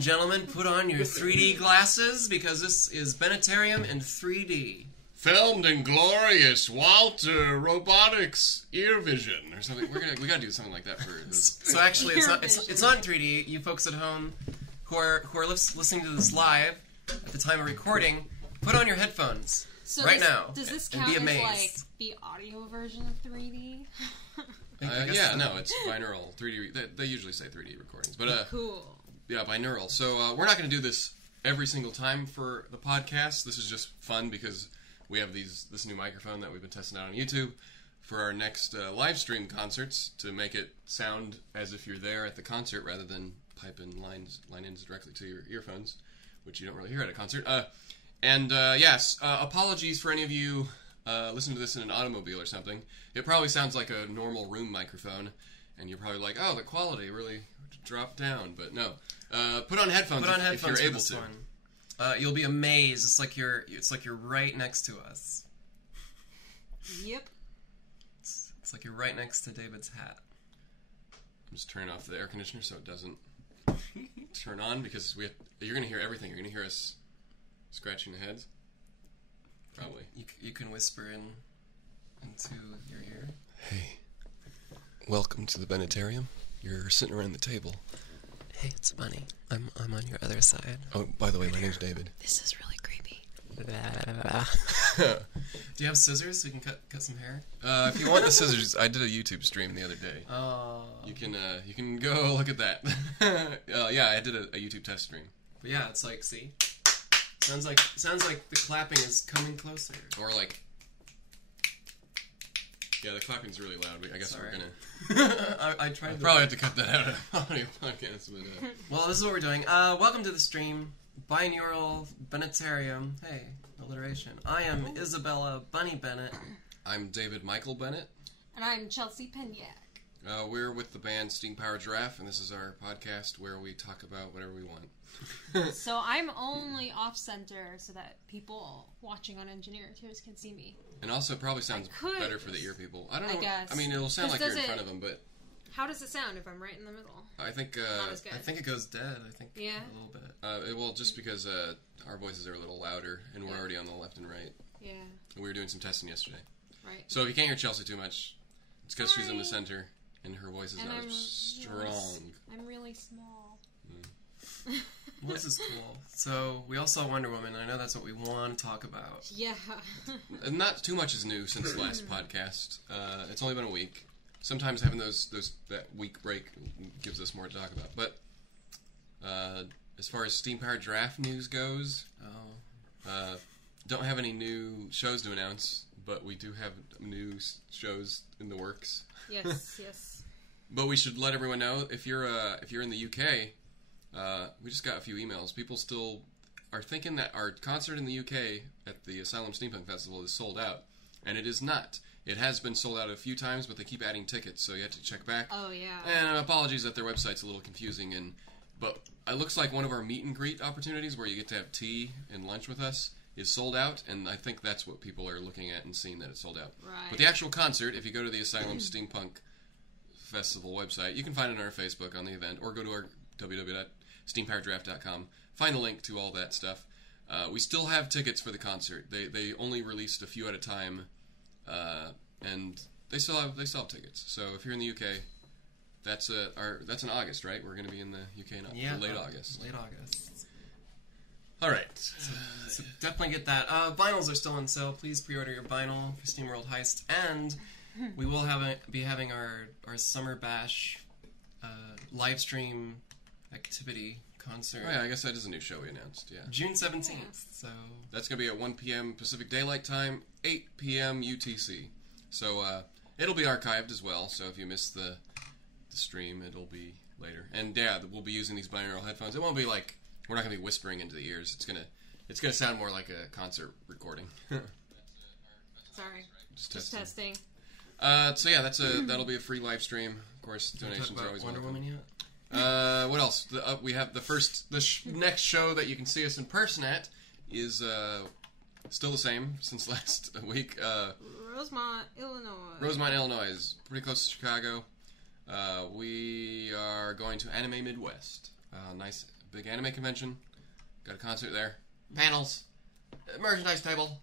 and gentlemen, put on your 3D glasses because this is Bennettarium in 3D. Filmed in glorious Walter Robotics Ear Vision or something. We gotta do something like that for this. So actually, it's not in 3D. You folks at home who are listening to this live at the time of recording, put on your headphones now. Does this count as like the audio version of 3D? Yeah, no, it's binaural 3D. They usually say 3D recordings, but cool. Yeah, binaural. So we're not going to do this every single time for the podcast. This is just fun because we have this new microphone that we've been testing out on YouTube for our next live stream concerts to make it sound as if you're there at the concert rather than pipe in line-ins directly to your earphones, which you don't really hear at a concert. Yes, apologies for any of you listening to this in an automobile or something. It probably sounds like a normal room microphone, and you're probably like, oh, the quality really dropped down. But no. Put on headphones if you're able to. You'll be amazed. It's like you're right next to us. Yep. It's like you're right next to David's hat. I'm just turning off the air conditioner so it doesn't turn on because you're going to hear everything. You're going to hear us scratching the heads. Probably. You can whisper into your ear. Hey, welcome to the Bennettarium. You're sitting around the table. Hey, it's Bunny. I'm on your other side. Oh, by the way, my name's David. This is really creepy. Do you have scissors so we can cut some hair? If you want the scissors, I did a YouTube stream the other day. Oh. You can go look at that. Yeah, I did a YouTube test stream. But yeah, it's like, see? Sounds like the clapping is coming closer. Or like, yeah, the clapping's really loud. I guess Sorry. we're gonna. I tried. I'll probably have to cut that out of audio podcast. But, Well, this is what we're doing. Welcome to the stream. Binaural Bennettarium. Hey, alliteration. I am Isabella Bunny Bennett. I'm David Michael Bennett. And I'm Chelsea Penyak. We're with the band Steam Powered Giraffe, and this is our podcast where we talk about whatever we want. So I'm only off-center so that people watching on Engineer-eteers can see me. And also, it probably sounds better for the ear people. I don't know. I guess. I mean, it'll sound like you're in front of them, but how does it sound if I'm right in the middle? I think. Not as good. I think it goes dead. I think. Yeah. A little bit. Well, just because our voices are a little louder, and we're already on the left and right. Yeah. And we were doing some testing yesterday. Right. So if you can't hear Chelsea too much, it's because she's in the center, and her voice is not I'm strong. I'm really small. Well, this is cool. So we all saw Wonder Woman, and I know that's what we want to talk about. Yeah. And not too much is new since the last podcast. It's only been a week. Sometimes having that week break gives us more to talk about. But as far as Steam Powered Giraffe news goes, don't have any new shows to announce, but we do have new shows in the works. Yes, yes. But we should let everyone know if you're in the UK. We just got a few emails. People still are thinking that our concert in the UK at the Asylum Steampunk Festival is sold out, and it is not. It has been sold out a few times, but they keep adding tickets, so you have to check back. Oh, yeah. And apologies that their website's a little confusing, but it looks like one of our meet and greet opportunities where you get to have tea and lunch with us is sold out, and I think that's what people are looking at and seeing that it's sold out. Right. But the actual concert, if you go to the Asylum Steampunk Festival website, you can find it on our Facebook on the event, or go to our www.steampoweredgiraffe.com. Find the link to all that stuff. We still have tickets for the concert. They only released a few at a time, and they still have tickets. So if you're in the UK, that's in August, right? We're going to be in the UK in late August. Late August. All right. So definitely get that. Vinyls are still on sale. Please pre-order your vinyl for Steam World Heist, and we will be having our Summer Bash live stream activity concert. Oh, yeah, I guess that is a new show we announced, yeah. June 17th, so... That's going to be at 1 p.m. Pacific Daylight Time, 8 p.m. UTC. So, it'll be archived as well, so if you missed the stream, it'll be later. And, yeah, we'll be using these binaural headphones. It won't be like... We're not going to be whispering into the ears. It's gonna sound more like a concert recording. Sorry. Just testing. So, yeah, that'll be a free live stream. Of course, donations are always Wonder welcome. Woman yet? What else? We have the next show that you can see us in person at is still the same since last week. Rosemont, Illinois. Rosemont, Illinois is pretty close to Chicago. We are going to Anime Midwest. Nice big anime convention. Got a concert there. Panels. Merchandise table.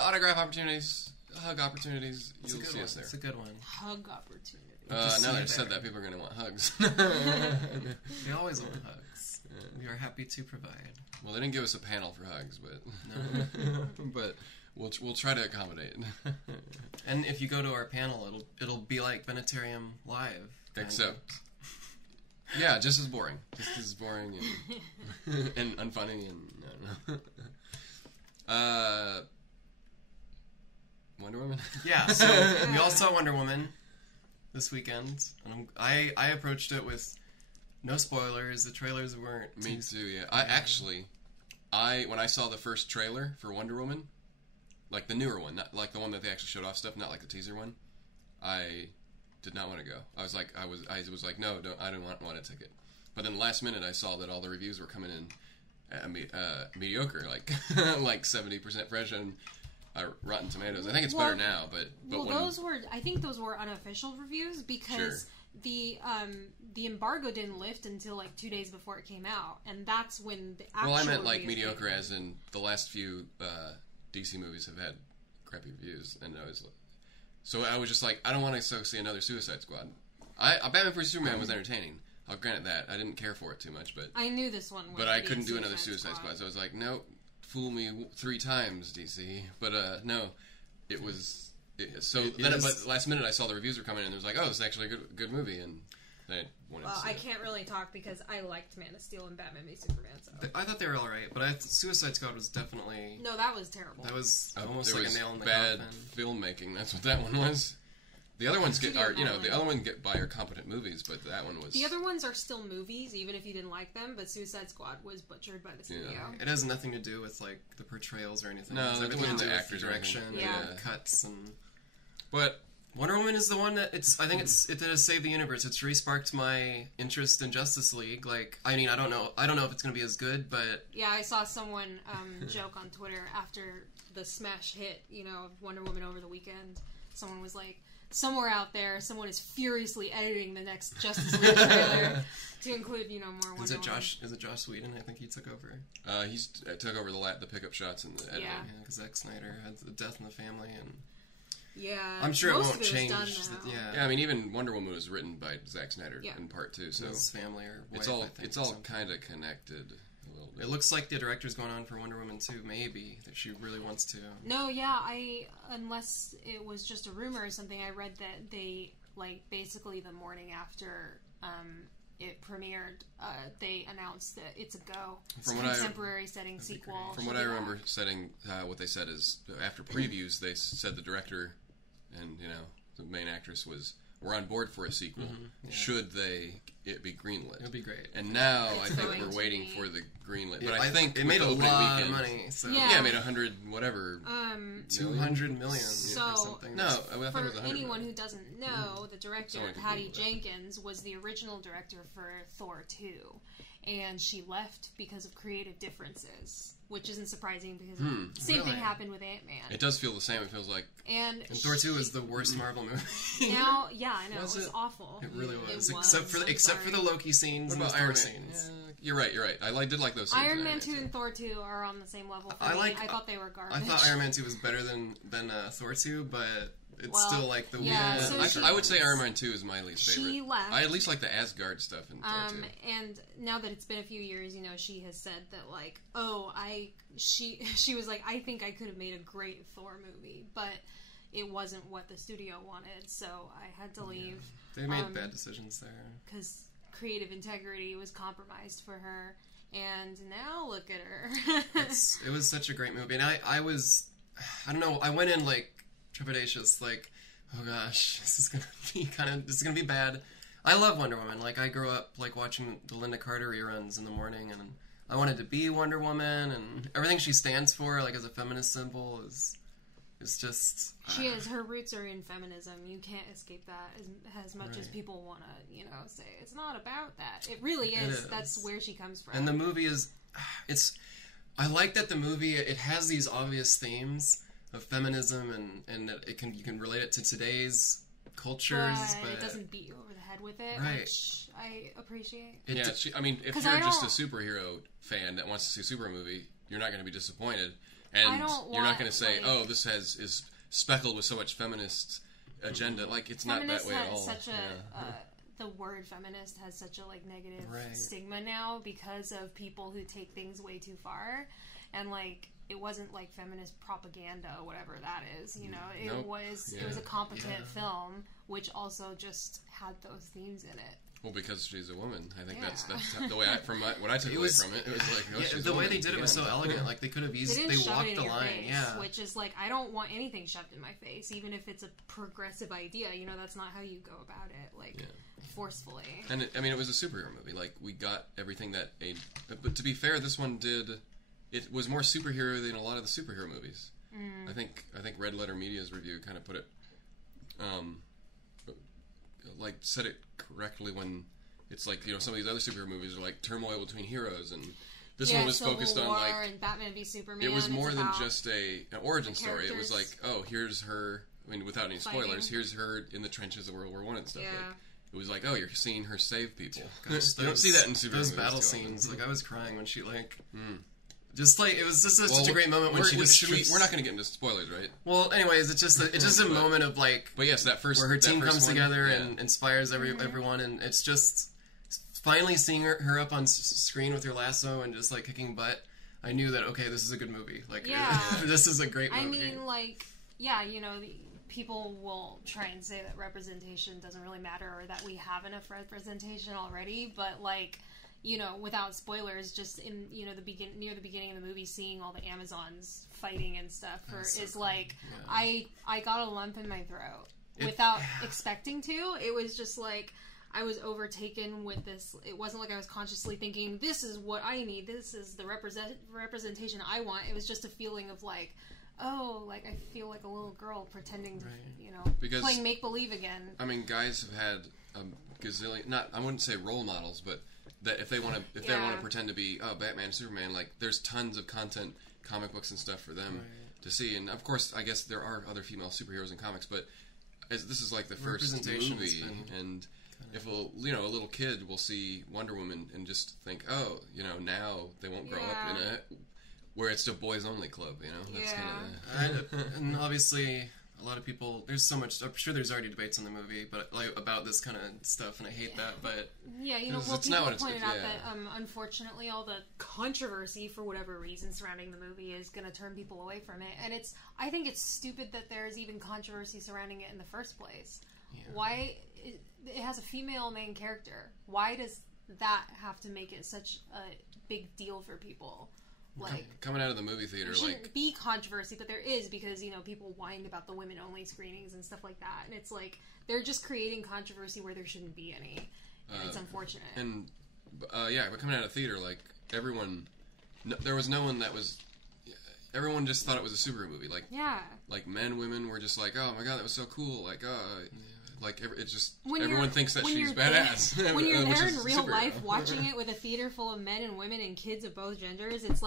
Autograph opportunities. Hug opportunities. You'll see us there. It's a good one. Hug opportunity. Now that I've said that, people are going to want hugs. They always want hugs. We are happy to provide. Well, they didn't give us a panel for hugs, but No. but we'll try to accommodate. And if you go to our panel, it'll be like Bennettarium live. Except, yeah, just as boring. Just as boring and, and unfunny and I don't know. Wonder Woman? Yeah, so we all saw Wonder Woman this weekend. And I approached it with no spoilers. The trailers weren't. Me too, yeah. When I saw the first trailer for Wonder Woman, like the newer one, not like the one that they actually showed off stuff, not like the teaser one, I did not want to go. I was like, no, I don't want a ticket. But then last minute, I saw that all the reviews were coming in mediocre, like like 70% fresh on Rotten Tomatoes. I think it's better now, but I think those were unofficial reviews because the embargo didn't lift until like 2 days before it came out, and that's when the actual. Well, I meant like mediocre, as in the last few DC movies have had crappy reviews, and so I was just like, I don't want to see another Suicide Squad. Batman vs Superman was entertaining. I'll grant it that. I didn't care for it too much, but I knew this one. But I couldn't do another Suicide Squad, so I was like, no, fool me 3 times, DC. But no, it was. But last minute I saw the reviews were coming in, and it was like, oh, it's actually a good movie, and I wanted to see it. Can't really talk because I liked Man of Steel and Batman v Superman. So I thought they were all right, but Suicide Squad was definitely. No, that was terrible. That was almost like a nail in the bad coffin. Filmmaking. That's what that one was. The other ones the other ones get by are competent movies, but that one was. The other ones are still movies, even if you didn't like them. But Suicide Squad was butchered by the studio. Yeah. It has nothing to do with like the portrayals or anything. No, it's it everything wasn't to do the with actors the or direction, anything. and cuts, and. But Wonder Woman is the one that I think it did save the universe. It's re-sparked my interest in Justice League. Like, I mean, I don't know if it's gonna be as good, but yeah, I saw someone joke on Twitter after the smash hit, of Wonder Woman over the weekend. Someone was like, somewhere out there, someone is furiously editing the next Justice League trailer to include, more Wonder Woman. Is it Joss Whedon? I think he took over. He's took over the pickup shots and the editing. Yeah, because Zack Snyder had the Death in the Family, and yeah, I'm sure it won't was change. done Yeah, I mean, even Wonder Woman was written by Zack Snyder in part too. So his family or wife, it's all kind of connected. A little bit. It looks like the director's going on for Wonder Woman 2, maybe, that she really wants to. No, yeah, unless it was just a rumor or something, I read that they, basically the morning after it premiered, they announced that it's a go. It's a contemporary setting sequel. From what I remember what they said is, after previews, they said the director and, the main actress were on board for a sequel, should it be greenlit. It would be great. And now I think we're waiting for the greenlit. Yeah, but I think it made a lot of money. So. Yeah, it made 100 whatever. 200 million so, or something. No, I thought it was 100 anyone million. who doesn't know, the director, Patty Jenkins, was the original director for Thor 2. And she left because of creative differences, which isn't surprising because same thing happened with Ant-Man. It does feel the same. It feels like... And Thor 2 is the worst Marvel movie. Now, yeah, I know. It was awful. It really was. Except for the Loki scenes and the Thor scenes. You're right. I did like those scenes. Iron Man 2 and Thor 2 are on the same level for me. I thought they were garbage. I thought Iron Man 2 was better than Thor 2, but... It's still like the weird. So I would say Iron Man 2 is my least favorite. She left. I at least like the Asgard stuff in Thor 2. And now that it's been a few years, she has said that she was like, I think I could have made a great Thor movie, but it wasn't what the studio wanted, so I had to leave. They made bad decisions there because creative integrity was compromised for her, and now look at her. It was such a great movie, and I don't know. I went in trepidatious, oh gosh, this is gonna be bad. I love Wonder Woman. I grew up watching the Linda Carter reruns in the morning, and I wanted to be Wonder Woman, and everything she stands for, as a feminist symbol, is just. She is. Her roots are in feminism. You can't escape that as much as people want to, say it's not about that. It really is. That's where she comes from. And the movie is, I like that the movie it has these obvious themes of feminism and that you can relate it to today's cultures, but it doesn't beat you over the head with it, right. which I appreciate. Yeah, I mean, if you're just a superhero fan that wants to see a superhero movie, you're not going to be disappointed, and you're not going to say, "Oh, this is speckled with so much feminist agenda." Like, it's not that way at all. Such the word feminist has such a negative stigma now because of people who take things way too far, and it wasn't feminist propaganda or whatever that is, it was a competent film which also just had those themes in it. Well, because she's a woman, I think that's the way what I took away from it. It was she's the a way woman. they did it was so elegant. They could have easily they walked the line, face, which is I don't want anything shoved in my face, even if it's a progressive idea. That's not how you go about it, forcefully. And it was a superhero movie. We got everything that but to be fair, this one did. It was more superhero than a lot of the superhero movies. I think Red Letter Media's review kind of put it, said it correctly when it's some of these other superhero movies are turmoil between heroes, and this one was Civil focused War on and Batman v Superman. It was more than just an origin story. It was here's her. I mean, without any spoilers, here's her in the trenches of World War I and stuff. It was you're seeing her save people. Gosh, you don't see that in superhero movies. Those battle scenes, I was crying when she just it was just such a great moment when she just shoots. We're not going to get into spoilers, right? Well, anyways, it's just a moment of But yes, that first where her team comes together and and inspires everyone, and it's just finally seeing her up on screen with her lasso and just kicking butt. I knew that this is a good movie. This is a great movie. I mean, people will try and say that representation doesn't really matter or that we have enough representation already, but without spoilers, just in near the beginning of the movie, seeing all the Amazons fighting and stuff I got a lump in my throat without expecting to. It was just I was overtaken with this. It wasn't I was consciously thinking, this is what I need, this is the representation I want. It was just a feeling of I feel like a little girl pretending to playing make-believe again. I mean, guys have had a gazillion, I wouldn't say role models, but that if they want to pretend to be Batman, Superman, there's tons of content, comic books and stuff for them to see. And of course, I guess there are other female superheroes in comics, but this is the first movie, and if a little kid will see Wonder Woman and just think, now they won't grow up in where it's a boys only club, That's kind of and obviously a lot of people, there's so much, I'm sure there's already debates in the movie, but about this kind of stuff, and I hate that, but people pointed out that unfortunately all the controversy for whatever reason surrounding the movie is going to turn people away from it, and I think it's stupid that there's even controversy surrounding it in the first place. Why it has a female main character? Why does that have to make it such a big deal for people? Coming out of the movie theater, there shouldn't be controversy, but there is, because people whined about the women-only screenings and stuff like that, and it's they're just creating controversy where there shouldn't be any, and it's unfortunate. And but coming out of theater, everyone, there was no one that was. Everyone just thought it was a superhero movie. Men, women were just oh my god, that was so cool. It's just everyone thinks that she's badass. When you're there in real life watching it with a theater full of men and women and kids of both genders, it's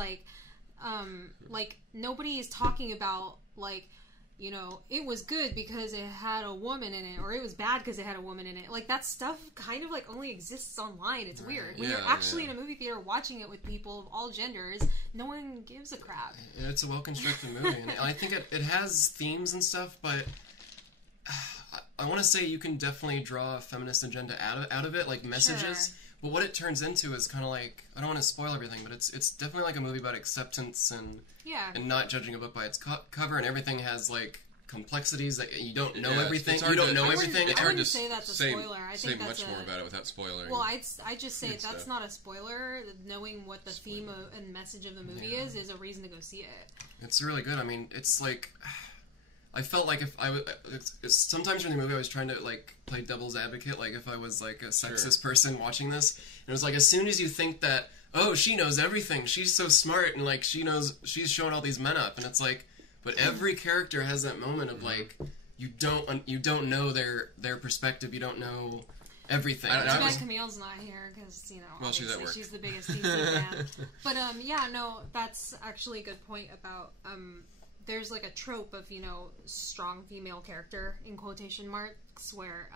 nobody is talking about it was good because it had a woman in it, or it was bad because it had a woman in it. That stuff kind of only exists online. It's weird. When you're actually in a movie theater watching it with people of all genders, no one gives a crap. It's a well-constructed movie, and I think it has themes and stuff, but I want to say you can definitely draw a feminist agenda out of it, messages. Sure. But what it turns into is kind of I don't want to spoil everything, but it's definitely a movie about acceptance and not judging a book by its cover, and everything has complexities that you don't know everything. You don't know everything. I wouldn't say that's a spoiler. I think that's much more about it without spoiling. Well, I just say that's not a spoiler. Knowing what the theme and message of the movie is a reason to go see it. It's really good. I mean, it's I felt if I was sometimes during the movie I was trying to play devil's advocate, if I was a sexist person watching this, and it was as soon as you think that she knows everything, she's so smart, and she's showing all these men up, and it's but every character has that moment of you don't know their perspective, you don't know everything. Too bad Camille's not here because she's at work. She's the biggest DC fan. But that's actually a good point about there's a trope of strong female character in quotation marks books where,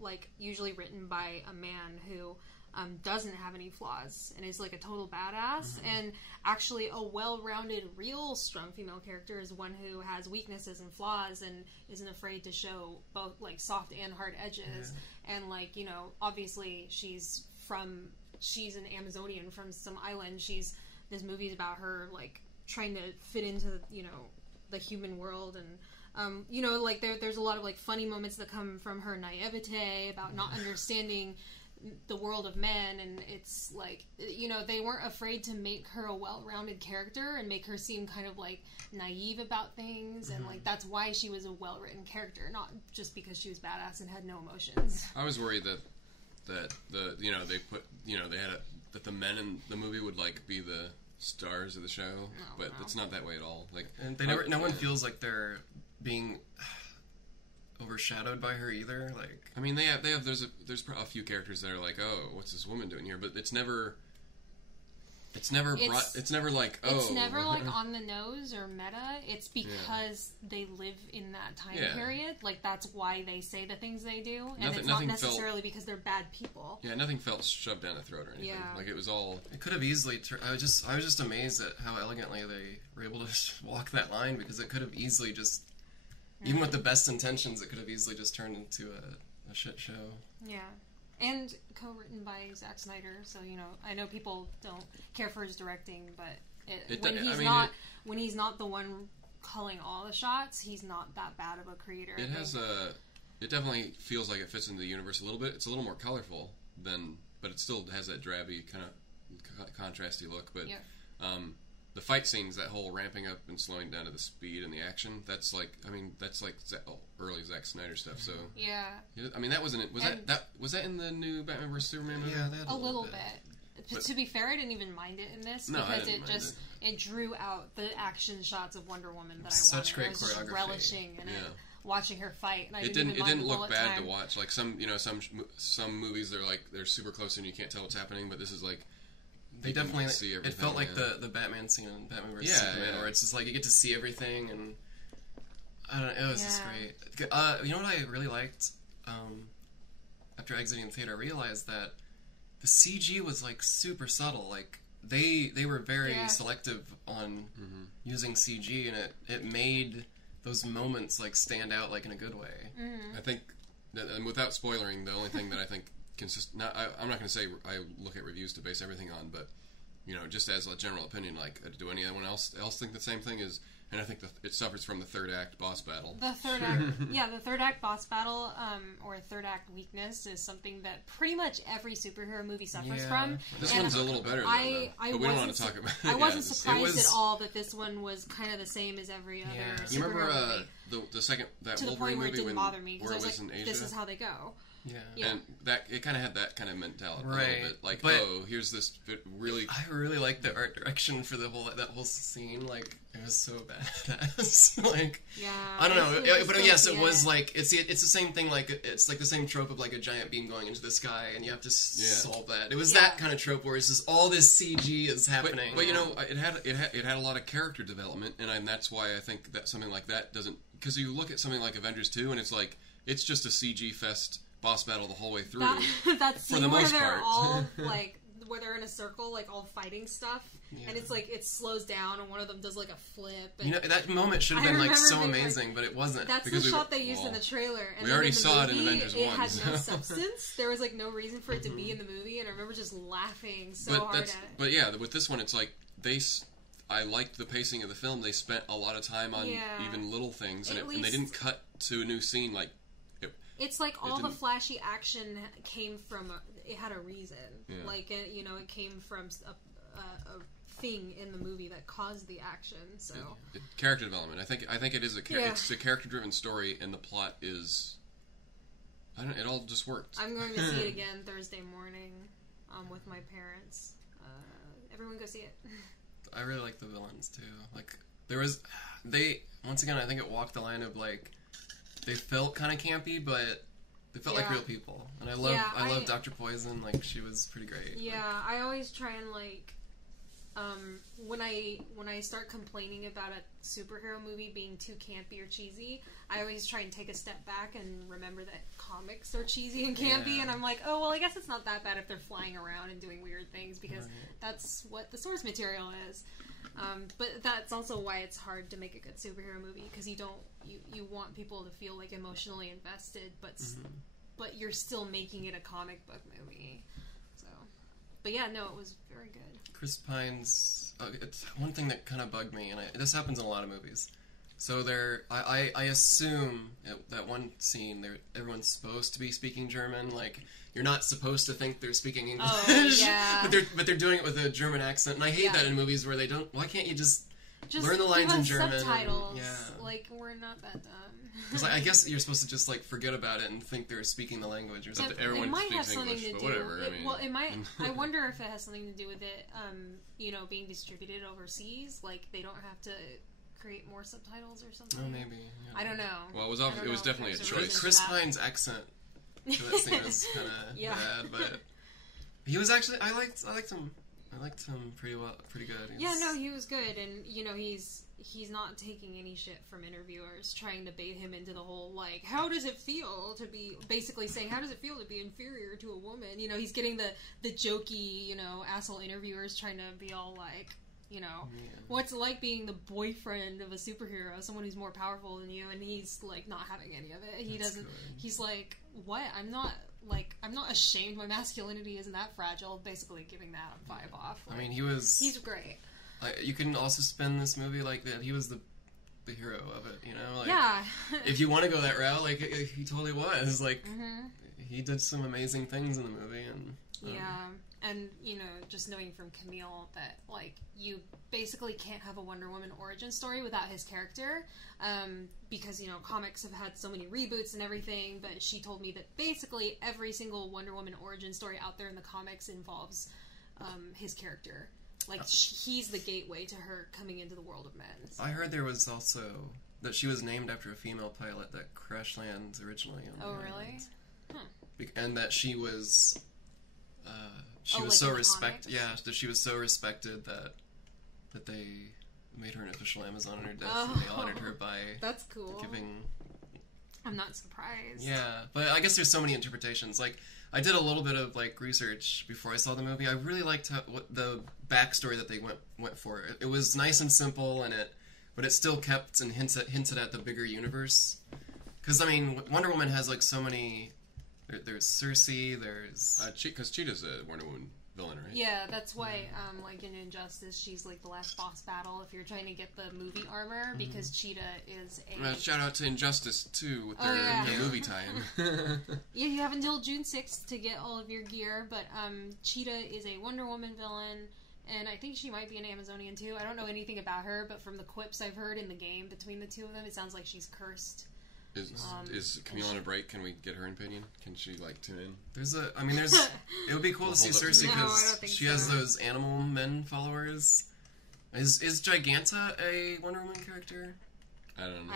like, usually written by a man who doesn't have any flaws and is like a total badass, and actually a well-rounded, real strong female character is one who has weaknesses and flaws and isn't afraid to show both like soft and hard edges. And like, you know, obviously she's an Amazonian from some island. This movie's about her like trying to fit into, you know, the human world, and you know, like there's a lot of like funny moments that come from her naivete about not understanding the world of men, and it's like, you know, they weren't afraid to make her a well-rounded character and make her seem kind of like naive about things, and like that's why she was a well-written character, not just because she was badass and had no emotions. I was worried that the, you know, they put, you know, they had that the men in the movie would like be the stars of the show, but it's not that way at all. Like, and no one feels like they're being overshadowed by her either. Like, I mean, there's a few characters that are like, oh, what's this woman doing here? But it's never like, oh, it's never like on the nose or meta. It's because they live in that time period. Like, that's why they say the things they do, and it's not necessarily because they're bad people. Yeah, nothing felt shoved down the throat or anything. Yeah. Like, it was all. It could have easily. I was just amazed at how elegantly they were able to walk that line, because it could have easily just. Even with the best intentions, it could have easily just turned into a shit show. Yeah. And co-written by Zack Snyder, so, you know, I know people don't care for his directing, but when he's not the one calling all the shots, he's not that bad of a creator. It definitely feels like it fits into the universe a little bit. It's a little more colorful but it still has that drabby kind of contrasty look. But the fight scenes, that whole ramping up and slowing down to the speed and the action, that's like early Zack Snyder stuff. So yeah, I mean, that wasn't it. Was that in the new Batman vs Superman movie? Yeah, they had a little bit. But to be fair, I didn't even mind it in this, because it drew out the action shots of Wonder Woman that I wanted. Such great I was choreography. just relishing in it, watching her fight. And it didn't look bad to watch. Like some movies, they're super close and you can't tell what's happening, but this is like. They definitely see everything. It felt like the Batman scene in Batman vs Superman, where it's just like you get to see everything, and I don't know, it was just great. You know what I really liked? After exiting the theater, I realized that the CG was like super subtle. Like they were very selective on using CG, and it made those moments like stand out like in a good way. I think, and without spoiling, the only thing that I think. I'm not going to say I look at reviews to base everything on, but you know, just as a general opinion, like, do anyone else think the same thing? And I think it suffers from the third act boss battle. The third act boss battle, or third act weakness, is something that pretty much every superhero movie suffers from. This one's a little better, but we don't want to talk about it. I wasn't surprised at all that this one was kind of the same as every other superhero You remember movie. the second to Wolverine the point where movie it didn't bother me, because I was was in like, Asia? this is how they go. Yeah. And it kind of had that kind of mentality a little bit. Like, here's this really... I really liked the art direction for that whole scene. Like, it was so badass. Like, I don't know. But yes, it was like, it's the same thing, like, it's like the same trope of like a giant beam going into the sky and you have to solve that. It was that kind of trope where it's just all this CG is happening. But you know, it had a lot of character development, and that's why I think that something like that doesn't... Because you look at something like Avengers 2 and it's like, it's just a CG fest boss battle the whole way through. That scene for the where most they're part. all like, where they're in a circle, like all fighting stuff, and it's like it slows down, and one of them does like a flip. And you know, that moment should have been like so amazing, but it wasn't. That's the shot they used in the trailer. And we already saw it in Avengers 1. It had no substance. There was like no reason for it to be in the movie, and I remember just laughing hard at it. But yeah, with this one, it's like I liked the pacing of the film. They spent a lot of time on even little things, and they didn't cut to a new scene like. It's like all the flashy action came from it had a reason. Like, you know, it came from a thing in the movie that caused the action. So character development. I think it is it's a character-driven story, and the plot is. It all just worked. I'm going to see it again Thursday morning, with my parents. Everyone go see it. I really like the villains too. Like once again, I think it walked the line of like. They felt kind of campy, but they felt like real people. And I love Dr. Poison. Like, she was pretty great. Yeah, I always try and, like, when I start complaining about a superhero movie being too campy or cheesy, I always try and take a step back and remember that comics are cheesy and campy, and I'm like, oh, well, I guess it's not that bad if they're flying around and doing weird things, because that's what the source material is. But that's also why it's hard to make a good superhero movie, because you want people to feel like emotionally invested, but you're still making it a comic book movie. So, but yeah, no, it was very good. Chris Pine's... it's one thing that kind of bugged me, and this happens in a lot of movies. So I assume that one scene, everyone's supposed to be speaking German. Like, you're not supposed to think they're speaking English. Oh, yeah. but they're doing it with a German accent, and I hate that in movies where they don't... Why can't you just learn the lines in German? Subtitles. Like, we're not that dumb. Because I guess you're supposed to just, like, forget about it and think they're speaking the language or something. Everyone speaks English, but whatever. It might. I wonder if it has something to do with it, being distributed overseas. Like, they don't have to create more subtitles or something. Oh, maybe. Yeah. I don't know. Well, it was definitely a choice. Chris Pine's accent for that scene was kind of bad, but he was actually... I liked him. I liked him pretty good. He was good, and he's not taking any shit from interviewers trying to bait him into the whole, like, how does it feel to be, basically saying, how does it feel to be inferior to a woman? He's getting the jokey, asshole interviewers trying to be all like, what's it like being the boyfriend of a superhero, someone who's more powerful than you, and he's, like, not having any of it. He's like, what? I'm not ashamed. My masculinity isn't that fragile. Basically giving that vibe off. Like, he's great. You can also spin this movie like that. He was the hero of it, Like, yeah. If you want to go that route, like, he totally was. Like, he did some amazing things in the movie, and and just knowing from Camille that, like, you basically can't have a Wonder Woman origin story without his character, because comics have had so many reboots and everything. But she told me that basically every single Wonder Woman origin story out there in the comics involves his character. Like, he's the gateway to her coming into the world of men. So. I heard there was also that she was named after a female pilot that crash lands originally on the really? island. Huh. And that she was so respected. Yeah, that she was so respected that they made her an official Amazon on her death, and they honored her by that's cool. Giving. I'm not surprised. Yeah, but I guess there's so many interpretations. Like, I did a little bit of, like, research before I saw the movie. I really liked what the backstory that they went for. It was nice and simple, but it still kept and hinted at the bigger universe. Because, I mean, Wonder Woman has, like, so many... There's Cersei, there's... Because Cheetah's a Wonder Woman villain, right? Yeah, that's why, like, in Injustice, she's, like, the last boss battle if you're trying to get the movie armor, because Cheetah is a... shout out to Injustice 2 with their movie tie-in. Yeah, you have until June 6th to get all of your gear, but Cheetah is a Wonder Woman villain, and I think she might be an Amazonian, too. I don't know anything about her, but from the quips I've heard in the game between the two of them, it sounds like she's cursed. Is Camille on a break? Can we get her opinion? Can she, like, tune in? There's it would be cool to see Cersei because she has those animal men followers. Is Giganta a Wonder Woman character? I don't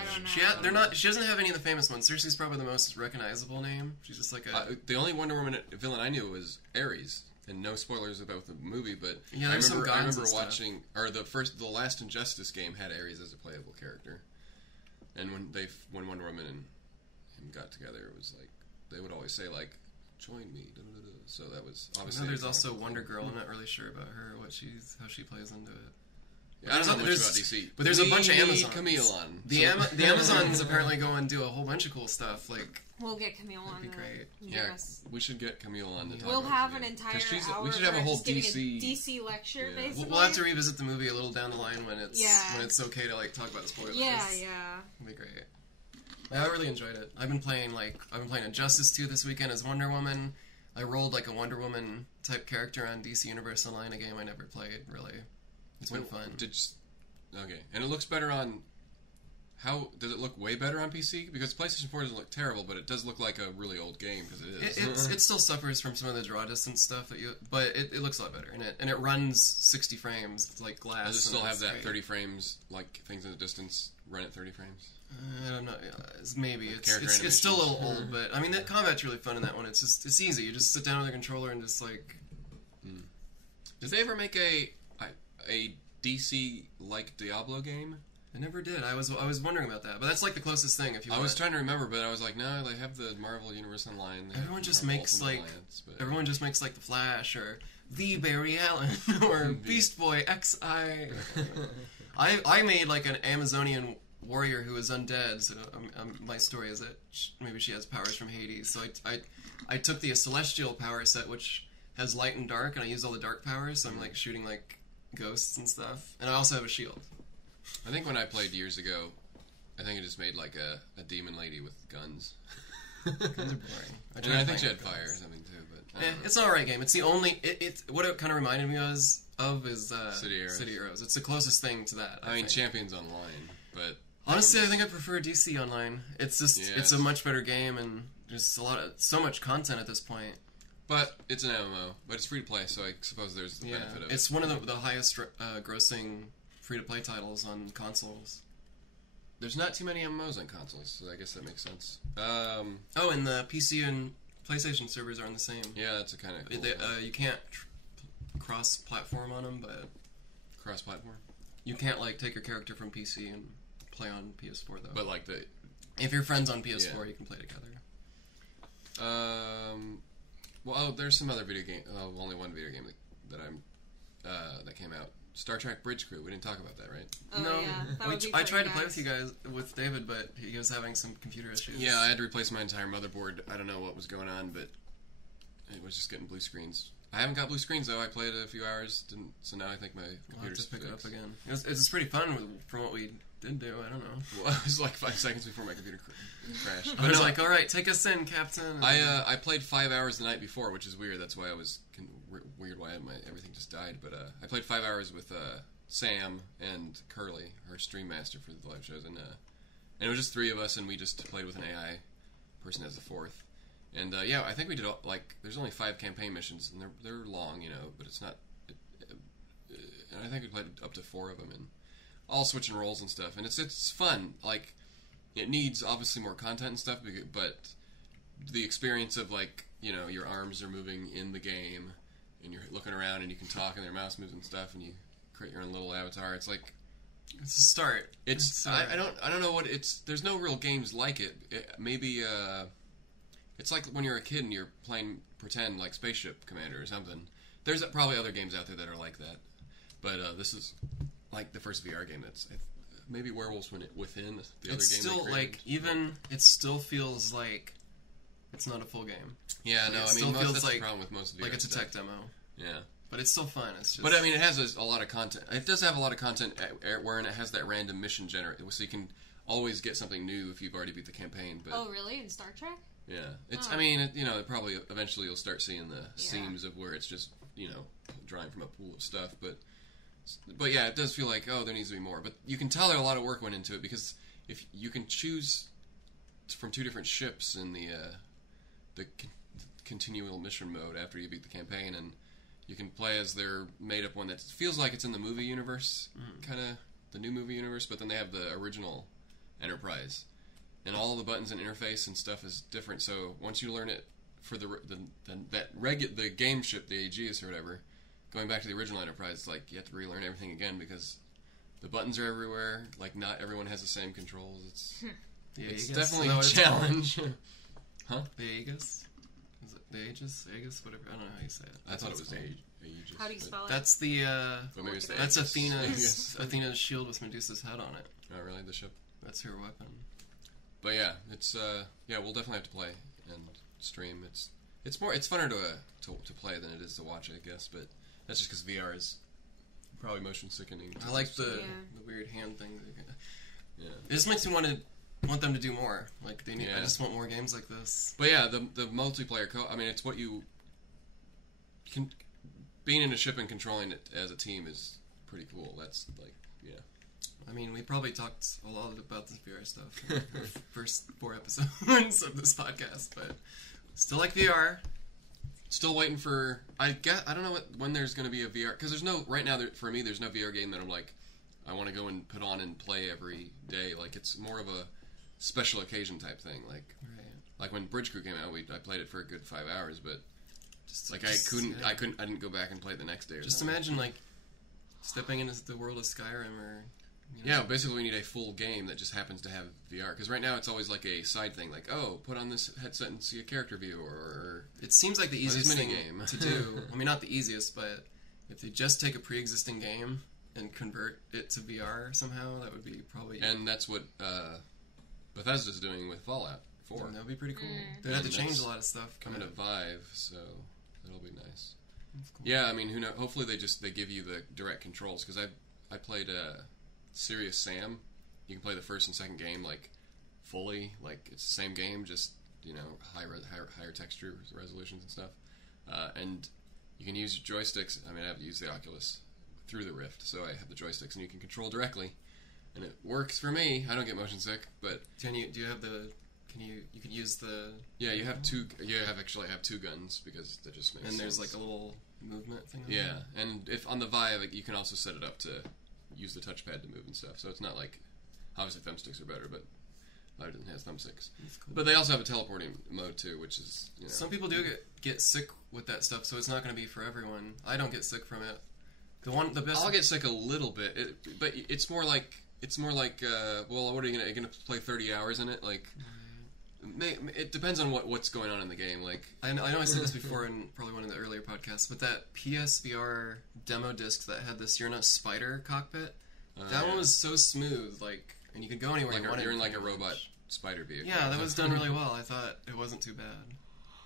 know. She doesn't have any of the famous ones. Cersei's probably the most recognizable name. She's just like the only Wonder Woman villain I knew was Ares. And no spoilers about the movie, but yeah, I remember watching, or the last Injustice game had Ares as a playable character. And when Wonder Woman and him got together, it was like they would always say, like, "Join me." Da, da, da. So that was obviously. There's also Wonder Girl. I'm not really sure about her, how she plays into it. Yeah, I don't know much about DC, but there's a bunch of Amazons. Camille on the Amazons apparently go and do a whole bunch of cool stuff. Like, we'll get Camille on. That'd be great. Yeah, we should get Camille on. We'll have an entire hour. We should have a whole DC lecture. Yeah. Basically, we'll have to revisit the movie a little down the line when it's okay to, like, talk about the spoilers. Yeah. It'd be great. I really enjoyed it. I've been playing Injustice 2 this weekend as Wonder Woman. I rolled, like, a Wonder Woman type character on DC Universe Online, a game I never played, really. It's been fun. Okay. And it looks better on... How... Does it look way better on PC? Because PlayStation 4 doesn't look terrible, but it does look like a really old game, because it is. It still suffers from some of the draw distance stuff, but it looks a lot better. And it runs 60 frames. It's like glass. Does it still have that 30 frames, like, things in the distance run at 30 frames? I'm not. Maybe it's still a little old, but I mean, the combat's really fun in that one. It's easy. You just sit down with the controller and just, like. Did they ever make a a DC like Diablo game? I never did. I was wondering about that, but that's like the closest thing. If you, I was trying to remember, but I was like, no, they have the Marvel Universe Online. Everyone just makes like the Flash or the Barry Allen or Beast Boy XI. I made like an Amazonian warrior who is undead. So my story is that maybe she has powers from Hades. So I took the celestial power set, which has light and dark, and I used all the dark powers. So I'm like shooting like ghosts and stuff, and I also have a shield. I think when I played years ago, I think I just made like a demon lady with guns. Guns are boring. I think she had fire or something too. But it's an alright game. It's the only. What it kind of reminded me of is City Heroes. It's the closest thing to that. I mean, Champions Online, but honestly, I think I prefer DC Online. It's just it's a much better game and just so much content at this point. But it's an MMO, but it's free to play, so I suppose there's the benefit of it. It's one of the highest grossing free-to-play titles on consoles. There's not too many MMOs on consoles, so I guess that makes sense. And the PC and PlayStation servers are on the same. Yeah, that's a kind of cool you can't cross-platform on them, but... Cross-platform? You can't, like, take your character from PC and play on PS4, though. But, like, if your friend's on PS4, you can play together. Well, there's some other video game... only one video game that came out. Star Trek Bridge Crew. We didn't talk about that, right? Oh, no, yeah. I tried to play with David, but he was having some computer issues. Yeah, I had to replace my entire motherboard. I don't know what was going on, but it was just getting blue screens. I haven't got blue screens though. I played a few hours, so now I think my computer's pick it up again. It's pretty fun from what we did do. I don't know. Well, it was like 5 seconds before my computer crashed. I was like, "All right, take us in, Captain." I played 5 hours the night before, which is weird. That's why I was weird why everything just died. But I played 5 hours with Sam and Curly, our stream master for the live shows, and it was just 3 of us, and we just played with an AI person as the 4th. And I think we did there's only 5 campaign missions, and they're long, but it's not. And I think we played up to 4 of them, and all switching roles and stuff, and it's fun. Like, it needs obviously more content and stuff, but the experience of your arms are moving in the game, and you're looking around, and you can talk, and their mouse moves and stuff, and you create your own little avatar. It's like it's a start. I don't know what it's. There's no real games like it. Maybe it's like when you're a kid and you're playing pretend like Spaceship Commander or something. There's probably other games out there that are like that, but this is like the first VR game that's maybe Werewolves Within. The other it's game still it still feels like it's not a full game. Yeah, no, that's the problem with most VR like it's a stuff. tech demo. Yeah. But it's still fun. It's just... But I mean, it has a lot of content. It does have a lot of content wherein it has that random mission generator, so you can always get something new if you've already beat the campaign. But oh, really? In Star Trek? Yeah, it's. I mean, probably eventually you'll start seeing the seams of where it's just drawing from a pool of stuff. But yeah, it does feel like there needs to be more. But you can tell that a lot of work went into it because if you can choose from 2 different ships in the continual mission mode after you beat the campaign, and you can play as their made-up one that feels like it's in the movie universe, kind of the new movie universe, but then they have the original Enterprise, and all the buttons and interface and stuff is different. So once you learn it for the game ship, the Aegis or whatever, going back to the original Enterprise, it's like you have to relearn everything again because the buttons are everywhere. Like not everyone has the same controls. It's definitely a challenge. Huh? The Aegis. Is it the Aegis? Whatever. I don't know how you say it. I thought it was Aegis. How do you spell it? That's the. Maybe it's the that's Aegis. Athena's shield with Medusa's head on it. Oh, really? The ship? That's her weapon. But yeah, it's we'll definitely have to play and stream. It's funner to play than it is to watch, I guess. But that's just because VR is probably motion sickening. I like the weird hand thing. Yeah. It just makes me want them to do more. Like they need. I just want more games like this. But yeah, the multiplayer it's what you can. Being in a ship and controlling it as a team is pretty cool. That's I mean, we probably talked a lot about this VR stuff in our first 4 episodes of this podcast, but still like VR. Still waiting for. I don't know when there's going to be a VR because there's no right now. For me, there's no VR game that I'm like, I want to go and put on and play every day. Like it's more of a special occasion type thing. Like when Bridge Crew came out, I played it for a good 5 hours, but I didn't go back and play it the next day. Or just something. imagine like stepping into the world of Skyrim, or Yeah, basically we need a full game that just happens to have VR. Because right now it's always like a side thing, like, oh, put on this headset and see a character view, or it seems like the easiest thing minigame to do. I mean, not the easiest, but if they just take a pre-existing game and convert it to VR somehow, that would be probably... And that's what Bethesda's doing with Fallout 4. That would be pretty cool. They'd have to change a lot of stuff. Coming to Vive, so that'll be nice. Cool. Yeah, I mean, who knows? Hopefully they give you the direct controls, because I played Serious Sam. You can play the first and second game like fully, like it's the same game, just higher texture resolutions and stuff. And you can use joysticks. I mean, I have to use the Oculus through the Rift, so I have the joysticks, and you can control directly, and it works for me. I don't get motion sick, but do you have the? You can use the... Yeah, you have two. You actually have two guns, because that just makes sense. And there's like a little movement thing. Yeah, and if on the Vive, you can also set it up to use the touchpad to move and stuff. So it's not like, obviously thumbsticks are better, but Vive doesn't have thumbsticks. Cool. But they also have a teleporting mode too, which is Some people do get sick with that stuff, so it's not going to be for everyone. I don't get sick from it. The best. I'll get sick a little bit, but it's more like well, what are you gonna play 30 hours in it? Like, it depends on what's going on in the game. Like, I know I said this before in probably one of the earlier podcasts, but that PSVR demo disc that had this "You're Not Spider" cockpit, that one was so smooth, like, and you could go anywhere you wanted. You're in like a robot spider vehicle. Yeah, that was done really well. I thought it wasn't too bad.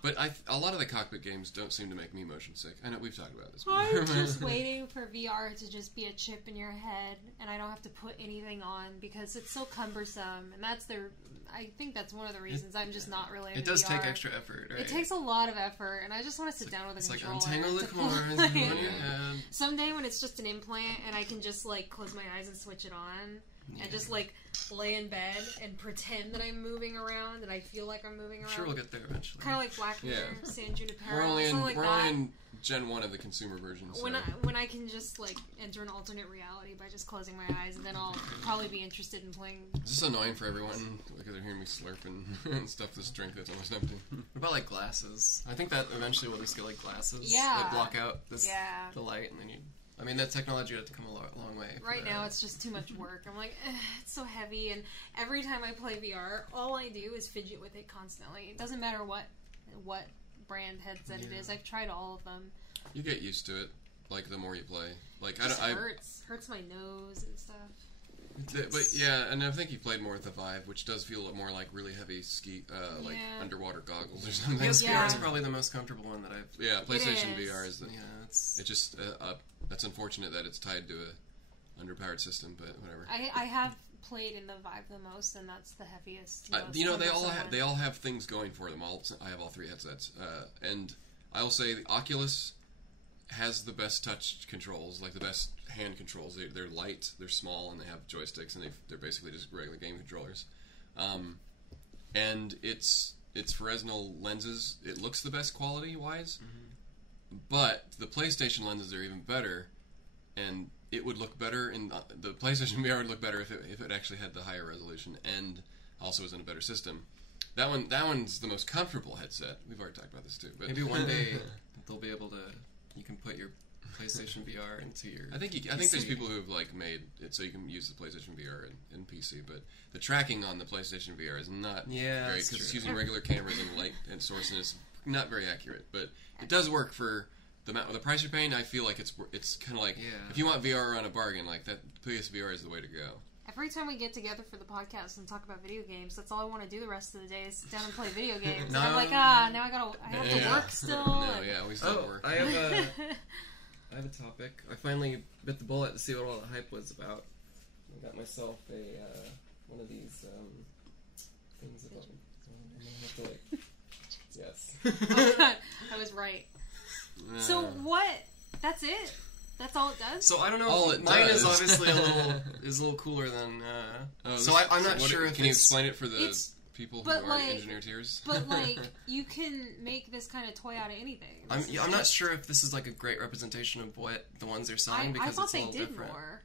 But a lot of the cockpit games don't seem to make me motion sick. I know we've talked about this before. I'm just waiting for VR to just be a chip in your head, and I don't have to put anything on, because it's so cumbersome, and I think that's one of the reasons I'm just not really into It does VR. take extra effort, right? It takes a lot of effort, and I just want to sit down with a controller. It's like untangle the cords on your head. Someday when it's just an implant, and I can just like close my eyes and switch it on, and just like lay in bed and pretend that I'm moving around, and I feel like I'm moving around. Sure, we'll get there eventually. Kind of like Black Mirror, San Junipero, we're only that. in Gen 1 of the consumer version. So. When I can just like enter an alternate reality by just closing my eyes, and then I'll probably be interested in playing. This is annoying for everyone, because they're hearing me slurping and stuff this drink that's almost empty. What about like glasses? I think that eventually we'll just get like glasses that block out the light, and then I mean, that technology had to come a long way. Right now, it's just too much work. I'm like, it's so heavy, and every time I play VR, all I do is fidget with it constantly. It doesn't matter what brand headset it is. I've tried all of them. You get used to it, like the more you play. Like it hurts my nose and stuff. But yeah, and I think you played more with the Vive, which does feel more like really heavy like underwater goggles or something. PSVR is probably the most comfortable one that I've. Yeah, PlayStation VR is the. Yeah, it's just that's unfortunate that it's tied to a underpowered system, but whatever. I have played in the Vive the most, and that's the heaviest. They all have things going for them. I have all three headsets, and I will say the Oculus has the best touch controls, like the best hand controls. They're light, they're small, and they have joysticks, and they're basically just regular game controllers. And it's Fresnel lenses. It looks the best quality-wise, but the PlayStation lenses are even better, and it would look better in the PlayStation VR would look better if it actually had the higher resolution and also was in a better system. That one's the most comfortable headset. We've already talked about this too. But maybe one day they'll be able to. You can put your PlayStation VR into your. I think there's people who have like made it so you can use the PlayStation VR in PC, but the tracking on the PlayStation VR is not great because it's using regular cameras and light and source, and it's not very accurate. But it does work for the price you're paying. I feel like it's kind of like if you want VR on a bargain, like that PSVR is the way to go. Every time we get together for the podcast and talk about video games, that's all I want to do the rest of the day is sit down and play video games. And I'm like, now I have to work still. We still work. I have a topic. I finally bit the bullet to see what all the hype was about. I got myself one of these things about. So I'm gonna have to yes. Oh God, I was right. So what? That's it. That's all it does? So I don't know. Mine is obviously a little cooler than. I'm not sure if. Can you explain it for the people who are Engineer-eteers? But like, you can make this kind of toy out of anything. I'm not sure if this is like a great representation of what the ones they're selling because I thought it's a little they did different. More.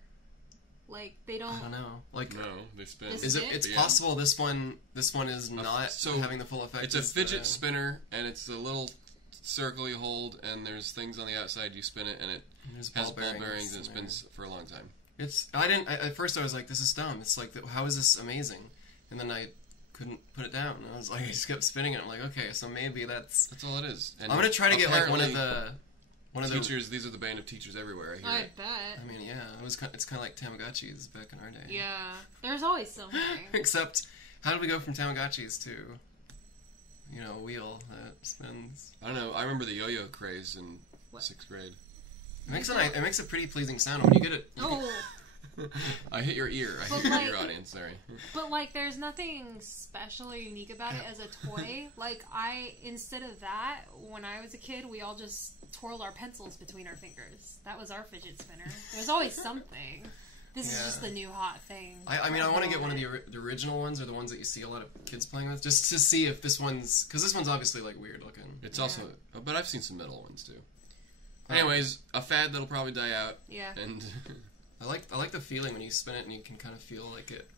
Like they don't. I don't know. Like no, they spin. It's possible this one is not having the full effect. It's a fidget spinner, and it's a little circle you hold, and there's things on the outside. You spin it, and it has ball bearings, and it spins for a long time. At first I was like, this is dumb. It's like, how is this amazing? And then I couldn't put it down. And I was like, I just kept spinning it. I'm like, okay, so maybe that's all it is. And I'm gonna try to get like one of the teachers. These are the bane of teachers everywhere. I bet. I mean, yeah, it's kind of like Tamagotchis back in our day. Yeah, there's always something. Except, how did we go from Tamagotchis to, a wheel that spins? I don't know. I remember the yo-yo craze in 6th grade. It makes a pretty pleasing sound when you get it. I hit your ear. I hit your ear, audience. Sorry. But there's nothing special or unique about it as a toy. Instead of that, when I was a kid, we all just twirled our pencils between our fingers. That was our fidget spinner. There's always something. This is just the new hot thing. I want to get one of the original ones, or the ones that you see a lot of kids playing with, just to see if this one's, because this one's obviously weird looking. It's also, but I've seen some metal ones too. Anyways, a fad that'll probably die out. Yeah. And I like the feeling when you spin it and you can kind of feel like it.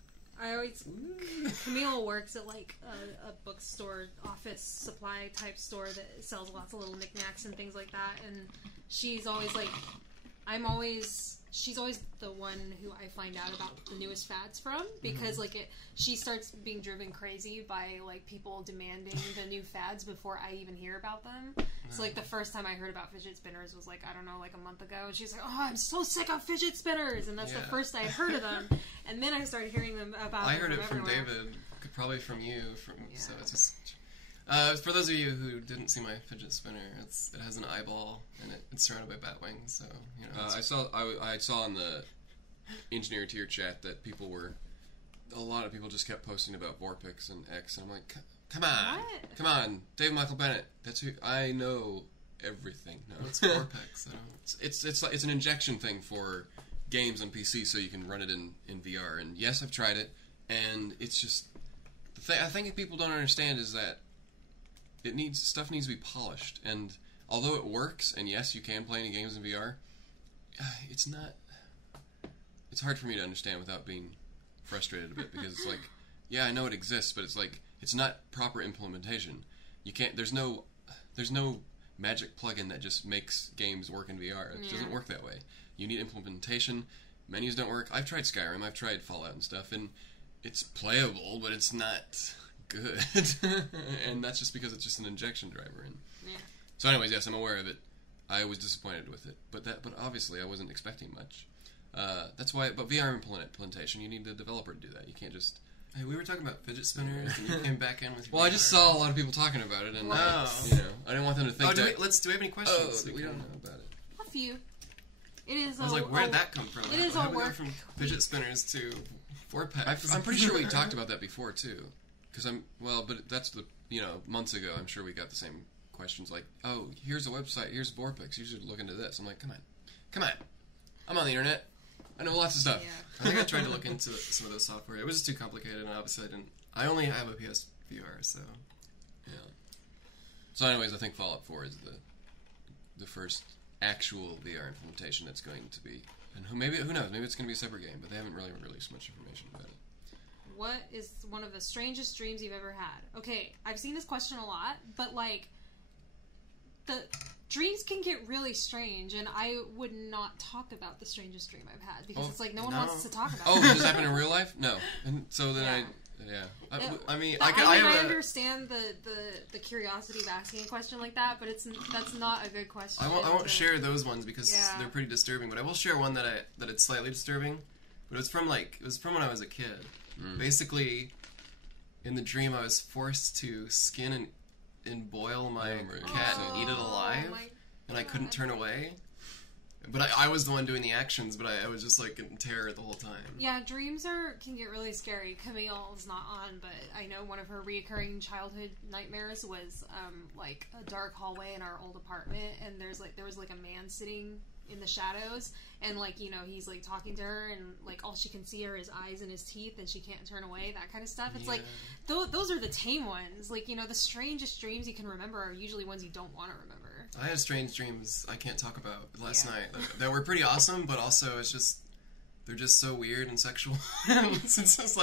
Camille works at a bookstore, office supply type store that sells lots of little knickknacks and things like that, and she's always she's always the one who I find out about the newest fads from, because she starts being driven crazy by people demanding the new fads before I even hear about them. So the first time I heard about fidget spinners was I don't know, a month ago, and she's like, "Oh, I'm so sick of fidget spinners," and that's the first I had heard of them. And then I started hearing them about. I heard it from David, probably from you. So it's just. For those of you who didn't see my fidget spinner, it has an eyeball and it's surrounded by bat wings. So I saw in the Engineer-eteers chat that a lot of people just kept posting about Vorpix and X, and I'm like, come on, Dave Michael Bennett. That's who I know everything. No, what's Vorpix? It's an injection thing for games on PC, so you can run it in VR. And yes, I've tried it, and it's just I think people don't understand is that. Stuff needs to be polished, and although it works, and yes, you can play any games in VR, it's hard for me to understand without being frustrated a bit, because it's I know it exists, but it's not proper implementation. There's no magic plugin that just makes games work in VR. It doesn't work that way. You need implementation. Menus don't work. I've tried Skyrim, I've tried Fallout and stuff, and it's playable, but it's not good. And that's just because it's just an injection driver. So anyways, yes, I'm aware of it. I was disappointed with it, but obviously I wasn't expecting much. That's why. But VR implementation, you need the developer to do that. You can't just. Hey, we were talking about fidget spinners, and you came back in with. Well, VR. I just saw a lot of people talking about it, and I didn't want them to think. Do we have any questions? We don't know about it. A few. It is. I was like, where did that come from? It is How did we go from fidget spinners to Vorpix? I'm pretty sure we talked about that before too. But that's months ago. I'm sure we got the same questions like, "Oh, here's a website. Here's Vorpix. You should look into this." I'm like, "Come on. I'm on the internet. I know lots of stuff." Yeah. I think I tried to look into some of those software. It was just too complicated, and obviously I didn't. I only have a PSVR, so yeah. So, anyways, I think Fallout 4 is the first actual VR implementation that's going to be, and who knows? Maybe it's going to be a separate game, but they haven't really released much information about it. What is one of the strangest dreams you've ever had? Okay, I've seen this question a lot, but the dreams can get really strange, and I would not talk about the strangest dream I've had, because it's no one wants to talk about it. Oh, does this happen in real life? No. And so then I understand the curiosity of asking a question like that, but that's not a good question. I won't share those ones because they're pretty disturbing, but I will share one that it's slightly disturbing, but it was from when I was a kid. Basically, in the dream, I was forced to skin and boil my cat and eat it alive, and I couldn't turn away. But I was the one doing the actions, but I was just in terror the whole time. Yeah, dreams can get really scary. Camille's not on, but I know one of her reoccurring childhood nightmares was a dark hallway in our old apartment, and there was a man sitting in the shadows, and he's talking to her, and all she can see are his eyes and his teeth, and she can't turn away, that kind of stuff. It's those are the tame ones. The strangest dreams you can remember are usually ones you don't want to remember. I had strange dreams I can't talk about last night that were pretty awesome, but also they're just so weird and sexual. It's just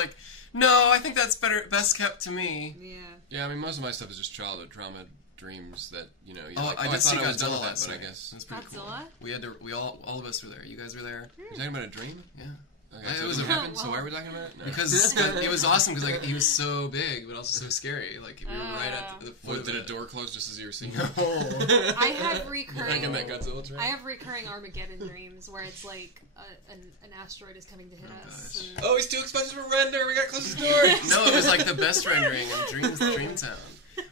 no, I think that's best kept to me. Yeah. Yeah, I mean, most of my stuff is just childhood trauma dreams that you're Oh, like, I I did see thought I was done Godzilla with that, last but I night. guess It was pretty Godzilla? cool. We had to. We all of us were there. You guys were there. you're talking about a dream. Yeah. Okay, It so was it a- happened. So Well- why are we talking about it? No. Because it was awesome because like he was so big but also so scary. Like we were right at the foot What, of did a it. door close just as you were seeing No. it? I have Like recurring. in that Godzilla train? I have recurring Armageddon dreams where it's like an asteroid is coming to hit Oh, us. gosh. And Oh, he's too expensive to render. We gotta close the doors. No, it was like the best rendering in Dreamtown.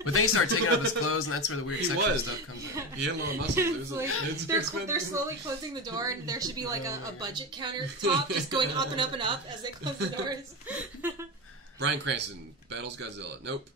But then he started taking off his clothes, and that's where the weird He sexual was. stuff comes in. He had a lot of muscles. it's like they're slowly closing the door, and there should be like a budget countertop just going up and up and up as they close the doors. Bryan Cranston battles Godzilla. Nope.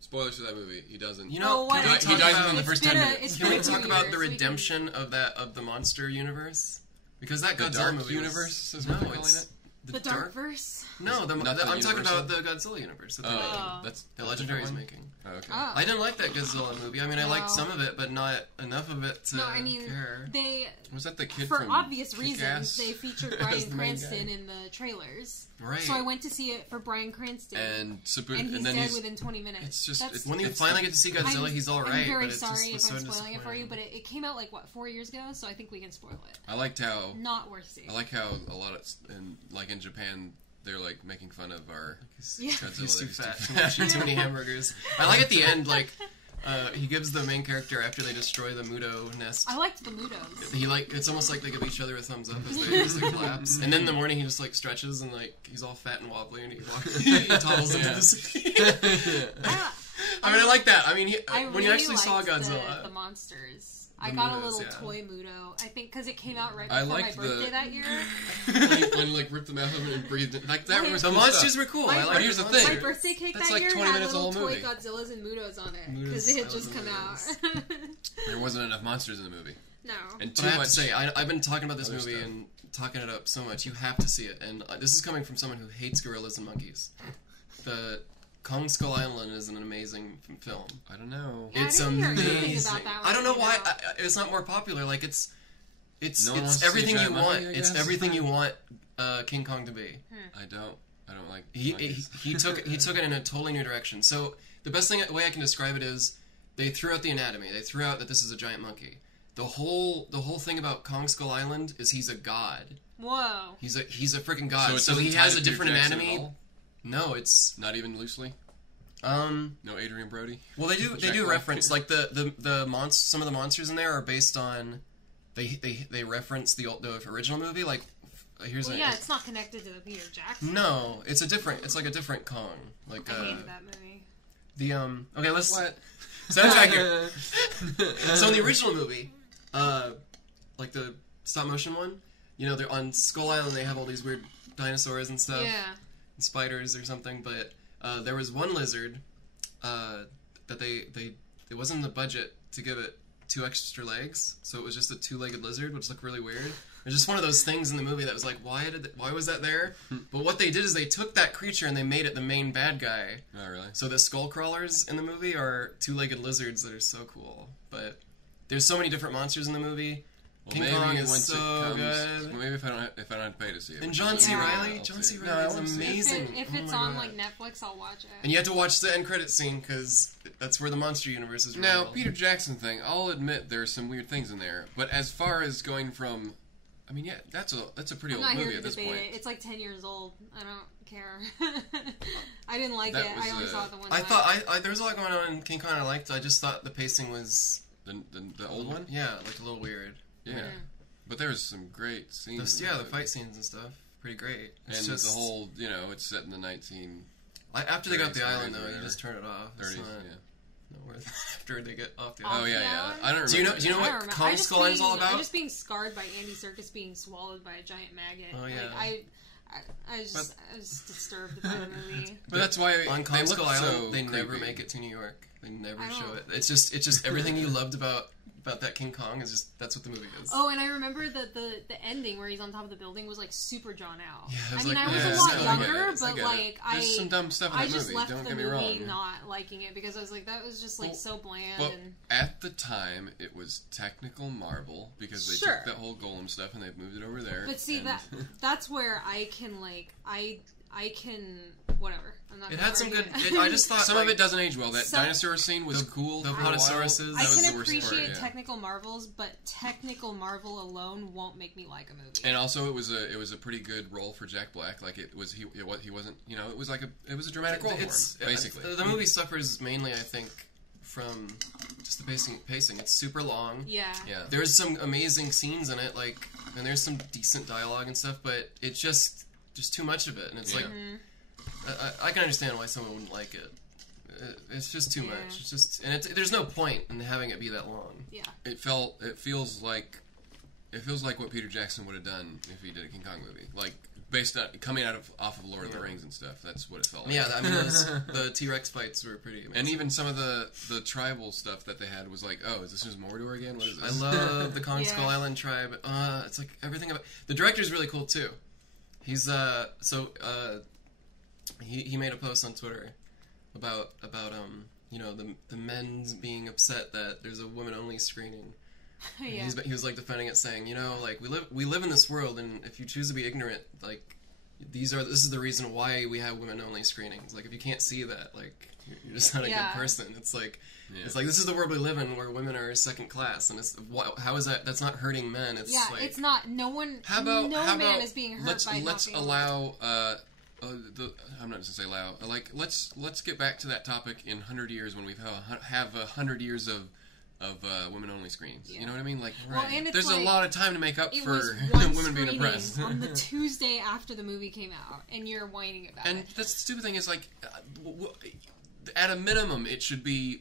Spoilers for that movie. He doesn't. You know, Oh, what? can we He talk dies about, within the first 10 minutes. Can we been talk 2 about years. the We can- redemption of the monster universe? Because that The Godzilla Dark movie Universe is no, what they're calling it's it? The Darkverse. No, Not the I'm talking Universal? about the Godzilla universe that they're Oh, making. that's The Legendary's one? making. Oh, okay. Oh. I didn't like that Godzilla movie. I mean, I liked No. some of it, but not enough of it to No, I mean care. they. Was that the kid For from obvious Kick-Ass? reasons, they featured As Bryan the main Cranston guy? in the trailers. Right. So I went to see it for Bryan Cranston, And he's then dead within 20 minutes. It's just That's- When you it's finally get to see Godzilla, I'm- he's all right. I'm very but it's sorry just if was I'm so spoiling it for you, disappointing. but it came out like 4 years ago, so I think we can spoil it. I liked how Not worth seeing. I like how a lot of in Japan they're like making fun of our Yeah. Godzilla. He's too that fat. too Too much, too many hamburgers. I like at the end, like he gives the main character after they destroy the Mudo nest. I liked the Mudos. He it's almost like they give each other a thumbs up as they collapse. And then in the morning he just like stretches and like he's all fat and wobbly and he toddles into the sea. I mean, I like that. I mean, when you actually saw Godzilla, the monsters. I The got a Mudos, little yeah. toy Mudo. I think because it came out right I before my liked birthday the- that year. when he like ripped the mouth open and breathed in. Like that was the cool monsters stuff. were cool. My I like But here's the thing. My birthday cake That's that like year 20 had minutes little of the toy movie. Godzillas and Mudos on it Mudos, because it had I just love come out. There wasn't enough monsters in the movie, No. and But too I have much. to say, I've been talking about this other movie stuff. and talking it up so much. You have to see it. And this is coming from someone who hates gorillas and monkeys. The Kong Skull Island is an amazing film. I don't know. Yeah, I It's didn't hear anything amazing. about that when I don't it know came why out. it's not more popular. Like it's No one wants to see everything you giant want. monkey, I It's guess? everything you want King Kong to be. I don't like. He monkeys. took it in a totally new direction. So the best way I can describe it is they threw out the anatomy. They threw out that this is a giant monkey. The whole thing about Kong Skull Island is he's a god. Whoa. He's a freaking god. it So doesn't he tie has to a Peter different Jackson at anatomy. all? No, it's Not even loosely. no. Adrian Brody. Well, they do Jack reference Black. like some of the monsters in there are based on they reference the original movie. Like here's Well, a yeah, it's not connected to the Peter Jackson. no, it's like a different Kong. Like I hated that movie. the okay, let's What? soundtrack here. So in the original movie, like the stop motion one, they're on Skull Island. They have all these weird dinosaurs and stuff, Yeah. and spiders or something. But there was one lizard that it wasn't in the budget to give it 2 extra legs, so it was just a 2-legged lizard, which looked really weird. It's just one of those things in the movie that was like, why was that there? But what they did is they took that creature and they made it the main bad guy. Oh, really? So the skull crawlers in the movie are 2-legged lizards that are so cool. But there's so many different monsters in the movie. Well, King maybe Kong once is so it comes, good. Well, maybe if I don't have to pay to see it. And John C. Yeah. Riley, I'll John see C. it. Riley No, I is wanna see it. amazing. If Oh it's my on God. like Netflix, I'll watch it. And you have to watch the end credit scene because that's where the monster universe is. Now, revealed. Peter Jackson thing, I'll admit there's some weird things in there, but as far as going from, I mean, yeah, that's a pretty I'm old not here movie to at this debate point. it. It's like 10 years old. I don't care. I didn't like That it. was, I only saw it the one I time. thought there was a lot going on in King Kong I liked. I just thought the pacing was The old one? yeah, like a little weird. Yeah. But there was some great scenes. The fight scenes and stuff, pretty great. It's And just the whole, it's set in the 1930s, after they got the island though, you whatever. just turn it off. It's not, yeah. not worth after they get off the Oh, island. Oh, yeah, the yeah. island? I don't remember. Do you know I don't what remember. Kong I just Skull Island's all being- I'm about? just being scarred by Andy Serkis being swallowed by a giant maggot. Oh, yeah. Like, I was disturbed by the movie. But that's why On they Kong look Skull Island, so they never creepy. make it to New York. They never I show don't- it. It's just everything you loved about that King Kong is just that's what the movie is. Oh, and I remember that the ending where he's on top of the building was like super drawn out. Yeah, it was I mean, like- I was yeah, a it's lot not- younger, I get it. but like There's some dumb stuff in I that just movie. left Don't the get me movie wrong. not liking it because I was like, that was just like so bland. Well, and at the time, it was technical marvel because they Sure. took that whole golem stuff and they've moved it over there. But see and- that's where I can like I can whatever. I'm not. It gonna had some argue good. it. I just thought Some like, of it doesn't age well. That dinosaur scene was cool. the for a while. Pontosauruses. I That was can the worst part, appreciate yeah. technical marvels, but technical marvel alone won't make me like a movie. And also, it was a pretty good role for Jack Black. Like he wasn't, you know, it was a dramatic role for him, basically. The movie suffers mainly, I think, from just the pacing. It's super long. Yeah. There's some amazing scenes in it, like, and there's some decent dialogue and stuff, but it's just too much of it, and it's like, I can understand why someone wouldn't like it. It's just too much. It's just, and there's no point in having it be that long. Yeah. It feels like what Peter Jackson would have done if he did a King Kong movie, like based on coming off of Lord of the Rings and stuff. That's what it felt like. Yeah, I mean, the T-Rex fights were pretty amazing. And even some of the tribal stuff that they had was like, oh, is this just Mordor again? What is this? I love the Kong Skull Island tribe. It's like everything about the director's really cool too. He's he made a post on Twitter about you know, the men's being upset that there's a women only screening. Yeah. He was like defending it, saying, you know, like we live in this world, and if you choose to be ignorant, like this is the reason why we have women only screenings. Like if you can't see that, like you're just not a good person. It's like it's like this is the world we live in, where women are second class, and how is that? That's not hurting men. It's like, it's not. No one. How about man is being hurt by let's talking allow. I'm not just gonna say allow. Like let's get back to that topic in 100 years when we have 100 years of women only screenings. Yeah. You know what I mean? Like, Well, and it's there's like, a lot of time to make up it for was one women being screening oppressed. on the Tuesday after the movie came out, and you're whining about And it. that's the stupid thing is like, at a minimum, it should be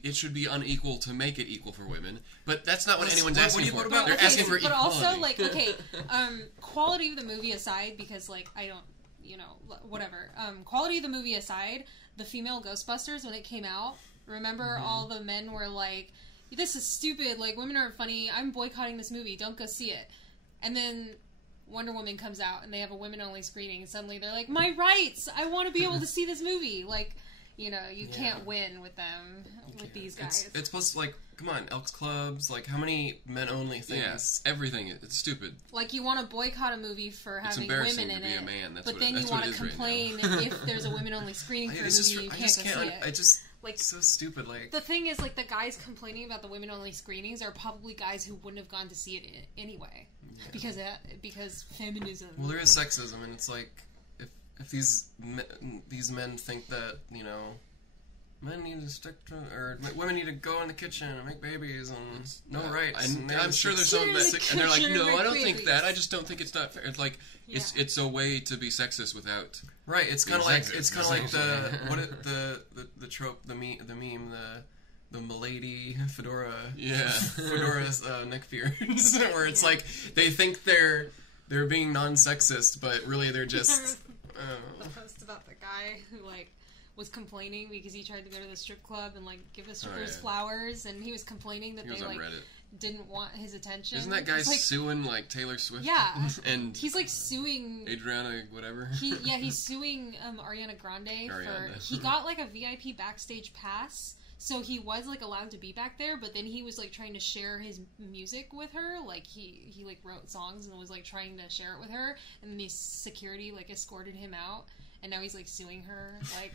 unequal to make it equal for women. But that's not what anyone's asking for. They're asking for but equality. also, like, okay, quality of the movie aside, because like I don't, you know, whatever. Quality of the movie aside, the female Ghostbusters when it came out, remember all the men were like, "This is stupid. Like, women aren't funny. I'm boycotting this movie. Don't go see it." And then Wonder Woman comes out, and they have a women-only screening, and suddenly they're like, "My rights! I want to be able to see this movie." Like, you know, you can't win with them, with these guys. It's supposed to, like, come on, Elks Clubs, like, how many men-only things? Yes, everything. It's stupid. Like, you want to boycott a movie for having embarrassing women in to be it, a man. That's but what then that's you what want it to is right complain now. if there's a women-only screening for a movie, you can't go see it. I just, like, it's so stupid, like... The thing is, like, the guys complaining about the women-only screenings are probably guys who wouldn't have gone to see it anyway. Yeah. Because feminism. Well, there is sexism, and it's like, if these men think that, you know, men need to stick to, or women need to go in the kitchen and make babies and no rights. And I'm sure there's some that, and they're like, no, I don't think that. I just don't think it's not fair. It's like it's a way to be sexist without. Right. It's kind of like sexist. the trope, the meme, the milady fedora. Yeah. Fedora neck fears, where it's like they think they're being non-sexist, but really they're just. The post about the guy who like was complaining because he tried to go to the strip club and like give the strippers flowers, and he was complaining that they like didn't want his attention. Isn't that guy suing like Taylor Swift? Yeah, and he's like suing Adriana whatever. He's suing Ariana Grande for he got like a VIP backstage pass. So he was like allowed to be back there, but then he was like trying to share his music with her. Like he like wrote songs and was like trying to share it with her, and then the security like escorted him out, and now he's like suing her, like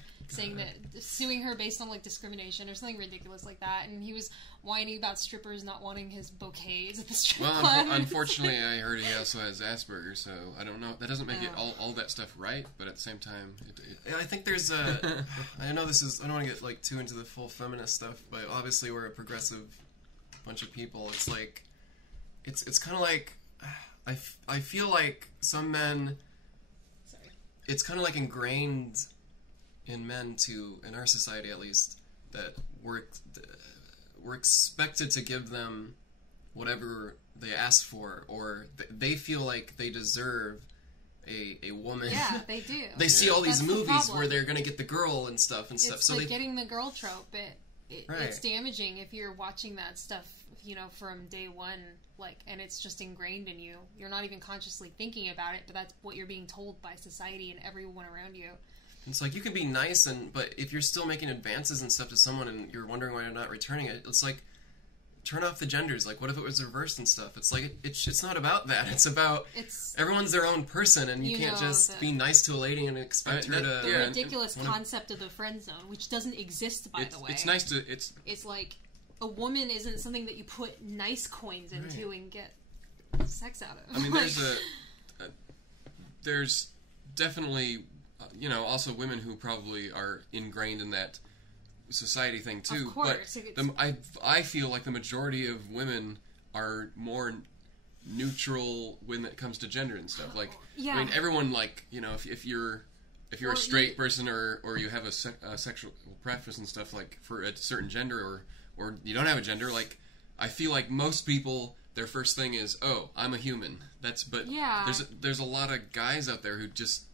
suing her based on like discrimination or something ridiculous like that. And he was whining about strippers not wanting his bouquets at the strip club. Unfortunately, I heard he also has Asperger's, so I don't know. That doesn't make it all that stuff right, but at the same time, I think there's a. I know this is. I don't want to get like too into the full feminist stuff, but obviously we're a progressive bunch of people. It's like, it's kind of like, I feel like some men. Sorry. It's kind of like ingrained in men in our society at least, that we're expected to give them whatever they ask for, or they feel like they deserve a woman. Yeah, they do. They see all these movies where they're gonna get the girl and stuff. It's so like getting the girl trope. It's damaging if you're watching that stuff, you know, from day one, like, and it's just ingrained in you. You're not even consciously thinking about it, but that's what you're being told by society and everyone around you. It's like you can be nice, but if you're still making advances and stuff to someone and you're wondering why you're not returning it, it's like turn off the genders? Like, what if it was reversed and stuff? It's like, it's not about that. It's about everyone's their own person, and you can't just be nice to a lady and expect her to... The ridiculous concept of the friend zone, which doesn't exist, by the way. It's nice to... It's like, a woman isn't something that you put nice coins into and get sex out of. I mean, there's definitely, also women who probably are ingrained in that society thing too. Of course. But I feel like the majority of women are more neutral when it comes to gender and stuff. Like, I mean, everyone, like, if you're a straight person or you have a sexual preference and stuff, like for a certain gender or you don't have a gender, like, I feel like most people, their first thing is, oh, I'm a human. There's a lot of guys out there who just,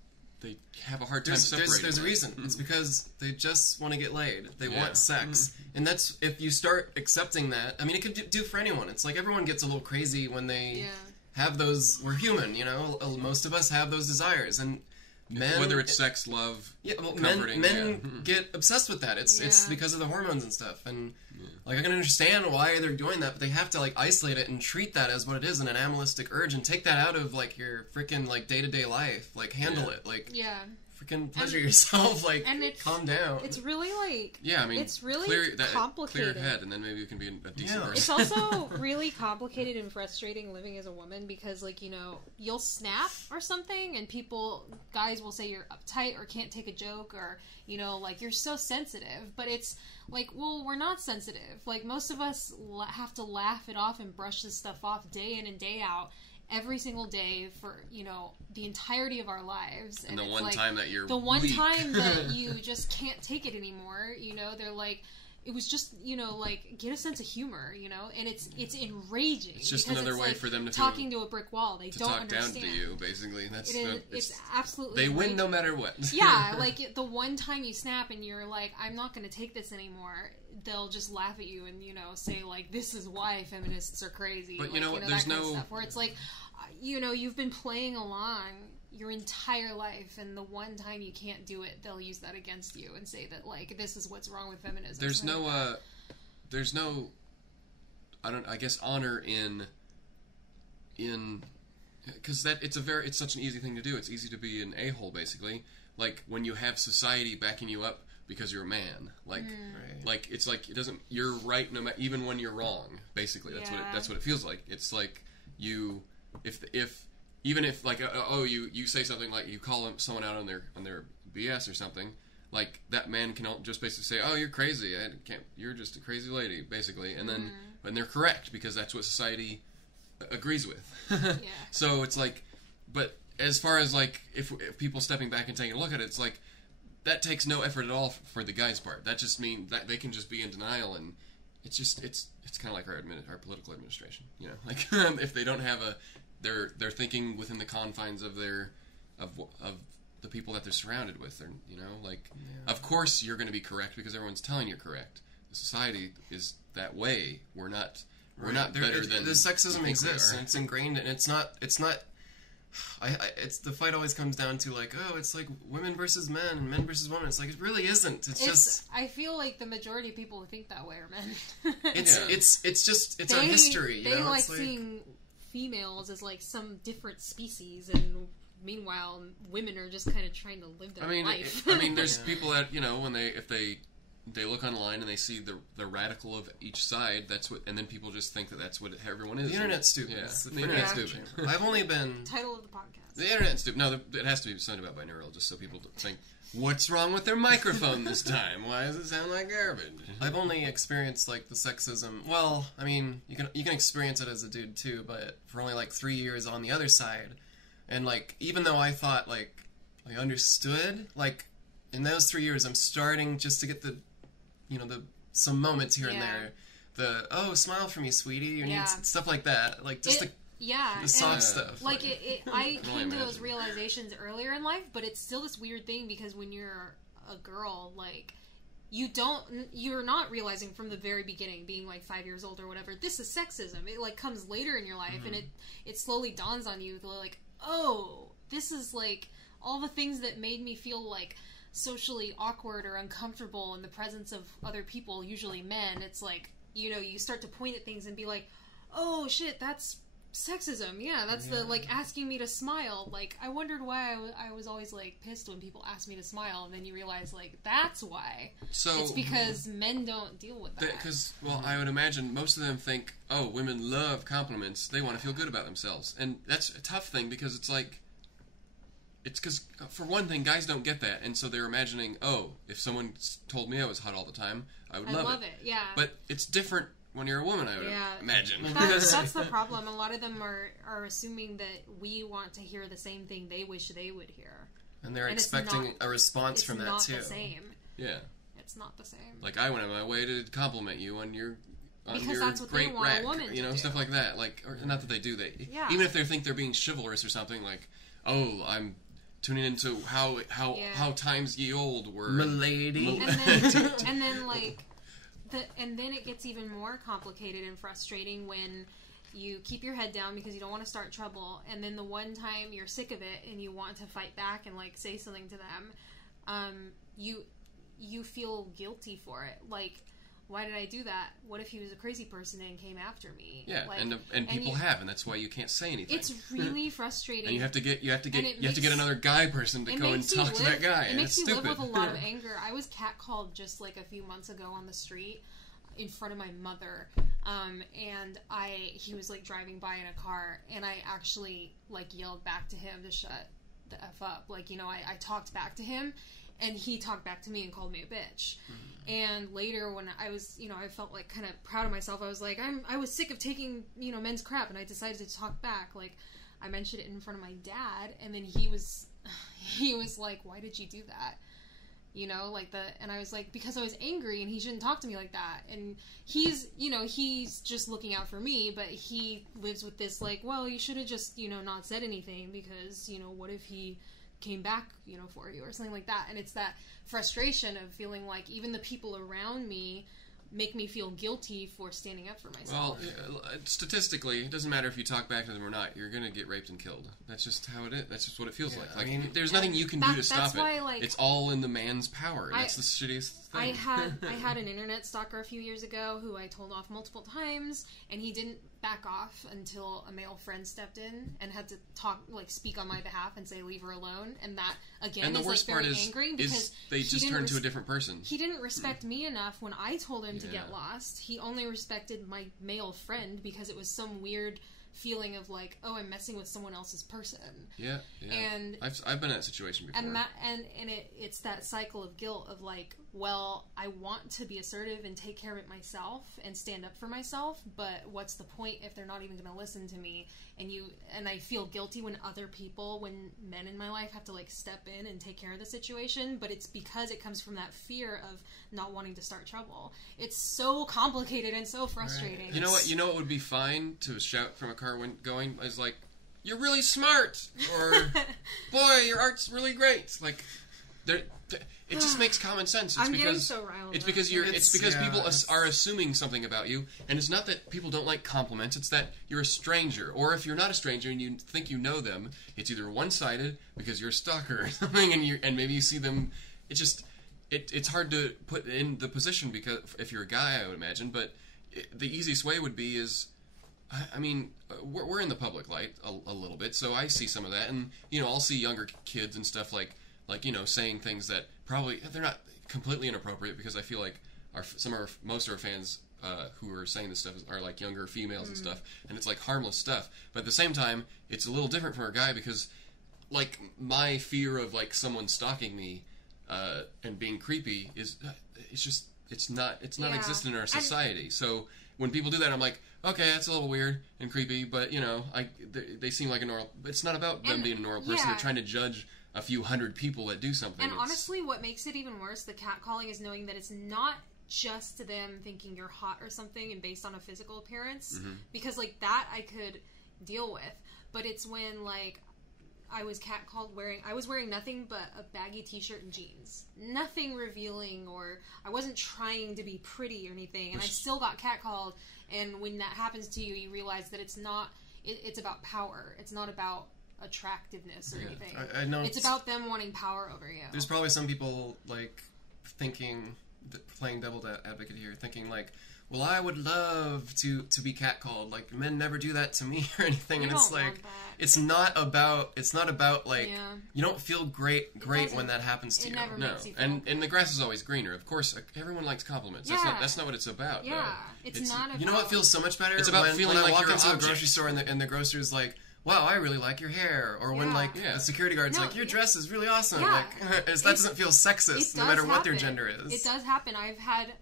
they have a hard time separating. There's a reason. It's because they just want to get laid. They want sex. And that's, if you start accepting that, I mean, it could do for anyone. It's like everyone gets a little crazy when they have those, we're human, most of us have those desires. And men, whether it's sex, love, comforting, men get obsessed with that. It's because of the hormones and stuff. And like, I can understand why they're doing that, but they have to, like, isolate it and treat that as what it is, an animalistic urge, and take that out of, like, your freaking, like, day-to-day life. Like, handle it. Like, freaking pleasure yourself. Like, calm down. It's really, like, it's really complicated. Clear your head, and then maybe you can be a decent person. It's also really complicated and frustrating living as a woman because, like, you'll snap or something, and guys will say you're uptight or can't take a joke or, like, you're so sensitive, but it's like, well, we're not sensitive. Like, most of us have to laugh it off and brush this stuff off day in and day out, every single day for, the entirety of our lives. And the one time that you're time that you just can't take it anymore, they're like, it was just, like, get a sense of humor, and it's enraging. It's just another way for them to talking to a brick wall. They don't understand. Talk down to you, basically. It's absolutely. They win no matter what. Yeah, like, the one time you snap and you're like, I'm not going to take this anymore, they'll just laugh at you and, say, like, this is why feminists are crazy. But, like, there's that kind of stuff, where it's like, you've been playing along your entire life, and the one time you can't do it, they'll use that against you and say that, like, this is what's wrong with feminism. There's no I guess honor in because it's such an easy thing to do. It's easy to be an a-hole, basically. Like, when you have society backing you up because you're a man, like, like, it's like, it doesn't, you're right no matter, even when you're wrong, basically. That's what it feels like. It's like, even if like, you say something, like, you call someone out on their BS or something, like, that man can just basically say, oh, you're crazy, you're just a crazy lady, basically, and then and they're correct because that's what society agrees with. So it's like, but as far as, like, if people stepping back and taking a look at it, it's like, that takes no effort at all for the guy's part. That just means that they can just be in denial, and it's kind of like our political administration, like, if they don't have they're thinking within the confines of of the people that they're surrounded with, like, of course you're going to be correct because everyone's telling you're correct. The society is that way. We're not better than the sexism exists, and it's ingrained, and it's not. It's the fight always comes down to, like, oh, it's like women versus men and men versus women. It's like, it really isn't. It's just. I feel like the majority of people who think that way are men. It's our history. They like seeing females as, like, some different species, and meanwhile women are just kind of trying to live their life. There's people that, when they look online and they see the radical of each side, and then people just think that's what everyone is. The internet's stupid. Yeah. The internet's stupid. I've only been... Title of the podcast. The internet's stupid. No, it has to be something about binaural, just so people don't think, what's wrong with their microphone this time? Why does it sound like garbage? I've only experienced, like, the sexism. Well, I mean, you can experience it as a dude too, but for only, like, 3 years on the other side. And, like, even though I thought, like, I understood, like, in those 3 years, I'm starting just to get some moments here and there. Oh, smile for me, sweetie. You need stuff like that. Like, just the soft stuff. Like, I came to those realizations earlier in life, but it's still this weird thing because when you're a girl, like, you're not realizing from the very beginning, being like 5 years old or whatever, this is sexism. It, like, comes later in your life, and it slowly dawns on you, like, oh, this is, like, all the things that made me feel, like, socially awkward or uncomfortable in the presence of other people, usually men. It's like, you know, you start to point at things and be like, oh shit, that's sexism. Yeah, that's the, like, asking me to smile. Like, I wondered why I was always, like, pissed when people asked me to smile, and then you realize, like, that's why. So it's because men don't deal with that. Because, well, I would imagine most of them think, oh, women love compliments. They want to feel good about themselves. And that's a tough thing, because it's like, it's because, for one thing, guys don't get that, and so they're imagining, oh, if someone told me I was hot all the time, I would love it. Yeah. But it's different when you're a woman, I would imagine. That's the problem. A lot of them are assuming that we want to hear the same thing they wish they would hear. And they're expecting a response from that, too. It's not the same. Yeah. It's not the same. Like, I went on my way to compliment you on your because that's what they want rack, a woman to you know, do. Stuff like that. Like, or, not that they do that. Yeah. Even if they think they're being chivalrous or something, like, oh, I'm tuning into how times ye old were. Milady. And then like... and then it gets even more complicated and frustrating when you keep your head down because you don't want to start trouble, and then the one time you're sick of it and you want to fight back and, like, say something to them, you feel guilty for it. Like, why did I do that? What if he was a crazy person and came after me? Yeah, like, and people and that's why you can't say anything. It's really frustrating. And you have to get another guy person to go and talk to that guy. It makes you stupid. live with a lot of anger. I was catcalled just like a few months ago on the street in front of my mother, and he was like driving by in a car, and I actually like yelled back to him to shut the F up. Like, you know, I talked back to him, and he talked back to me and called me a bitch. And later, when I was, you know, I felt like kind of proud of myself. I was like, I was sick of taking, you know, men's crap, and I decided to talk back. Like, I mentioned it in front of my dad, and then he was like, why did you do that? You know, like and I was like, because I was angry, and he shouldn't talk to me like that. And he's, you know, he's just looking out for me, but he lives with this, like, well, you should have just, you know, not said anything, because, you know, what if he came back, you know, for you or something like that. And it's that frustration of feeling like even the people around me make me feel guilty for standing up for myself. Well, statistically, it doesn't matter if you talk back to them or not, you're going to get raped and killed. That's just how it is. That's just what it feels like. Like, I mean, there's nothing you can do to stop it. Like, it's all in the man's power. That's the shittiest thing. I had an internet stalker a few years ago who I told off multiple times, and he didn't back off until a male friend stepped in and had to speak on my behalf and say, leave her alone. And that, again, and the is worst like very part angering because they just turned to a different person. He didn't respect me enough when I told him to get lost. He only respected my male friend because it was some weird feeling of like, oh, I'm messing with someone else's person. Yeah. And I've been in that situation before. And it's that cycle of guilt of like, well, I want to be assertive and take care of it myself and stand up for myself, but what's the point if they're not even going to listen to me? And I feel guilty when when men in my life have to like step in and take care of the situation, but it's because it comes from that fear of not wanting to start trouble. It's so complicated and so frustrating. Right. You know what would be fine to shout from a car when going is like, you're really smart, or boy, your art's really great. Like, it just makes common sense. It's because people are assuming something about you, and it's not that people don't like compliments. It's that you're a stranger, or if you're not a stranger and you think you know them, it's either one-sided because you're a stalker or something, and maybe you see them. It's hard to put in the position because if you're a guy, I would imagine. But the easiest way would be I mean, we're in the public light a little bit, so I see some of that, and you know, I'll see younger kids and stuff like you know, saying things that probably they're not completely inappropriate, because I feel like most of our fans who are saying this stuff are like younger females and stuff, and it's like harmless stuff. But at the same time, it's a little different for a guy because like my fear of like someone stalking me and being creepy it's not existent in our society. So when people do that, I'm like, okay, that's a little weird and creepy, but you know, they seem like a normal. It's not about them being a normal person. They're trying to judge a few hundred people that do something. And honestly, what makes it even worse, the catcalling, is knowing that it's not just them thinking you're hot or something and based on a physical appearance, because like that I could deal with, but it's when like I was catcalled I was wearing nothing but a baggy t-shirt and jeans, nothing revealing, or I wasn't trying to be pretty or anything, and I still got catcalled. And when that happens to you, you realize that it's about power. It's not about attractiveness or anything. I know it's about them wanting power over you. There's probably some people like thinking, playing devil's advocate here, thinking like, well, I would love to be catcalled. Like, men never do that to me or anything. You And it's don't want like, that. it's not about like, Yeah. you don't feel great doesn't. when that happens to It you. never No, makes you feel and good. the grass is always greener. Of course, everyone likes compliments. Yeah. That's not what it's about. Yeah, though. it's not about... You know what feels so much better? It's about when feeling I like walk you're into an a grocery object. store and the grocer's like, wow, I really like your hair. Or when, Yeah. like, Yeah. the security guard's No, like, your yeah. dress is really awesome. Yeah. Like, that doesn't feel sexist, no matter what their gender is. It does happen. I've had,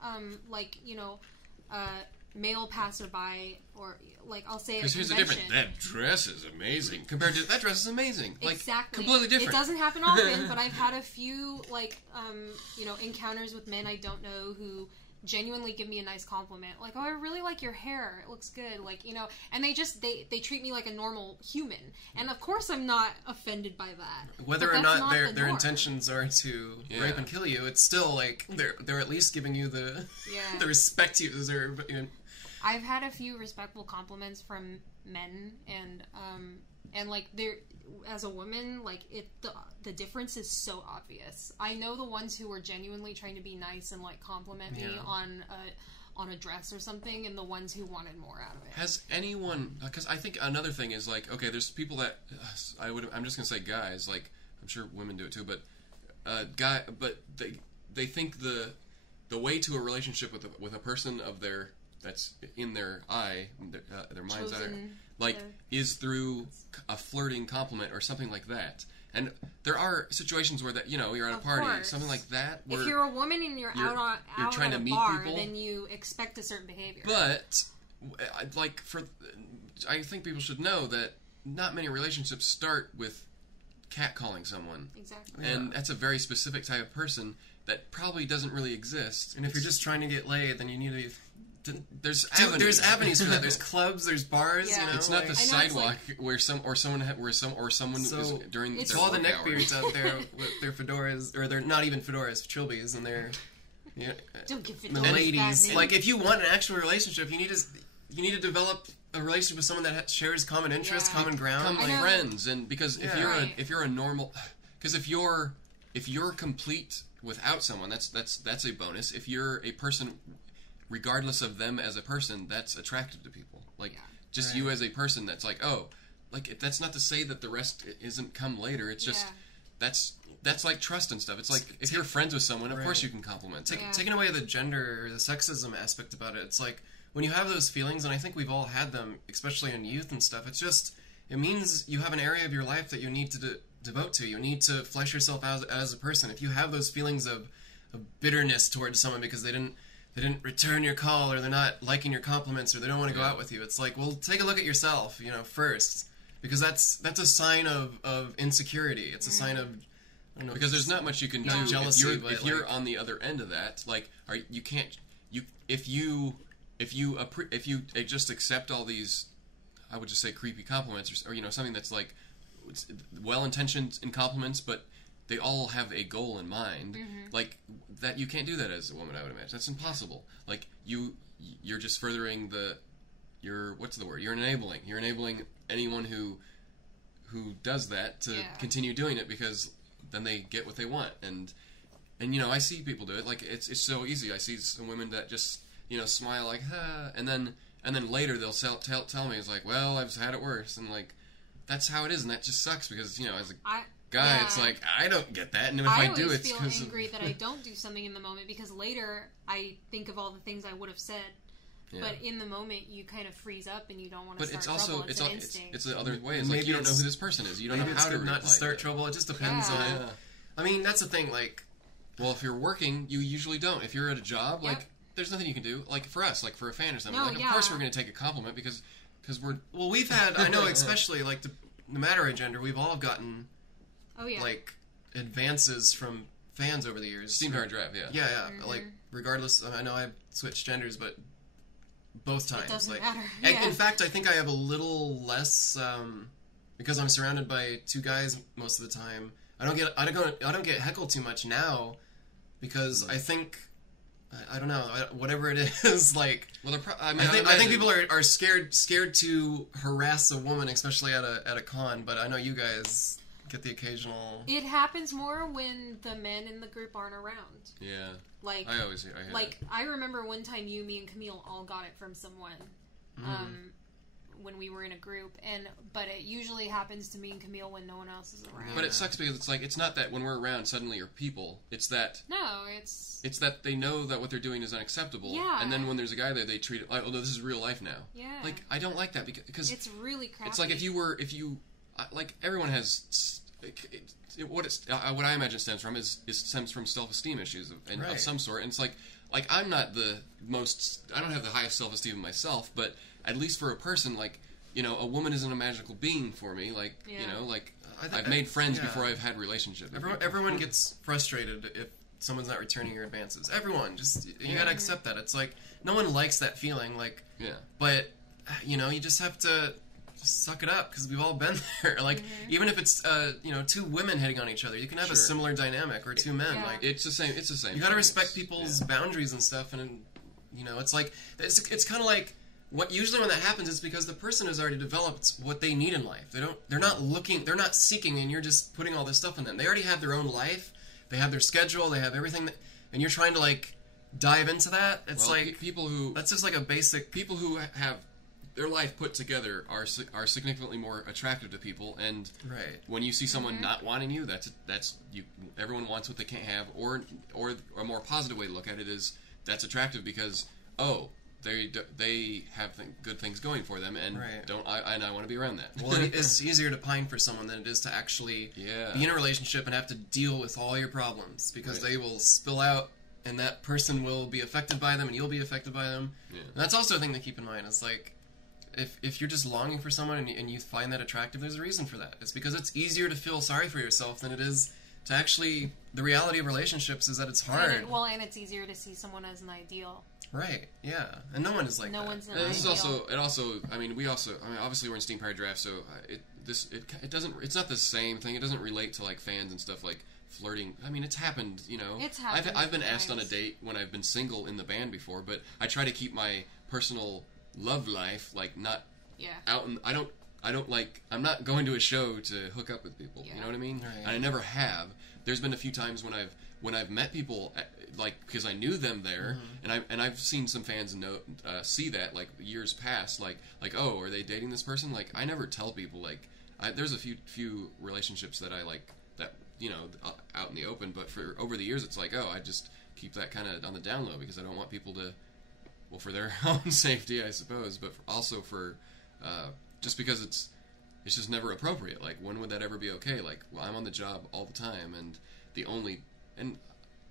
male passerby, or, like, I'll say at a Because here's the convention. difference. That dress is amazing compared to that dress is amazing. Like, Exactly. completely different. It doesn't happen often, but I've had a few, encounters with men I don't know who genuinely give me a nice compliment. Like, oh, I really like your hair. It looks good. Like, and they treat me like a normal human. And of course I'm not offended by that. Whether But or that's not the their norm. intentions are to Yeah. rape and kill you, it's still, like, they're at least giving you the Yeah. the respect you deserve. I've had a few respectful compliments from men, and like they're, as a woman, like the difference is so obvious. I know the ones who are genuinely trying to be nice and like compliment me Yeah. on a dress or something, and the ones who wanted more out of it. Has anyone? Because I think another thing is like, okay, there's people that I'm just gonna say guys. Like, I'm sure women do it too, but they think the way to a relationship with a person of their that's in their eye, their mind's eye, Chosen, like yeah. is through a flirting compliment or something like that. And there are situations where that you're at a Of party, course. something like that. Where If you're a woman and you're out trying at to a meet bar, people, then you expect a certain behavior. but I think people should know that not many relationships start with catcalling someone. Exactly. And that's a very specific type of person that probably doesn't really exist. And if you're just trying to get laid, then you need to... There's There's avenues for that. There's clubs, there's bars. Yeah. It's not like, the it's sidewalk where someone So, is during it's their all the work hours. neckbeards out there with their fedoras, or they're not even fedoras, trilbies, and they're Don't give it the to ladies. Like, if you want an actual relationship, you need to develop a relationship with someone that shares common interests, Yeah. common ground. Become I know. friends, and because if Yeah. you're Right. if you're a normal, because if you're complete without someone, that's a bonus. If you're a person, regardless of them as a person, that's attractive to people. Like Yeah. just Right. you as a person, that's like, oh, like that's not to say that the rest isn't come later. It's just Yeah. that's like trust and stuff. It's like if you're friends with someone, of course Right. you can compliment them. Yeah. Taking away the gender or the sexism aspect about it, it's like when you have those feelings, and I think we've all had them, especially in youth and stuff. It means you have an area of your life that you need to devote to. You need to flesh yourself out as a person. If you have those feelings of bitterness towards someone because they didn't return your call, or they're not liking your compliments, or they don't want to go Yeah. out with you, it's like, well, take a look at yourself, first, because that's a sign of insecurity. It's a sign of, I don't know, Because there's not much you can Yeah. do Jealousy, if but, you're like- on the other end of that. Like, you can't if you just accept all these, I would just say creepy compliments, or something that's like well intentioned in compliments, but they all have a goal in mind. Like that, you can't do that as a woman. I would imagine that's impossible. Like you're just furthering what's the word? You're enabling anyone who does that to Yeah. continue doing it, because then they get what they want. And I see people do it. Like it's so easy. I see some women that just smile like and then later they'll tell me, it's like, well, I've had it worse, and like that's how it is, and that just sucks, because as a guy, Yeah. it's like I don't get that, and if I I do, always it's feel because angry that I don't do something in the moment, because later I think of all the things I would have said. Yeah. But in the moment, you kind of freeze up and you don't want to But start it's also trouble. It's an it's instinct. the other way. It's Maybe like you don't know it's- who this person is. You don't maybe know it's how to good not to reply start them. trouble. It just depends Yeah. on it. I mean, that's the thing. Like, Well, if you're working, you usually don't. If you're at a job, Yep. like there's nothing you can do. Like for us, like for a fan or something. No, Like of yeah. course we're going to take a compliment because we're well, we've had. I know, especially like no matter our gender, we've all gotten Oh yeah. like advances from fans over the years. steamed hard drive. Yeah. Yeah. Like regardless, I know I switched genders, but both times. It doesn't like, matter. and Yeah. in fact, I think I have a little less because I'm surrounded by two guys most of the time. I don't get heckled too much now because I think I don't know, whatever it is, like Well, I think people are scared to harass a woman, especially at a con. But I know you guys get the occasional... It happens more when the men in the group aren't around. Yeah. Like, I hear that. I remember one time me and Camille all got it from someone. When we were in a group, but it usually happens to me and Camille when no one else is around. But it sucks because it's not that when we're around suddenly you're people. It's that it's that they know that what they're doing is unacceptable. Yeah. And then when there's a guy there, they treat it like, oh no, this is real life now. Yeah. Like I don't like that because it's really crappy. It's like if you like everyone has what I imagine stems from is stems from self-esteem issues of some sort, and it's like I'm not I don't have the highest self-esteem of myself, but at least for a person, like, you know, a woman isn't a magical being for me. Like, you know, like, I've made friends before I've had relationships. Everyone gets frustrated if someone's not returning your advances. Everyone. You gotta accept that. It's like, no one likes that feeling, like, but, you know, you just have to just suck it up, because we've all been there. Like, even if it's, you know, two women hitting on each other, you can have a similar dynamic, or two men. Like, it's the same. You gotta respect people's boundaries and stuff, and, you know, it's like, it's kind of like, usually when that happens, it's because the person has already developed what they need in life. They're not seeking, and you're just putting all this stuff in them. They already have their own life. They have their schedule. They have everything, and you're trying to like dive into that. It's that's just like a basic. People who have their life put together are significantly more attractive to people, and when you see someone not wanting you, that's you. Everyone wants what they can't have, or a more positive way to look at it is that's attractive because they have good things going for them, and I want to be around that. Well, it's easier to pine for someone than it is to actually be in a relationship and have to deal with all your problems, because they will spill out, and that person will be affected by them, and you'll be affected by them. And that's also a thing to keep in mind. Is like, if you're just longing for someone and you find that attractive, there's a reason for that. It's because it's easier to feel sorry for yourself than it is to actually... The reality of relationships is that it's hard. And it's easier to see someone as an ideal. Right, yeah. And no one is like that. One's an ideal. I mean, obviously we're in Steam Powered Draft, so it's not the same thing. It doesn't relate to, like, fans and stuff, like flirting. I mean, it's happened, you know. It's happened. I've been asked on a date when I've been single in the band before, but I try to keep my personal love life, like, not out, and I don't like, I'm not going to a show to hook up with people, you know what I mean? And I never have. There's been a few times when I've met people, like, because I knew them there, and I've seen some fans see that, like, years past, like, oh, are they dating this person? Like, I never tell people, like, there's a few relationships that I like, that, you know, out in the open, but for over the years, it's like, oh, I just keep that kind of on the down low, because I don't want people to, well, for their own safety, I suppose, but also for, just because it's just never appropriate. Like, when would that ever be okay? Like, well, I'm on the job all the time, and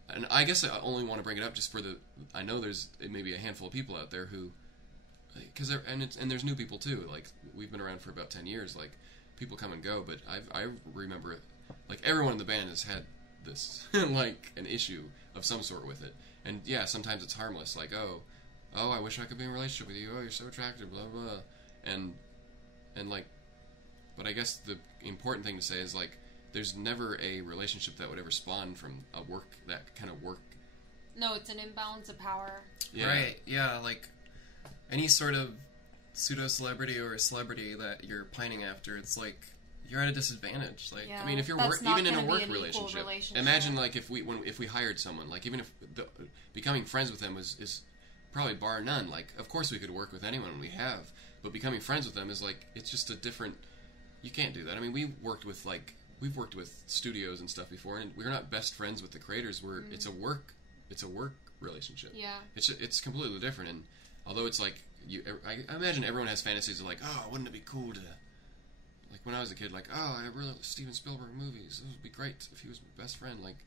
and I guess I only want to bring it up just for I know there's maybe a handful of people out there who, because and there's new people too. Like, we've been around for about 10 years. Like, people come and go, but I remember it. Like, everyone in the band has had this like an issue of some sort with it, and yeah, sometimes it's harmless. Like, oh, I wish I could be in a relationship with you. Oh, you're so attractive, blah blah, and like, but I guess the important thing to say is, like, there's never a relationship that would ever spawn from that kind of work. No, it's an imbalance of power. Yeah. Right, yeah, like, any sort of pseudo-celebrity or a celebrity that you're pining after, it's like, you're at a disadvantage. Like, I mean, if you're even in a work relationship, imagine, like, if we hired someone, like, even if becoming friends with them is probably bar none. Like, of course we could work with anyone we have, but becoming friends with them is like, it's just a different. You can't do that. I mean, we've worked with studios and stuff before, and we're not best friends with the creators. It's a work relationship. Yeah. It's completely different. And although it's like I imagine everyone has fantasies of, like, oh, wouldn't it be cool to, like, when I was a kid, like, oh, I really like Steven Spielberg movies. It would be great if he was my best friend. Like,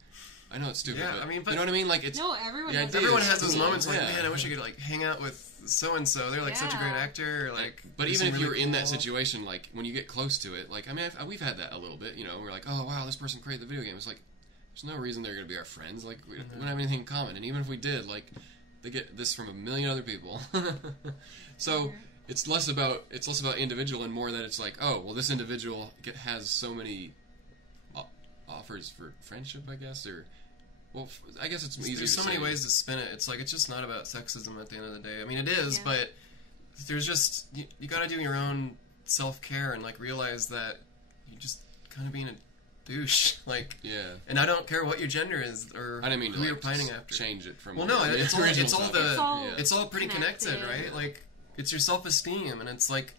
I know it's stupid, but, I mean, but you know what I mean? Like, it's everyone has those moments like, man, I wish I could, like, hang out with so and so. They're like such a great actor. Or, like, but even if you're in that situation, like, when you get close to it, like, I mean, we've had that a little bit. You know, we're like, oh wow, this person created the video game. It's like, there's no reason they're going to be our friends. Like, we don't have anything in common. And even if we did, like, they get this from a million other people. So it's less about individual and more that it's like, oh, well, this individual has so many offers for friendship, I guess, or. Well, I guess it's easier. There's so many ways to spin it. It's like, it's just not about sexism at the end of the day. I mean, it is, but there's just you got to do your own self-care and, like, realize that you're just kind of being douche. Like, yeah. And I don't care what your gender is or I didn't mean who to you're pining after. change it from. Well, no, it's all pretty connected. connected, right? Like, it's your self-esteem, and it's like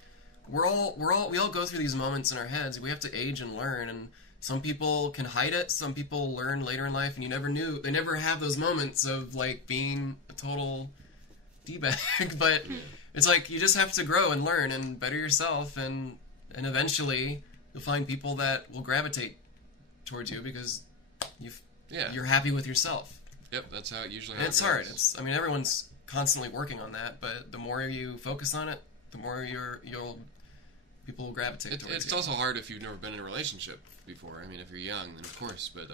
we all go through these moments in our heads. We have to age and learn, and some people can hide it. Some people learn later in life, and they never have those moments of like being a total d-bag. But it's like you just have to grow and learn and better yourself, and eventually you'll find people that will gravitate towards you because you're happy with yourself. Yep, that's how it usually. And it's hard. Everyone's constantly working on that, but the more you focus on it, the more people will gravitate towards you. It's also hard if you've never been in a relationship before. I mean, if you're young, then of course, but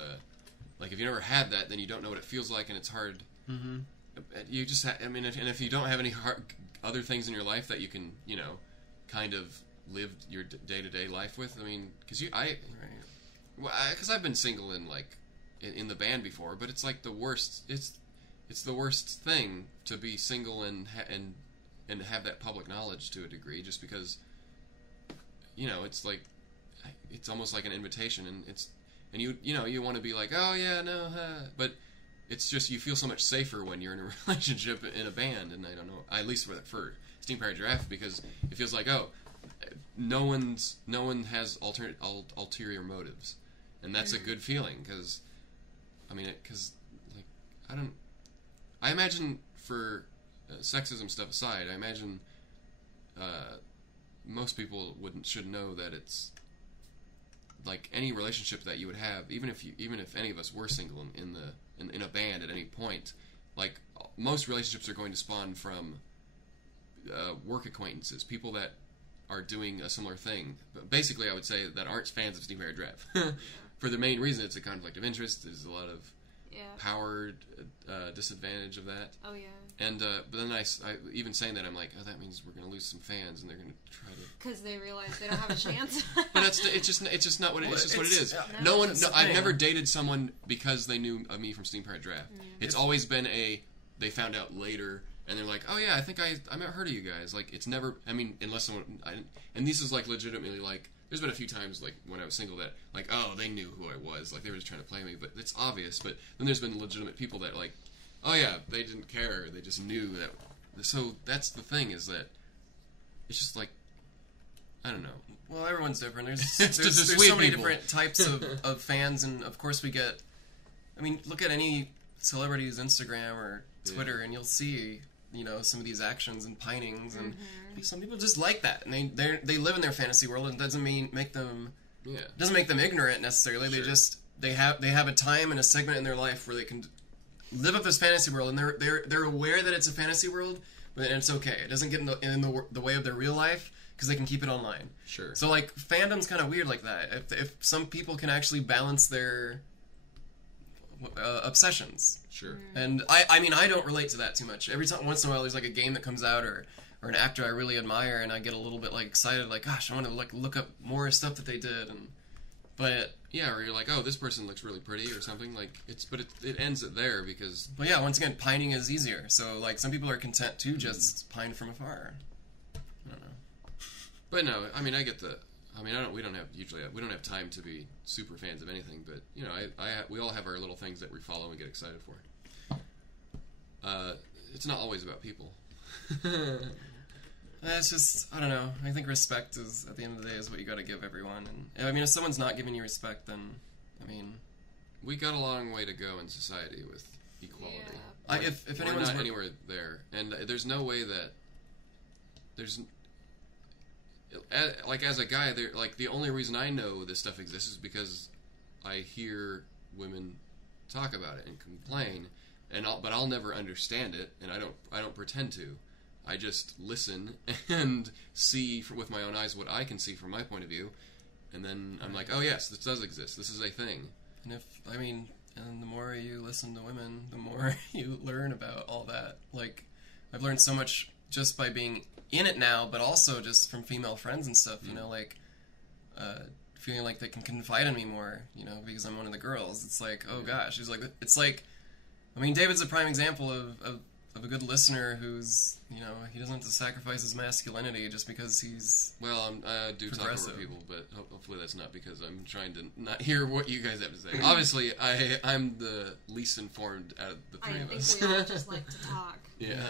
like if you never had that, then you don't know what it feels like, and it's hard. Mm-hmm. You just, if you don't have any other things in your life that you can, kind of live your day-to-day life with. I mean, because I've been single in the band before, but it's like the worst. It's the worst thing to be single and have that public knowledge to a degree, just because it's like it's almost like an invitation, and you want to be like, oh yeah, no, but it's just you feel so much safer when you're in a relationship in a band, and I don't know, at least for Steam-Powered Giraffe, because it feels like, oh, no one has ulterior motives, and that's a good feeling, because I imagine for sexism stuff aside, I imagine most people should know that it's like any relationship that you would have, even if any of us were single in a band at any point, like most relationships are going to spawn from work acquaintances, people that are doing a similar thing, but basically I would say that aren't fans of Steam-Powered Giraffe. For the main reason, it's a conflict of interest. There's a lot of power disadvantage of that. Oh yeah. And but then I even saying that, I'm like, oh, that means we're going to lose some fans, and they're going to try to, because they realize they don't have a chance. But it's just not what it is. It's just what it is. Yeah. I've never dated someone because they knew of me from Steam-Powered Giraffe. It's always been they found out later, and they're like, oh yeah, I think I heard of you guys. Like, it's never, unless someone, and this is like legitimately like, there's been a few times like when I was single that like, oh, they knew who I was, like they were just trying to play me, but it's obvious. But then there's been legitimate people that like, oh yeah, they didn't care, they just knew that. So that's the thing, is that it's just like, I don't know. Well, everyone's different. There's so many different types of fans, and of course we get, look at any celebrity's Instagram or Twitter, and you'll see, some of these actions and pinings, and some people just like that, and they live in their fantasy world, and it doesn't make them ignorant necessarily. Sure. They have a time and a segment in their life where they can live up this fantasy world, and they're aware that it's a fantasy world, but it's okay. It doesn't get in the way of their real life, because they can keep it online. Sure. So like fandom's kind of weird like that. If some people can actually balance their obsessions. Sure. And I don't relate to that too much. Once in a while there's like a game that comes out or an actor I really admire, and I get a little bit like excited, like, gosh, I want to like look up more stuff that they did, but yeah, or you're like, oh, this person looks really pretty or something, like it ends it there, because yeah, once again, pining is easier. So like some people are content to just pine from afar. I don't know. But no, I get the. We don't have time to be super fans of anything, but we all have our little things that we follow and get excited for. It's not always about people. It's just, I don't know. I think respect is, at the end of the day, is what you got to give everyone. And if someone's not giving you respect, then we got a long way to go in society with equality. Yeah. If we're anyone's not anywhere there, and there's no way that there's. Like, as a guy, the only reason I know this stuff exists is because I hear women talk about it and complain, but I'll never understand it, and I don't pretend to. I just listen and see with my own eyes what I can see from my point of view, and then I'm like, oh yes, this does exist. This is a thing. And the more you listen to women, the more you learn about all that. Like, I've learned so much just by being in it now, but also just from female friends and stuff, feeling like they can confide in me more, because I'm one of the girls. It's like, oh gosh, it's like, David's a prime example of a good listener who's, you know, he doesn't have to sacrifice his masculinity just because he's Well, I do talk over progressive. people, but hopefully that's not because I'm trying to not hear what you guys have to say. Obviously, I'm the least informed out of the I three of think us. we all just like to talk. Yeah.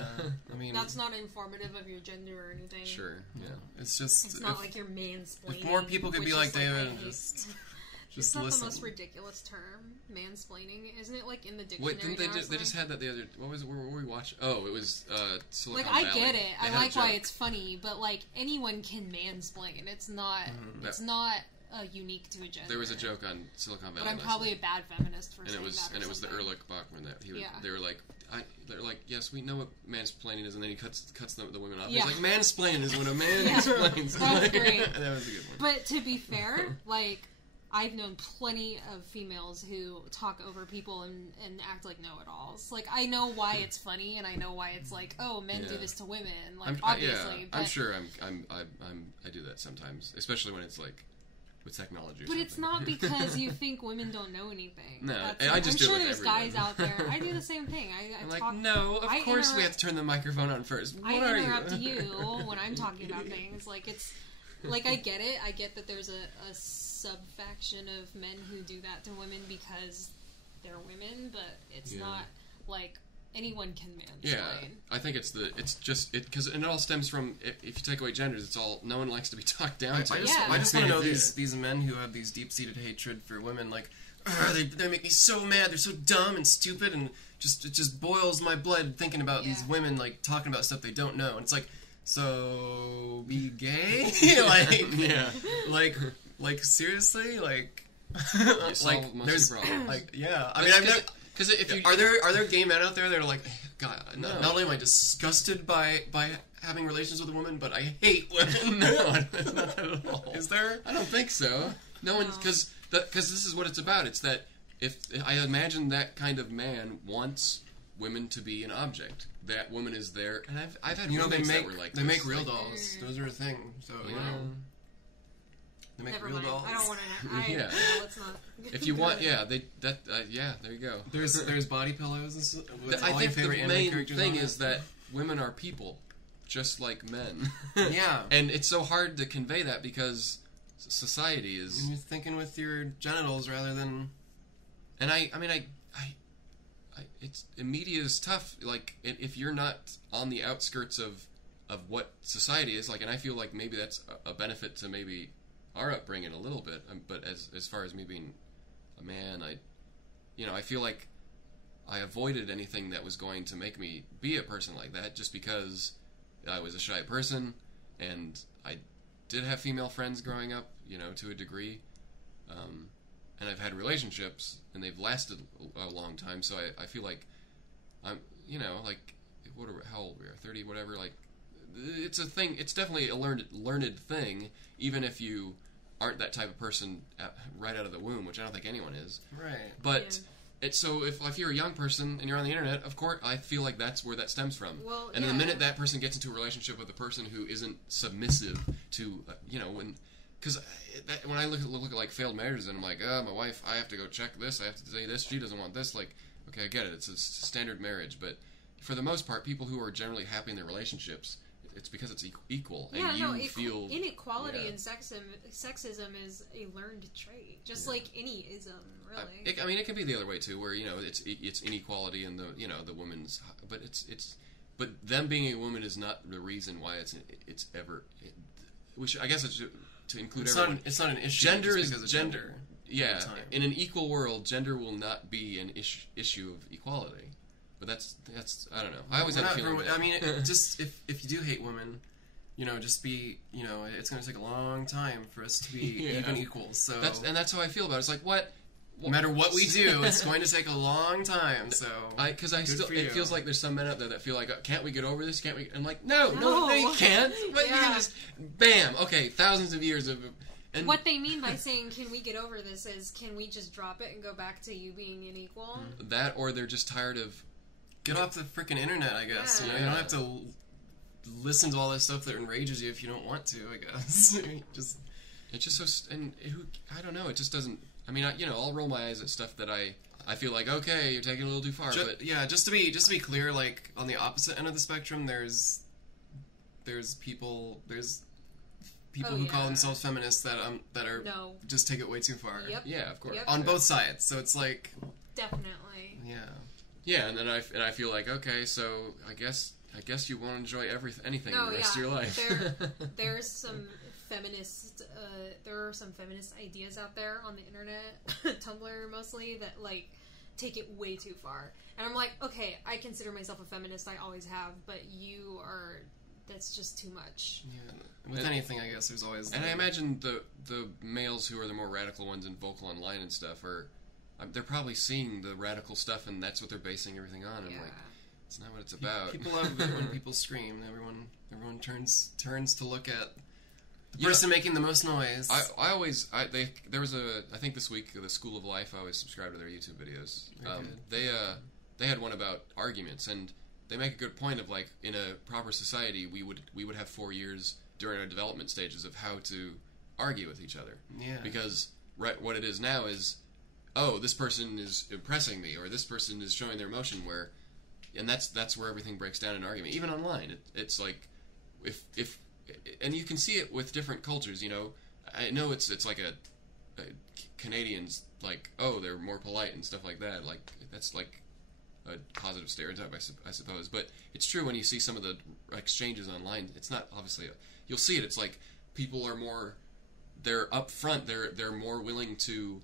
I mean, That's not informative of your gender or anything. Sure. Yeah. it's just It's not like you're mansplaining. if more people could be which like is, like, I David and hate. just It's not listen. the most ridiculous term, mansplaining. Isn't it like in the dictionary? Wait, didn't they now or they just something? had that the other? What was what were we watching? Oh, it was Silicon Like, I Valley. get it. They I had a like why joke. it's funny, but like anyone can mansplain. It's not. Mm-hmm. It's not unique to a gender. There was a joke on Silicon Valley. But I'm last probably night. a bad feminist for and saying it was that. and or it was the something. Ehrlich Bachman that he was, Yeah. they were like yes, we know what mansplaining is, and then he cuts the women off. Yeah. He's like, mansplaining is when a man Yeah. explains. That was great. That was a good one. But to be fair, like, I've known plenty of females who talk over people and act like know-it-alls. Like, I know why it's funny, and I know why it's like, oh, men do Yeah. this to women. Like, obviously. I'm But, sure I do that sometimes, especially when it's like with technology. Or but it's something. not because you think women don't know anything. No, That's and I just I'm do it sure with there's everyone. guys out there. I do the same thing. I I'm talk. like, no, of I course we interrupt- have to turn the microphone on first. What I are interrupt you? you when I'm talking about things. Like, it's like, I get it. I get that there's a subfaction of men who do that to women because they're women, but it's Yeah. not like anyone can mansplain. Yeah, I think it's just because it all stems from if you take away genders, it's all no one likes to be talked down to. I just, Yeah. I just want to know Yeah. these men who have these deep-seated hatred for women, like, they make me so mad, they're so dumb and stupid, and it just boils my blood thinking about these Yeah. women, like, talking about stuff they don't know. And it's like, so, be gay? like, Yeah. like, seriously? Like, solve like, most of there's, your problems. like, yeah. I mean, I've never... Because if you Are there gay men out there that are like, God, not only am I disgusted by having relations with a woman, but I hate women. no, it's not that at all. Is there? I don't think so. No one, because this is what it's about. It's that if I imagine that kind of man wants women to be an object, that woman is there, and I've had You know, they roommates make that were like they this, make real like, dolls. Those are a thing. So you Yeah. know, they make Never real mind. dolls. I don't want to. Yeah. Let's not. If you want, yeah, there you go. There's body pillows and stuff. With I all think your favorite the anime main characters thing on it. is that women are people, just like men. Yeah. And it's so hard to convey that because society is. You're thinking with your genitals rather than. And I mean, it's media is tough. Like, if you're not on the outskirts of what society is like, and I feel like maybe that's a benefit to maybe our upbringing a little bit. But as far as me being a man, I feel like I avoided anything that was going to make me be a person like that, just because I was a shy person, and I did have female friends growing up, to a degree. And I've had relationships, and they've lasted a long time, so I feel like I'm, like, how old we are, 30, whatever, like, it's a thing, it's definitely a learned thing, even if you aren't that type of person right out of the womb, which I don't think anyone is. Right. But, so if you're a young person, and you're on the internet, of course, I feel like that's where that stems from. Well, and the minute that person gets into a relationship with a person who isn't submissive to, because when I look at like failed marriages, and I'm like, my wife, I have to go check this, I have to say this, she doesn't want this. Like, okay, I get it, it's a standard marriage, but for the most part, people who are generally happy in their relationships, it's because it's equal, and you feel inequality and sexism is a learned trait, just like any ism, really. I mean, it can be the other way too, where it's inequality in the woman's, but but them being a woman is not the reason why it's ever. I guess it's to include everyone. It's not an issue. Gender just is because of gender. Yeah, time. in an equal world, gender will not be an issue of equality. But that's I don't know. I always have a feeling. I mean, just if you do hate women, just be it's going to take a long time for us to be even equals. So that's how I feel about it. It's like what. No matter what we do, it's going to take a long time. So because it feels like there's some men out there that feel like, can't we get over this? Can't we? I'm like, no, you can't. But you can just, bam, okay, thousands of years of. And what they mean by saying, can we get over this, is can we just drop it and go back to you being unequal? That, or they're just tired of. Get off the freaking internet, I guess. Yeah. You don't have to listen to all this stuff that enrages you if you don't want to. I guess. It's just so, and I don't know. It just doesn't. I mean, I'll roll my eyes at stuff that I feel like, okay, you're taking it a little too far. But just to be clear, like on the opposite end of the spectrum, there's people who call themselves feminists that are just take it way too far. Yep. Yeah, of course. Yep. On both sides, so it's like definitely. Yeah. Yeah, and then I feel like, okay, so I guess you won't enjoy anything the rest of your life. There's some feminist there are some feminist ideas out there on the internet, Tumblr mostly, that like take it way too far. And I'm like, okay, I consider myself a feminist, I always have, but that's just too much. Yeah. With anything, I guess there's always. And I imagine the males who are the more radical ones and vocal online and stuff they're probably seeing the radical stuff, and that's what they're basing everything on. And like, it's not what it's about. People love it when people scream. Everyone turns to look at the person making the most noise. There was I think this week, the School of Life. I always subscribe to their YouTube videos. They had one about arguments, and they make a good point of like, in a proper society, we would have 4 years during our development stages of how to argue with each other. Yeah. Because what it is now is, oh, this person is impressing me, or this person is showing their emotion, and that's where everything breaks down in argument. Even online, it's like, if and you can see it with different cultures. I know it's like a Canadians, like, oh, they're more polite and stuff like that. Like, that's like a positive stereotype, I suppose. But it's true when you see some of the exchanges online. It's not obviously you'll see it. It's like people are more, they're upfront. They're more willing to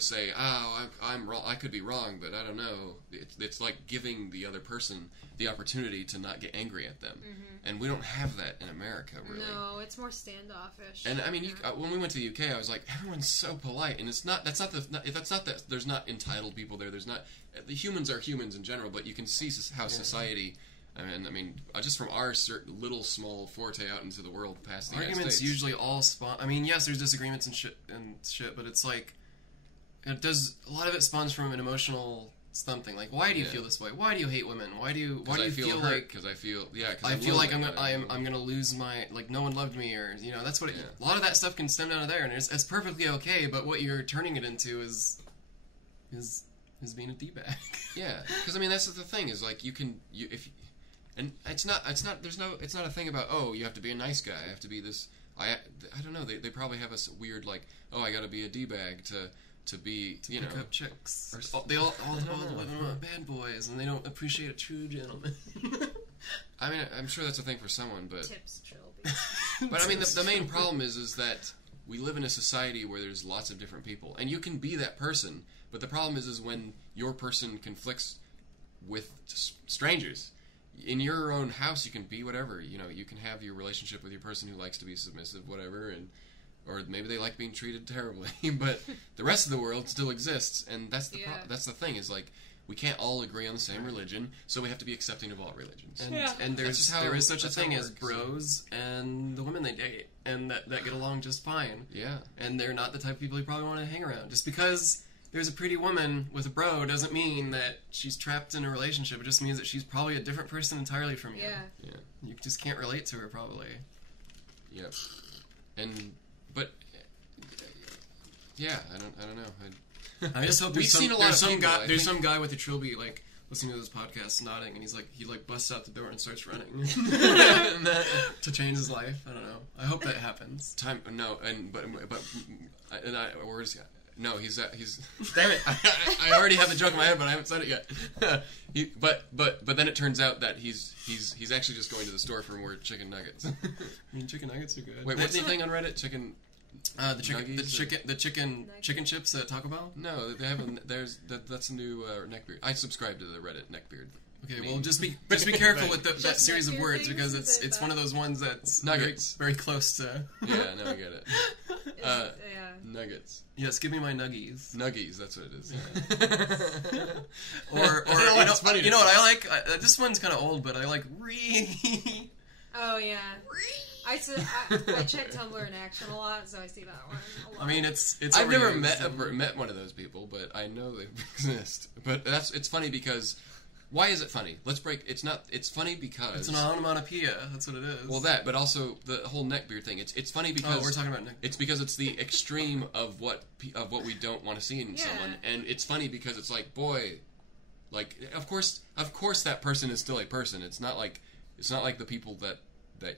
say, oh, I'm wrong. I could be wrong, but I don't know. It's like giving the other person the opportunity to not get angry at them, and we don't have that in America, really. No, it's more standoffish. And I mean, when we went to the UK, I was like, everyone's so polite, and that's not that there's not entitled people there. There's not, the humans are humans in general, but you can see how society. I mean, just from our little small forte out into the world past the arguments United States. Usually all spawn. I mean, yes, there's disagreements and shit, but it's like, it does, a lot of it spawns from an emotional something. Like, why do you feel this way? Why do you hate women? Why do you feel like? Because I feel like I'm gonna lose my, like, no one loved me, or that's what a lot of that stuff can stem out of there, and it's perfectly okay. But what you're turning it into is being a d-bag. Yeah, because I mean that's the thing is like and it's not a thing about, oh, you have to be a nice guy. I have to be this. I don't know. They probably have a weird like, oh, I got to be a d-bag to be, to pick up chicks. All the women are bad boys, and they don't appreciate a true gentleman. I mean, I'm sure that's a thing for someone, but tips trilby. But I mean, the main problem is that we live in a society where there's lots of different people, and you can be that person. But the problem is when your person conflicts with strangers. In your own house, you can be whatever. You can have your relationship with your person who likes to be submissive, whatever, or maybe they like being treated terribly. But the rest of the world still exists, and that's the thing is like, we can't all agree on the same religion, so we have to be accepting of all religions. And there is such a thing as bros and the women they date, and that get along just fine. Yeah. And they're not the type of people you probably want to hang around. Just because there's a pretty woman with a bro doesn't mean that she's trapped in a relationship. It just means that she's probably a different person entirely from you. Yeah. You just can't relate to her, probably. Yep. But yeah, I don't know. I just hope there's some guy with a trilby like listening to this podcast nodding, and he busts out the door and starts running to change his life. I don't know. I hope that happens. He's damn it! I already have the joke in my head, but I haven't said it yet. But then it turns out that he's actually just going to the store for more chicken nuggets. I mean, chicken nuggets are good. Wait, what's the thing on Reddit? Chicken. The chicken chips at Taco Bell? No, they have that's a new neckbeard. I subscribe to the Reddit neckbeard. Okay, well, just be careful with that series of words, because it's one of those ones that's nuggets very close to. Yeah, no, I get it. Nuggets. Yes, give me my nuggies. Nuggies, that's what it is. Yeah. or you know what I like? This one's kind of old, but I like re. Oh yeah. I check Tumblr in action a lot, so I see that one a lot. I mean, it's. I've never met one of those people, but I know they exist. But it's funny because why is it funny? Let's break. It's not. It's funny because it's an onomatopoeia. That's what it is. Well, that, but also the whole neckbeard thing. It's funny because we're talking about neckbeard. It's because it's the extreme of what we don't want to see in someone, and it's funny because it's like, boy, like of course that person is still a person. It's not like the people that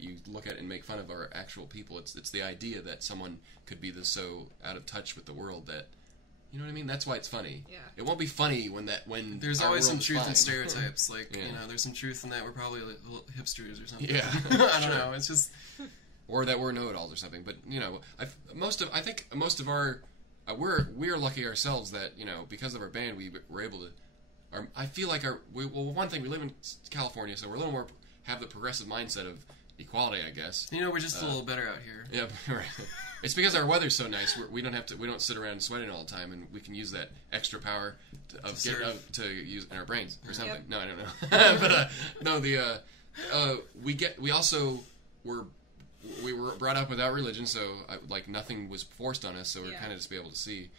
you look at and make fun of are actual people. It's the idea that someone could be so out of touch with the world that. You know what I mean? That's why it's funny. Yeah. It won't be funny when there's always some truth fine. in stereotypes. Like there's some truth in that we're probably little hipsters or something. Yeah, I don't know. It's just or that we're know-it-alls or something. But I think most of our we're lucky ourselves that because of our band we were able to. I feel like one thing, we live in California, so we're a little more have the progressive mindset of equality, I guess. We're just a little better out here. Yeah, right. It's because our weather's so nice. We don't sit around sweating all the time, and we can use that extra power to use in our brains or something. Yep. No, I don't know. But we were brought up without religion, so nothing was forced on us. So we're kind of just be able to see,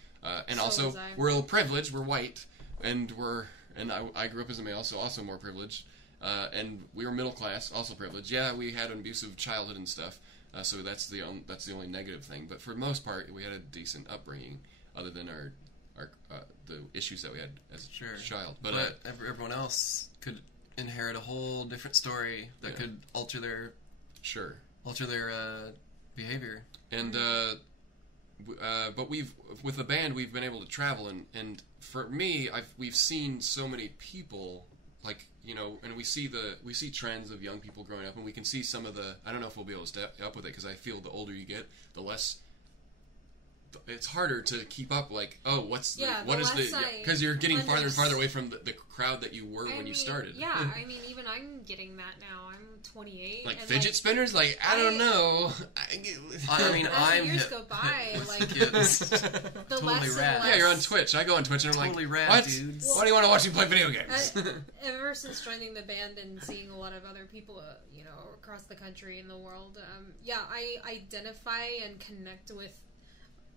and also we're a little privileged. We're white, and I grew up as a male, so also more privileged. And we were middle class, also privileged. Yeah, we had an abusive childhood and stuff. So that's the only negative thing. But for the most part, we had a decent upbringing, other than our the issues that we had as a child. But everyone else could inherit a whole different story that could alter their behavior. And but with the band we've been able to travel, and for me we've seen so many people. And we see trends of young people growing up, and we can see some of the. I don't know if we'll be able to step up with it because I feel the older you get, the less. It's harder to keep up. Because you're getting farther and farther away from the crowd that you were when you started. Yeah, I mean, even I'm getting that now. I'm 28. Like fidget spinners, I don't know. I mean, as the years go by, the totally less rad. Yeah, you're on Twitch. I go on Twitch and I'm totally like, rad, what? Dudes. Why do you want to watch me play video games? Ever since joining the band and seeing a lot of other people, across the country and the world, I identify and connect with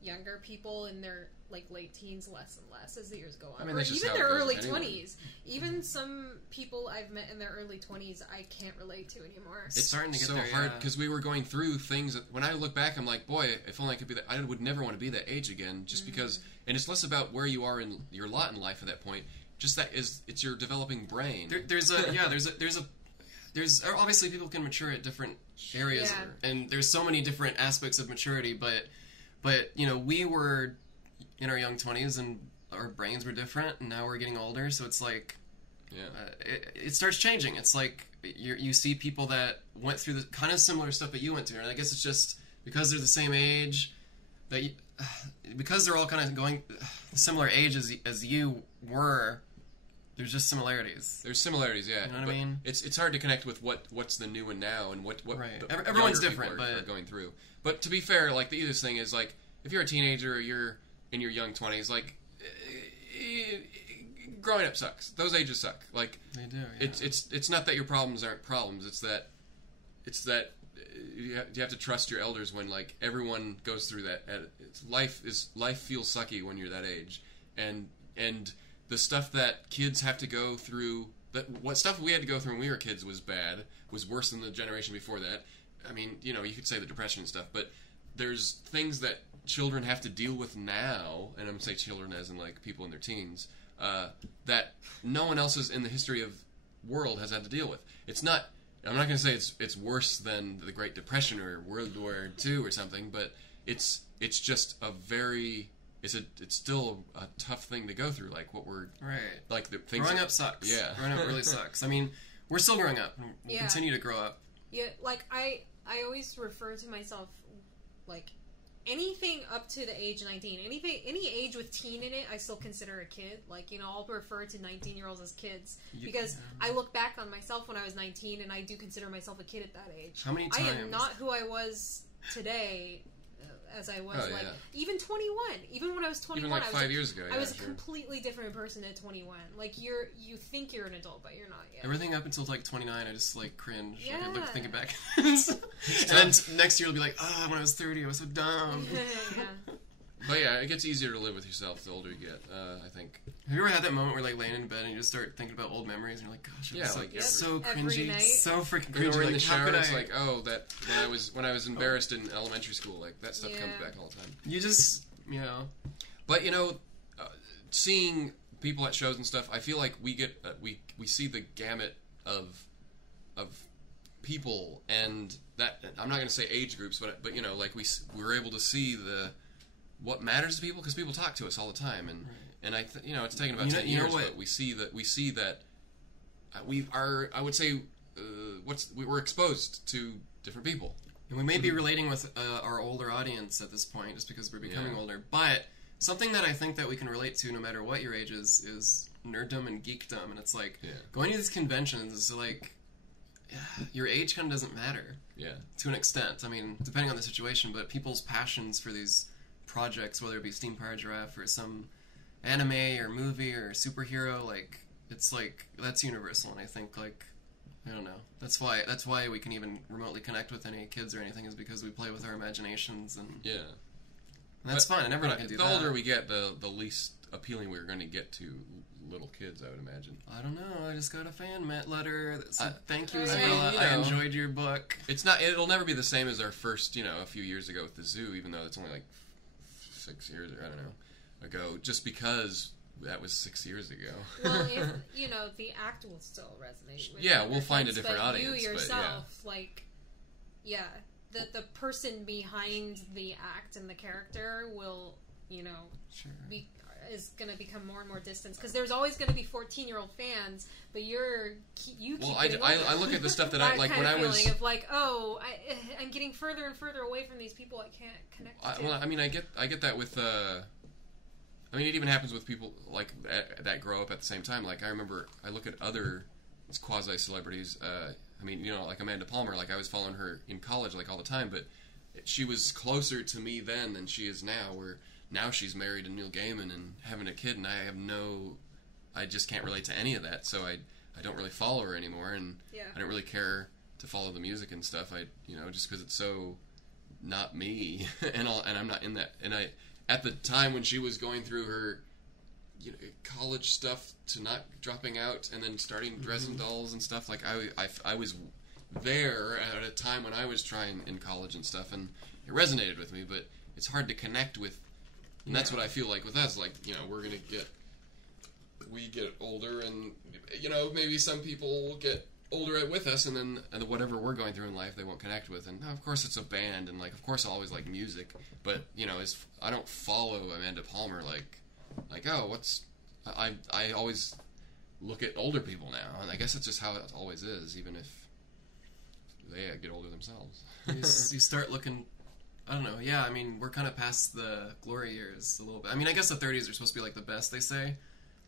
younger people in their late teens less and less as the years go on. I mean, that's just even how their it goes early with anyone. 20s. Even some people I've met in their early 20s I can't relate to anymore. It's starting to get so there, hard because we were going through things that, when I look back, I'm like, boy, if only I could be that. I would never want to be that age again, just because. And it's less about where you are in your lot in life at that point. Just it's your developing brain. There's obviously people can mature at different areas, and there's so many different aspects of maturity. But we were in our young 20s, and our brains were different, and now we're getting older. So it's like, it starts changing. It's like you see people that went through the kind of similar stuff that you went through, and I guess it's just because they're the same age that because they're all kind of going similar age as you were. There's just similarities. There's similarities, yeah. You know what I mean? It's hard to connect with what's the new and now, and what right. Everyone's different, but are going through. But to be fair, the easiest thing is if you're a teenager or you're in your young 20s, growing up sucks. Those ages suck. They do. Yeah. It's not that your problems aren't problems. It's that you have to trust your elders when everyone goes through that. Life feels sucky when you're that age, and the stuff that kids have to go through, what stuff we had to go through when we were kids was worse than the generation before that. I mean, you could say the depression and stuff, but there's things that children have to deal with now, and I'm saying children as in people in their teens, that no one else in the history of world has had to deal with. I'm not going to say it's worse than the Great Depression or World War II or something, but it's just it's still a tough thing to go through, what we're... Right. The things growing up sucks. Yeah. Growing up really sucks. I mean, we're still growing up. We'll continue to grow up. Yeah, I always refer to myself, anything up to the age of 19, any age with teen in it, I still consider a kid. I'll refer to 19-year-olds as kids, because I look back on myself when I was 19, and I do consider myself a kid at that age. How many times? I am not who I was today, as I was even 21. Even when I was 21, even 5 years ago, I was a completely different person at 21. You think you're an adult, but you're not yet. Everything up until 29, I just cringe. Yeah. I thinking back, and then next year I'll be when I was 30, I was so dumb. Yeah. But yeah, it gets easier to live with yourself the older you get, I think. Have you ever had that moment where, like, laying in bed and you just start thinking about old memories and you're like, gosh, Yeah, so every cringy, night. so freaking Or cringy. in Like, the shower, how it's could I? like, that when I was embarrassed in elementary school, like, that stuff comes back all the time. You just, you know. But, seeing people at shows and stuff, I feel like we get, we see the gamut of people, and that, I'm not going to say age groups, but like we're able to see what matters to people, because people talk to us all the time, and it's taken about 10 years, but we see that I would say we're exposed to different people, and we may be relating with our older audience at this point, just because we're becoming older. But something that I think that we can relate to, no matter what your age is nerddom and geekdom, and it's like going to these conventions is like. Your age kind of doesn't matter. Yeah. To an extent. I mean, depending on the situation, but people's passions for these projects, whether it be Steam-Powered Giraffe or some anime or movie or superhero, like, it's like, that's universal, and I think, like, I don't know. That's why we can even remotely connect with any kids or anything, is because we play with our imaginations, and... Yeah. And that's fun, and everyone can do that. The older we get, the least appealing we're going to get to little kids, I would imagine. I don't know. I just got a fan letter that said, thank you, I Isabella. I enjoyed your book. It'll never be the same as our first, a few years ago with the zoo, even though it's only like 6 years, or I don't know, ago, just because that was 6 years ago. Well, if, the act will still resonate with we'll find a different audience. You yourself, the person behind the act and the character will, is going to become more and more distant, because there's always going to be 14-year-old fans, but you keep getting older. I look at the stuff that I like when I was of like, I'm getting further and further away from these people I can't connect to. Well, I mean, I get that with it even happens with people like that grow up at the same time. Like, I remember I look at other quasi celebrities. Like Amanda Palmer. Like, I was following her in college like all the time, but she was closer to me then than she is now. Where now she's married to Neil Gaiman and having a kid, and I just can't relate to any of that, so I don't really follow her anymore, and I don't really care to follow the music and stuff, just because it's so not me, and I'm not in that, and at the time when she was going through her, college stuff to not dropping out, and then starting Dresden Dolls and stuff, like, I was there at a time when I was trying in college and stuff, and it resonated with me, but it's hard to connect with. And that's what I feel like with us. Like, we get older, and, maybe some people will get older with us, and whatever we're going through in life, they won't connect with. And, of course, it's a band, and, like, of course, I'll always like music. But, I don't follow Amanda Palmer, I always look at older people now. And I guess that's just how it always is, even if they get older themselves. You start looking... I don't know. Yeah, I mean, we're kind of past the glory years a little bit. I mean, I guess the 30s are supposed to be like the best, they say.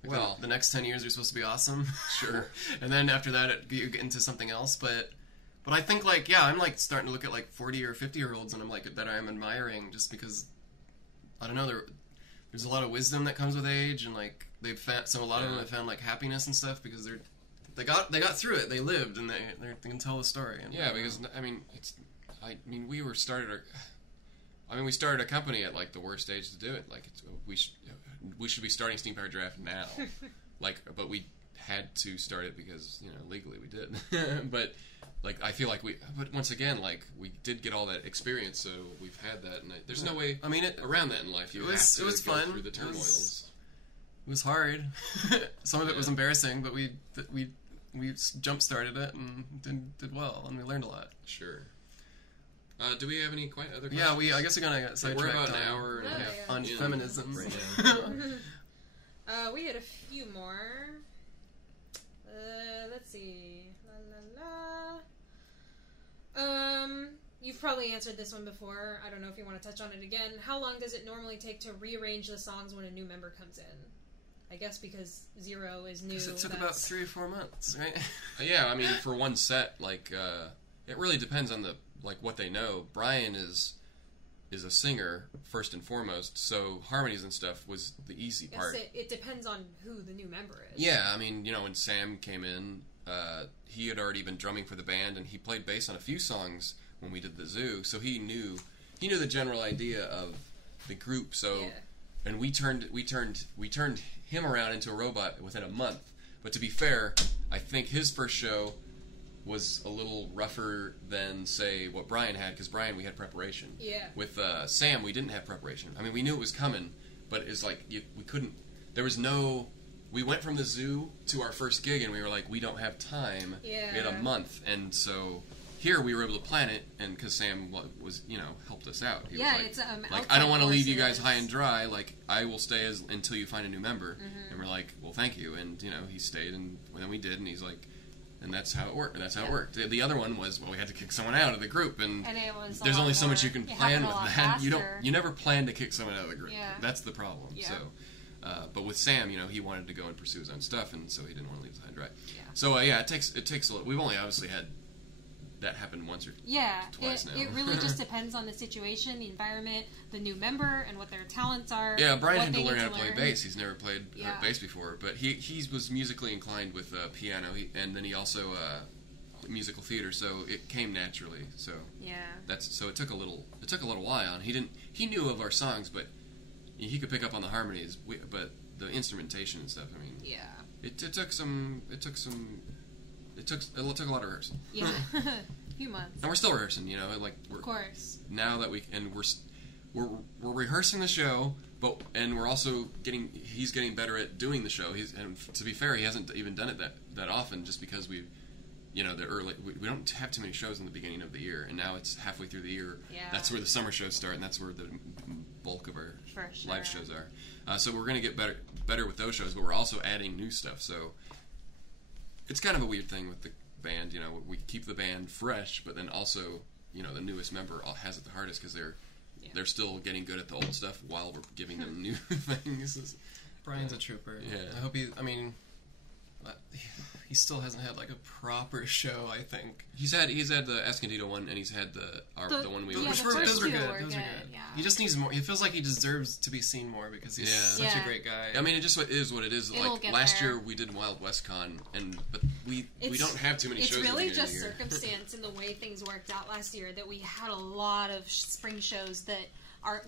Like the next 10 years are supposed to be awesome. Sure. And then after that, you get into something else. But I think, like, I'm like starting to look at like 40 or 50-year-olds, and I'm like, that I'm admiring, just because, I don't know, there's a lot of wisdom that comes with age, and like they've found, so a lot of them have found like happiness and stuff because they got through it. They lived, and they can tell the story. And because we started a company at like the worst age to do it. Like, we should be starting Steam-Powered Giraffe now. But we had to start it because legally we did. But like, I feel like but once again, like, we did get all that experience, so we've had that, and there's no way around that in life. It was fun. Through the turmoils. It was hard. Some of it was embarrassing, but we jump started it and did well, and we learned a lot. Sure. Do we have any other questions? Yeah, I guess we're gonna get sidetracked. We're about an hour and a half on feminism right now. We had a few more. Let's see. You've probably answered this one before. I don't know if you want to touch on it again. How long does it normally take to rearrange the songs when a new member comes in? I guess because Zero is new. It took about 3 or 4 months, right? Yeah, I mean, for one set, like, it really depends on what they know. Brian is a singer first and foremost, so harmonies and stuff was the easy part. It depends on who the new member is. Yeah, I mean, when Sam came in, he had already been drumming for the band, and he played bass on a few songs when we did the zoo, so he knew the general idea of the group. So, Yeah. and we turned him around into a robot within a month. But to be fair, I think his first show was a little rougher than, say, what Brian had, because Brian, we had preparation. Yeah. With Sam, we didn't have preparation. I mean, we knew it was coming, but it's like we couldn't. There was no. We went from the zoo to our first gig, and we were like, we don't have time. Yeah. We had a month, and so here we were able to plan it, and because Sam was, helped us out. He was like, it's like, I don't want to leave you guys courses. high and dry. Like, I will stay until you find a new member. Mm-hmm. And we're like, well, thank you. And he stayed, and then we did, and he's like, and that's how it worked. That's how it worked. The other one was, well, we had to kick someone out of the group, and it was there's only so much you can it plan happened with a lot that. faster. You never plan to kick someone out of the group. Yeah. That's the problem. Yeah. So. But with Sam, he wanted to go and pursue his own stuff, and so he didn't want to leave us high and dry. Yeah. So it takes a little. We've only obviously had that happen once or twice now. It really just depends on the situation, the environment, the new member, and what their talents are. Yeah, Brian what had to they learn need how to play bass. He's never played bass before, but he was musically inclined with piano, and then he also musical theater, so it came naturally. So so it took a little while, and he knew of our songs, but he could pick up on the harmonies, but the instrumentation and stuff. I mean, it took a lot of rehearsing. Yeah, a few months. And we're still rehearsing. Of course. Now that we're rehearsing the show, and we're also he's getting better at doing the show. And to be fair, he hasn't even done it that often, just because we don't have too many shows in the beginning of the year, and now it's halfway through the year. Yeah. That's where the summer shows start, and that's where the bulk of our For live shows are. So we're going to get better with those shows, but we're also adding new stuff. So it's kind of a weird thing with the band. We keep the band fresh, but then also the newest member has it the hardest because they're still getting good at the old stuff while we're giving them new things. Brian's a trooper. Yeah. I hope he still hasn't had like a proper show. I think He's had the Escondido one, and he's had the one we those were good. Those were good. Yeah. He just needs more. He feels like he deserves to be seen more because he's such a great guy. I mean, it just is what it is. It'll Like last there. year, we did Wild West Con, but we don't have too many shows. It's really at the beginning just of the year. circumstance and the way things worked out last year that we had a lot of spring shows that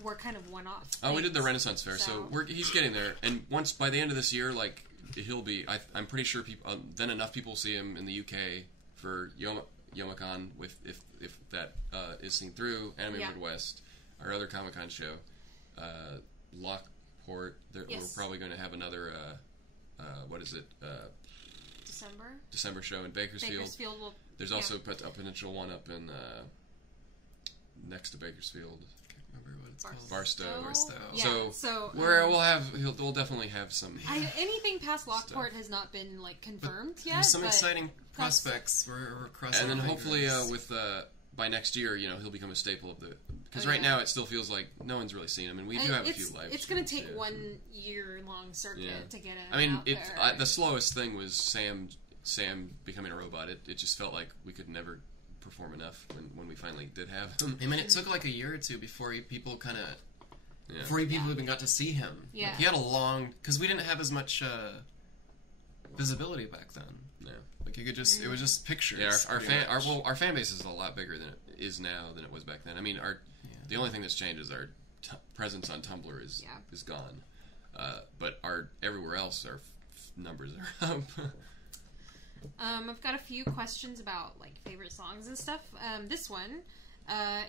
were kind of one-off. Oh, we did the Renaissance Fair, So- so he's getting there. And once by the end of this year, like he'll be. I'm pretty sure people. Then enough people see him in the UK for YomaCon if that is seen through. Anime Midwest, our other Comic-Con show, Lockport. We're probably going to have another. December show in Bakersfield. There's also a potential one up in next to Bakersfield. I can't remember what it's called. Barstow. Yeah, so we'll definitely have some. Anything past Lockport has not been confirmed yet. There's some but exciting prospects. We're crossing. And then our hopefully fingers. by next year, he'll become a staple of the. Because right now it still feels like no one's really seen him, and we do have a few live. It's going to take 1 year long circuit to get it. I mean, out there. the slowest thing was Sam becoming a robot. It just felt like we could never perform enough when we finally did have him. I mean, it took like a year or two before people even got to see him. Yeah. Like, he had a long because we didn't have as much visibility back then. Yeah. Like you could just it was just pictures. Yeah, our fan base is a lot bigger than it is now than it was back then. I mean, the only thing that's changed is our presence on Tumblr is gone, but everywhere else our numbers are up. I've got a few questions about favorite songs and stuff. This one,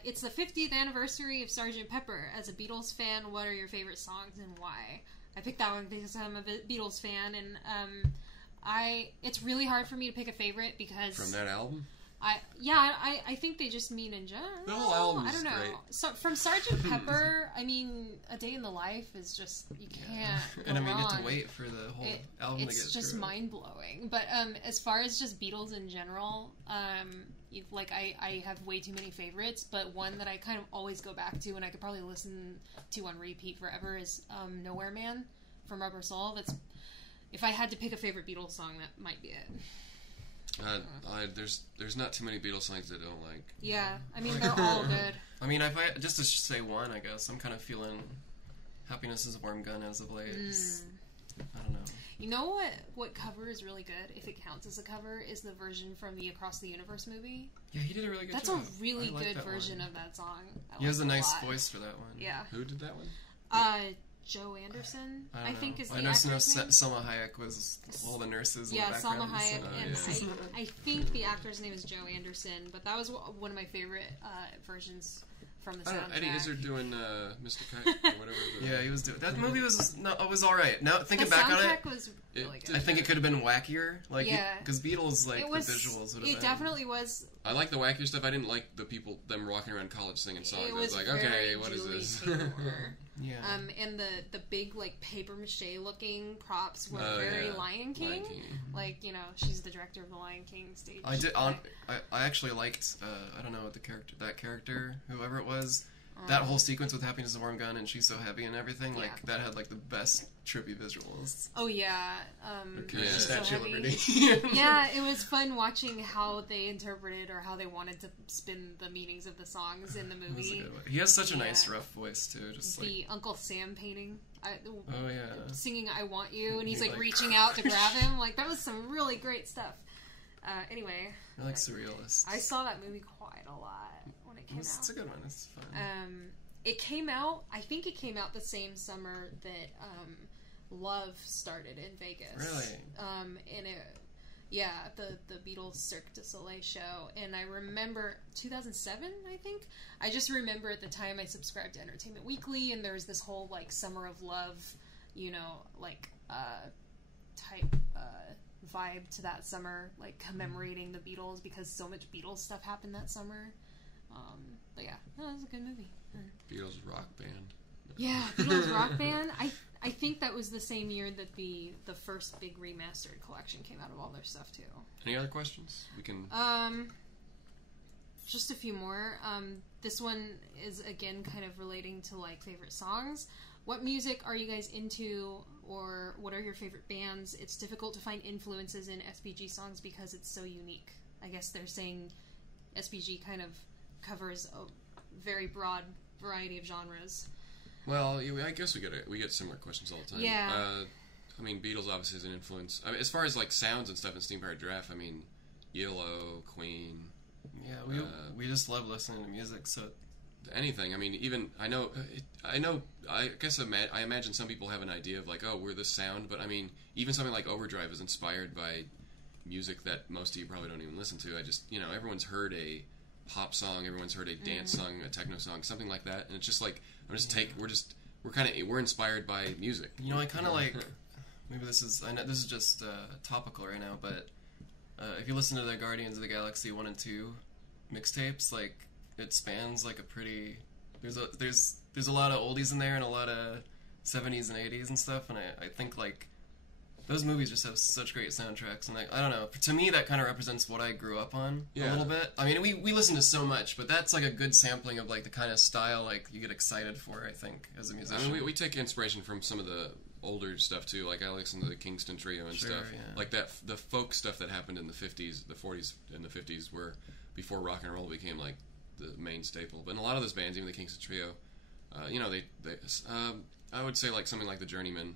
it's the 50th anniversary of Sgt. Pepper. As a Beatles fan, what are your favorite songs and why? I picked that one because I'm a Beatles fan, and it's really hard for me to pick a favorite because From that album. I think they just mean in general. The whole album is I don't know. great. So from Sgt. Pepper, I mean, A Day in the Life is just you can't. And I mean, you have wrong. to wait for the whole album to get It's just through. mind blowing. But as far as just Beatles in general, I have way too many favorites. But one that I kind of always go back to, and I could probably listen to on repeat forever, is Nowhere Man from Rubber Soul. If I had to pick a favorite Beatles song, that might be it. There's not too many Beatles songs that I don't like. Yeah, I mean they're all good. I mean, if I just to say one, I guess I'm kind of feeling "Happiness Is a Warm Gun" as of late. I don't know. You know what cover is really good, if it counts as a cover, is the version from the Across the Universe movie. Yeah, he did a really good That's job. That's a really good version of that song. He has a nice voice for that one. Yeah. Who did that one? Joe Anderson, I think is the I know actor's name. Salma Hayek was all the nurses in the Salma background. Hayek, So, and I think the actor's name is Joe Anderson, but that was one of my favorite versions from the soundtrack. Eddie Izzard doing Mr. Kite or whatever. Yeah, he was doing that movie was all right. Now thinking back on The it, soundtrack was really good. I think it could have been wackier. Like, Yeah. because Beatles, like, It was, the visuals would have It been. definitely was. I like the wackier stuff. I didn't like them walking around college singing songs. It I was like, okay, what is Julie this? Taymor. Yeah. And the big, like, paper mache looking props were Oh, very yeah. Lion King. Lion King. Like, she's the director of the Lion King stage. I did. play. I actually liked. I don't know what that character, whoever it was. That whole sequence with Happiness is a Warm Gun and She's So Heavy and everything, like, Yeah. that had, like, the best trippy visuals. Oh, yeah. Yeah. She's So Statue of Heavy. Liberty. Yeah, it was fun watching how they interpreted or how they wanted to spin the meanings of the songs in the That was a movie. good one. He has such a nice, Yeah. rough voice, too. Just The Uncle Sam painting. oh, yeah. Singing I Want You, and he's, He, like, like, reaching out to grab him. Like, that was some really great stuff. Anyway. I like surrealists. I saw that movie quite a lot when it came out. It's a good one. It's fun. It came out, I think it came out the same summer that Love started in Vegas. Really? And the Beatles Cirque du Soleil show. And I remember 2007, I think. I just remember at the time I subscribed to Entertainment Weekly, and there was this whole, like, Summer of Love, type vibe to that summer, like, commemorating the Beatles, because so much Beatles stuff happened that summer. But yeah, no, it was a good movie. Beatles rock band. Yeah, Beatles rock band. I think that was the same year that the first big remastered collection came out of all their stuff too. Any other questions? We can. Just a few more. This one is again kind of relating to like favorite songs. What music are you guys into, or what are your favorite bands? It's difficult to find influences in SPG songs because it's so unique. I guess they're saying SPG kind of covers a very broad variety of genres. Well, I guess we get similar questions all the time. Yeah. I mean, Beatles obviously is an influence. I mean, as far as like sounds and stuff in Steam Powered Giraffe, I mean, Yellow, Queen. Yeah, we just love listening to music. So anything. I mean, even I guess I imagine some people have an idea of like, oh, we're this sound, but I mean, even something like Overdrive is inspired by music that most of you probably don't even listen to. Everyone's heard a pop song, everyone's heard a dance song, a techno song, something like that, and it's just like we're inspired by music. I kind of like, maybe this is just topical right now, but if you listen to the Guardians of the Galaxy 1 and 2 mixtapes, like it spans like a pretty there's a lot of oldies in there and a lot of 70s and 80s and stuff, and I think like those movies just have such great soundtracks, and I don't know. To me, that kind of represents what I grew up on a little bit. I mean, we listen to so much, but that's like a good sampling of like the kind of style like you get excited for. I think as a musician. I mean, we take inspiration from some of the older stuff too. Like I listen to the Kingston Trio and stuff. Yeah. Like the folk stuff that happened in the 50s, the 40s, and the 50s, were before rock and roll became like the main staple. But in a lot of those bands, even the Kingston Trio, I would say like something like the Journeymen.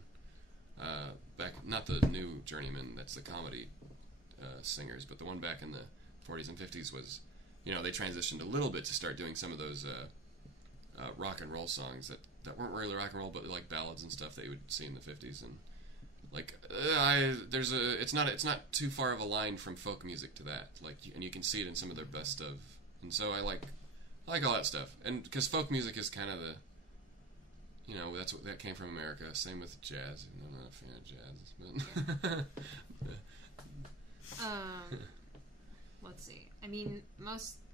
Not the new Journeyman, that's the comedy singers, but the one back in the 40s and 50s was, they transitioned a little bit to start doing some of those rock and roll songs that weren't really rock and roll, but like ballads and stuff that you would see in the 50s, and like it's not too far of a line from folk music to that, like, and you can see it in some of their best stuff, and so I like all that stuff, and because folk music is kind of the that came from America. Same with jazz. I'm not a fan of jazz. Let's see. I mean,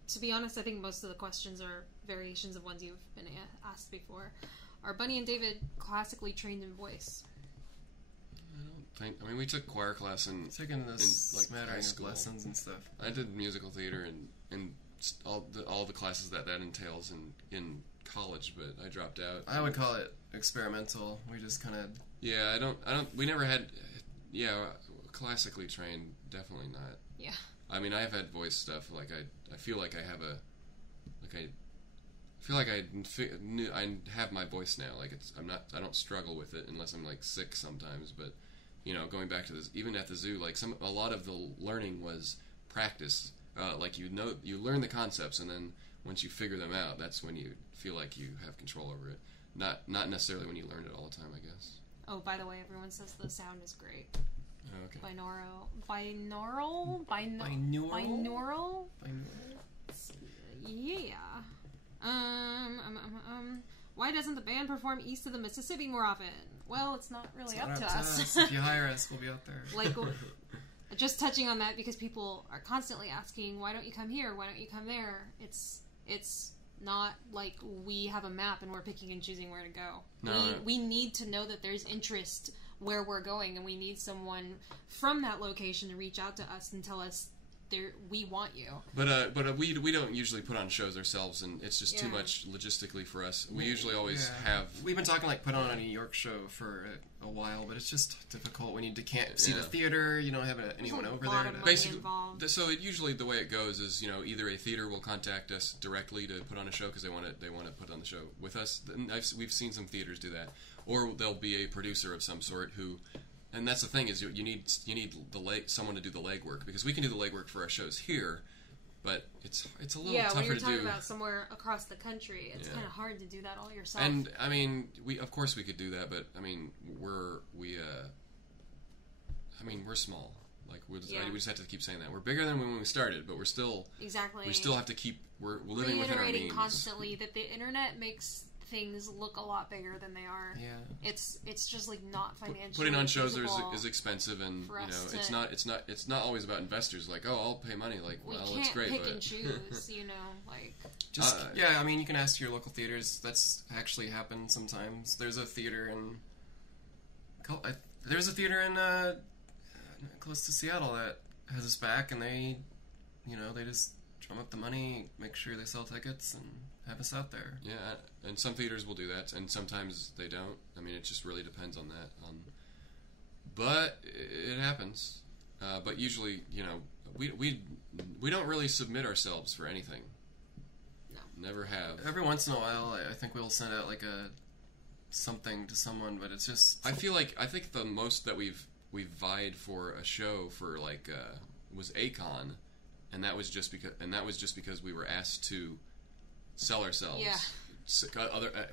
to be honest, I think most of the questions are variations of ones you've been asked before. Are Bunny and David classically trained in voice? I don't think. I mean, we took choir class in taking this like smattering high of school. lessons and stuff. I did musical theater and all the classes that entails in college, but I dropped out. I would call it experimental. We just kind of... Yeah, we never had... Yeah, classically trained, definitely not. Yeah. I mean, I have had voice stuff, like I feel like I have I have my voice now, like I don't struggle with it unless I'm like sick sometimes, but going back to this, even at the zoo, like a lot of the learning was practice. Like you learn the concepts, and then once you figure them out, that's when you feel like you have control over it. Not necessarily when you learn it all the time, I guess. Oh, by the way, everyone says the sound is great. Oh, okay. Binaural. Yeah. Why doesn't the band perform east of the Mississippi more often? Well, it's not really up to us. If you hire us, we'll be out there. Like, just touching on that, because people are constantly asking, why don't you come here? Why don't you come there? It's not like we have a map and we're picking and choosing where to go. No. We need to know that there's interest where we're going, and we need someone from that location to reach out to us and tell us we want you. But we don't usually put on shows ourselves, and it's just too much logistically for us. We usually always have. We've been talking put on a New York show for a while, but it's just difficult when you can't see the theater. You don't have anyone over there. Basically, so usually the way it goes is either a theater will contact us directly to put on a show because they want to put on the show with us. We've seen some theaters do that, or there'll be a producer of some sort who. And that's the thing is you need someone to do the legwork, because we can do the legwork for our shows here, but it's a little tougher to do. Yeah, when you're talking about somewhere across the country, it's kind of hard to do that all yourself. And I mean, of course we could do that, but I mean we're small. Like we just have to keep saying that we're bigger than when we started, but we're still we still have to keep we're living within our means. Reiterating constantly that the internet makes things look a lot bigger than they are. Yeah, it's just like not financially putting on shows is expensive, and it's not always about investors. Like, I'll pay money. Like, it's great. We can't pick and choose. Like I mean, you can ask your local theaters. That's actually happened sometimes. There's a theater in close to Seattle that has us back, and they just drum up the money, make sure they sell tickets, and have us out there. Yeah, and some theaters will do that, and sometimes they don't. I mean, it just really depends on that. But it happens. But usually, we don't really submit ourselves for anything. No, never have. Every once in a while, I think we'll send out like something to someone, but it's just. I think the most that we've vied for a show for was Akon, and that was just because we were asked to sell ourselves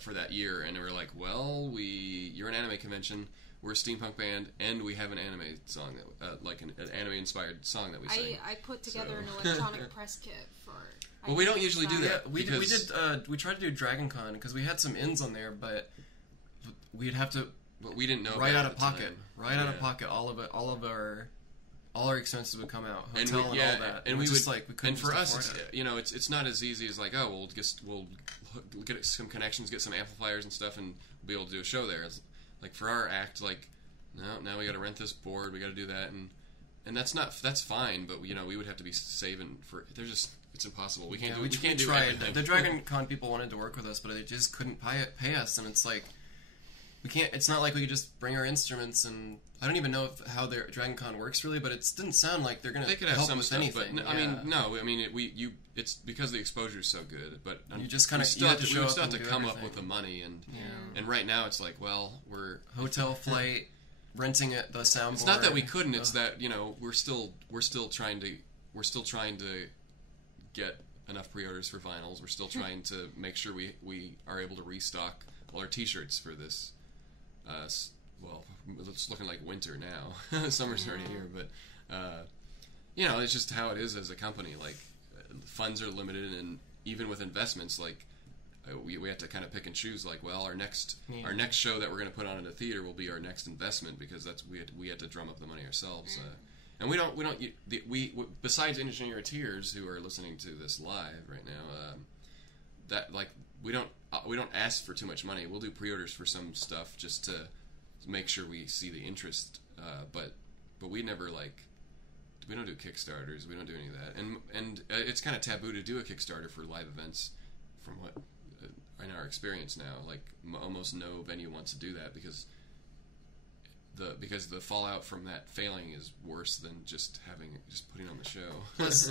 for that year, and we were like, well, you're an anime convention, we're a steampunk band, and we have an anime song an anime inspired song that we sing. I put together an electronic press kit for. Well, we don't usually do that. Yeah, we tried to do Dragon Con because we had some ins on there, but we'd have to. But we didn't know out of pocket, out of pocket, all our expenses would come out, hotel and all that, and we just would, we couldn't. And for us, it's not as easy as we'll get some connections, get some amplifiers and stuff, and be able to do a show there. It's, for our act, now we got to rent this board, we got to do that, and that's fine, but we would have to be saving for. It's impossible. We can't do everything. The Dragon Con people wanted to work with us, but they just couldn't pay us, and it's like. We can't. It's not like we could just bring our instruments, and I don't even know how their Dragon Con works really. But it didn't sound like they're gonna. They could have help some with stuff, anything. but it's because the exposure is so good. But you just kind of still have to come up with the money, and right now it's we're hotel, flight, renting it, the soundboard. It's not that we couldn't. It's that we're still trying to get enough pre-orders for vinyls. We're still trying to make sure we are able to restock all our T-shirts for this. It's looking like winter now. Summer's already here, but it's just how it is as a company. Funds are limited, and even with investments, we have to kind of pick and choose. Our next show that we're going to put on in a theater will be our next investment, because we had to drum up the money ourselves. And we besides Engineer-eteers who are listening to this live right now, we don't ask for too much money. We'll do pre-orders for some stuff just to make sure we see the interest. But we never we don't do Kickstarters. We don't do any of that. And it's kind of taboo to do a Kickstarter for live events, from what in our experience now. Almost no venue wants to do that because the fallout from that failing is worse than just putting on the show. Plus,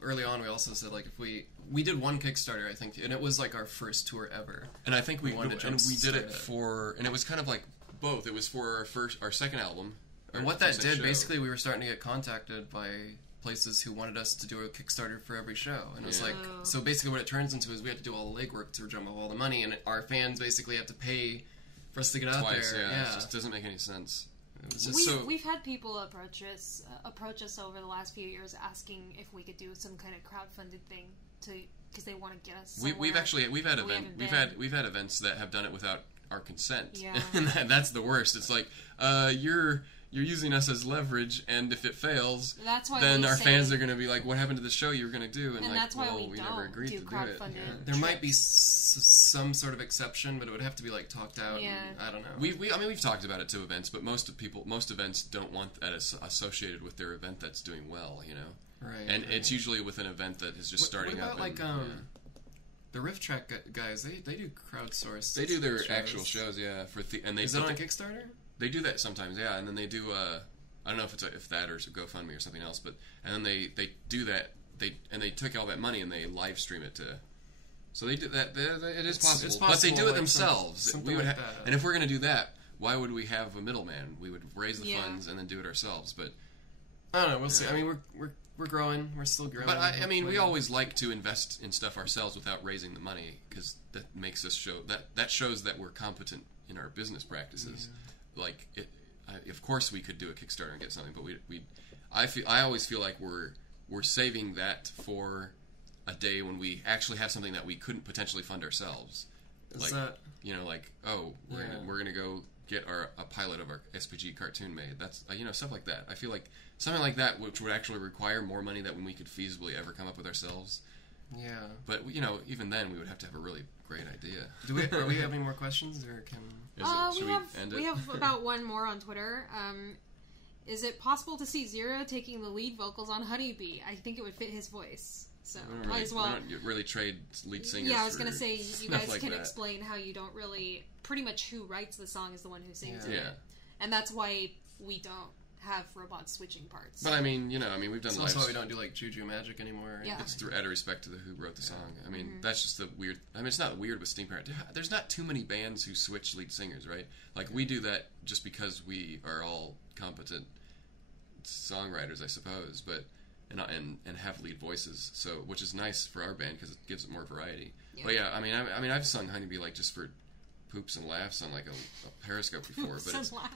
early on we also said if we did one Kickstarter, I think, and it was our first tour ever. And I think we did it for, and it was kind of both. It was for our second album. And what that did, basically, we were starting to get contacted by places who wanted us to do a Kickstarter for every show. And it was like, so basically what it turns into is we have to do all the legwork to drum up all the money, and our fans basically have to pay for us to get out there. Yeah. It just doesn't make any sense. We've had people approach us over the last few years asking if we could do some kind of crowdfunded thing because they want to get us somewhere. We've had events that have done it without our consent. Yeah. And that's the worst. It's like you're using us as leverage, and if it fails, then our fans are going to be like, "What happened to the show you were going to do?" And that's why we never agreed to do it. Yeah. There might be some sort of exception, but it would have to be like talked out. Yeah. And, I don't know. We've talked about it to events, but most events don't want that associated with their event that's doing well, you know. Right. And it's usually with an event that is just starting what about, up. The Riff Track guys, they do crowdsource. They do their actual shows, yeah. Is it on Kickstarter? They do that sometimes, yeah. And then they do I don't know if that or GoFundMe or something else, but and then they do that. They took all that money and they live stream it to. So they do that. It is possible, it's but they do it like themselves. Something like that. And if we're going to do that, why would we have a middleman? We would raise the funds and then do it ourselves. But I don't know. We'll see. I mean, we're growing. We're still growing. But I mean, we always like to invest in stuff ourselves without raising the money because that makes us that shows that we're competent in our business practices. Yeah. Like of course we could do a Kickstarter and get something, but I always feel like we're saving that for a day when we actually have something that we couldn't potentially fund ourselves. We're gonna go get a pilot of our SPG cartoon made. That's stuff like that. I feel like something like that, which would actually require more money than we could feasibly ever come up with ourselves. Yeah. But even then, we would have to have a really great idea. Are we having more questions, or can? We have about one more on Twitter. Is it possible to see Zero taking the lead vocals on Honeybee? I think it would fit his voice. So might as well. We don't really trade lead singers. Yeah, I was gonna say you guys like can that. explain how you don't really. Pretty much who writes the song is the one who sings it. Yeah. And that's why we don't have robots switching parts. But we've done. That's why we don't do like Juju Magic anymore. Yeah. It's out of respect to who wrote the song. I mean, that's just the weird. I mean, it's not weird with Steam Parent. There's not too many bands who switch lead singers, right? Like we do that just because we are all competent songwriters, I suppose, but and have lead voices. So which is nice for our band because it gives it more variety. Yeah. But yeah, I've sung Honeybee like just for poops and laughs on like a Periscope before,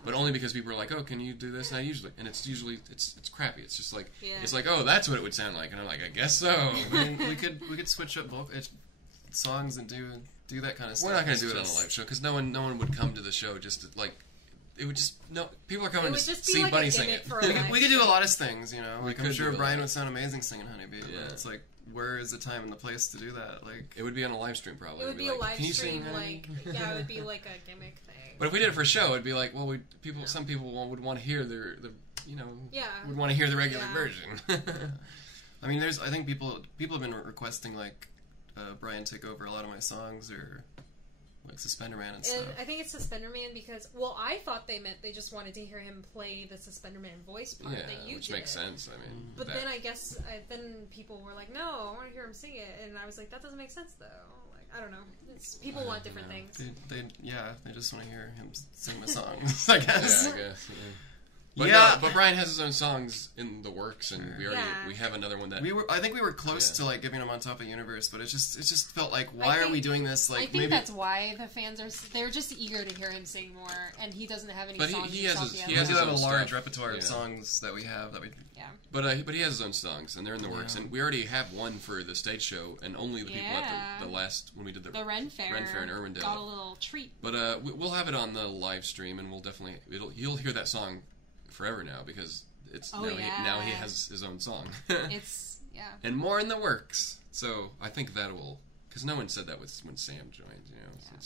but only because people are like, "Oh, can you do this?" And it's usually crappy. It's just like it's like, "Oh, that's what it would sound like," and I'm like, "I guess so." I mean, we could switch up songs and do that kind of stuff. We're not going to do it on a live show because no one would come to the show just to, like. It would just people are coming to see like Bunny sing it. We could do a lot of things, Like I'm sure Brian would sound amazing singing Honeybee. Yeah. But it's like, where is the time and the place to do that? Like, it would be on a live stream probably. It would be like, a live stream, it would be like a gimmick thing. But if we did it for a show, it'd be like, well, some people would want to hear would want to hear the regular version. I mean, I think people have been requesting like Brian take over a lot of my songs or. Like Suspender Man and stuff. I think it's Suspender Man because, I thought they meant they just wanted to hear him play the Suspender Man voice part that you which did. Makes sense. I mean, but then I guess then people were like, "No, I want to hear him sing it," and I was like, "That doesn't make sense, though." Like, I don't know. People want different things. They just want to hear him sing the songs. I guess. Yeah, I guess. Yeah. But Brian has his own songs in the works, and we have another one that I think we were close to like giving him On Top of the Universe, but it just felt like why are we doing this? Like I think that's why the fans they're just eager to hear him sing more, and he doesn't have any songs. He has a large repertoire of songs that we have But he has his own songs, and they're in the works, and we already have one for the stage show, and only the people at the last when we did the Ren Fair in Irwindale got a little treat. But we'll have it on the live stream, and we'll definitely you'll hear that song forever now because now he has his own song. And more in the works. So I think that will because no one said that when Sam joined.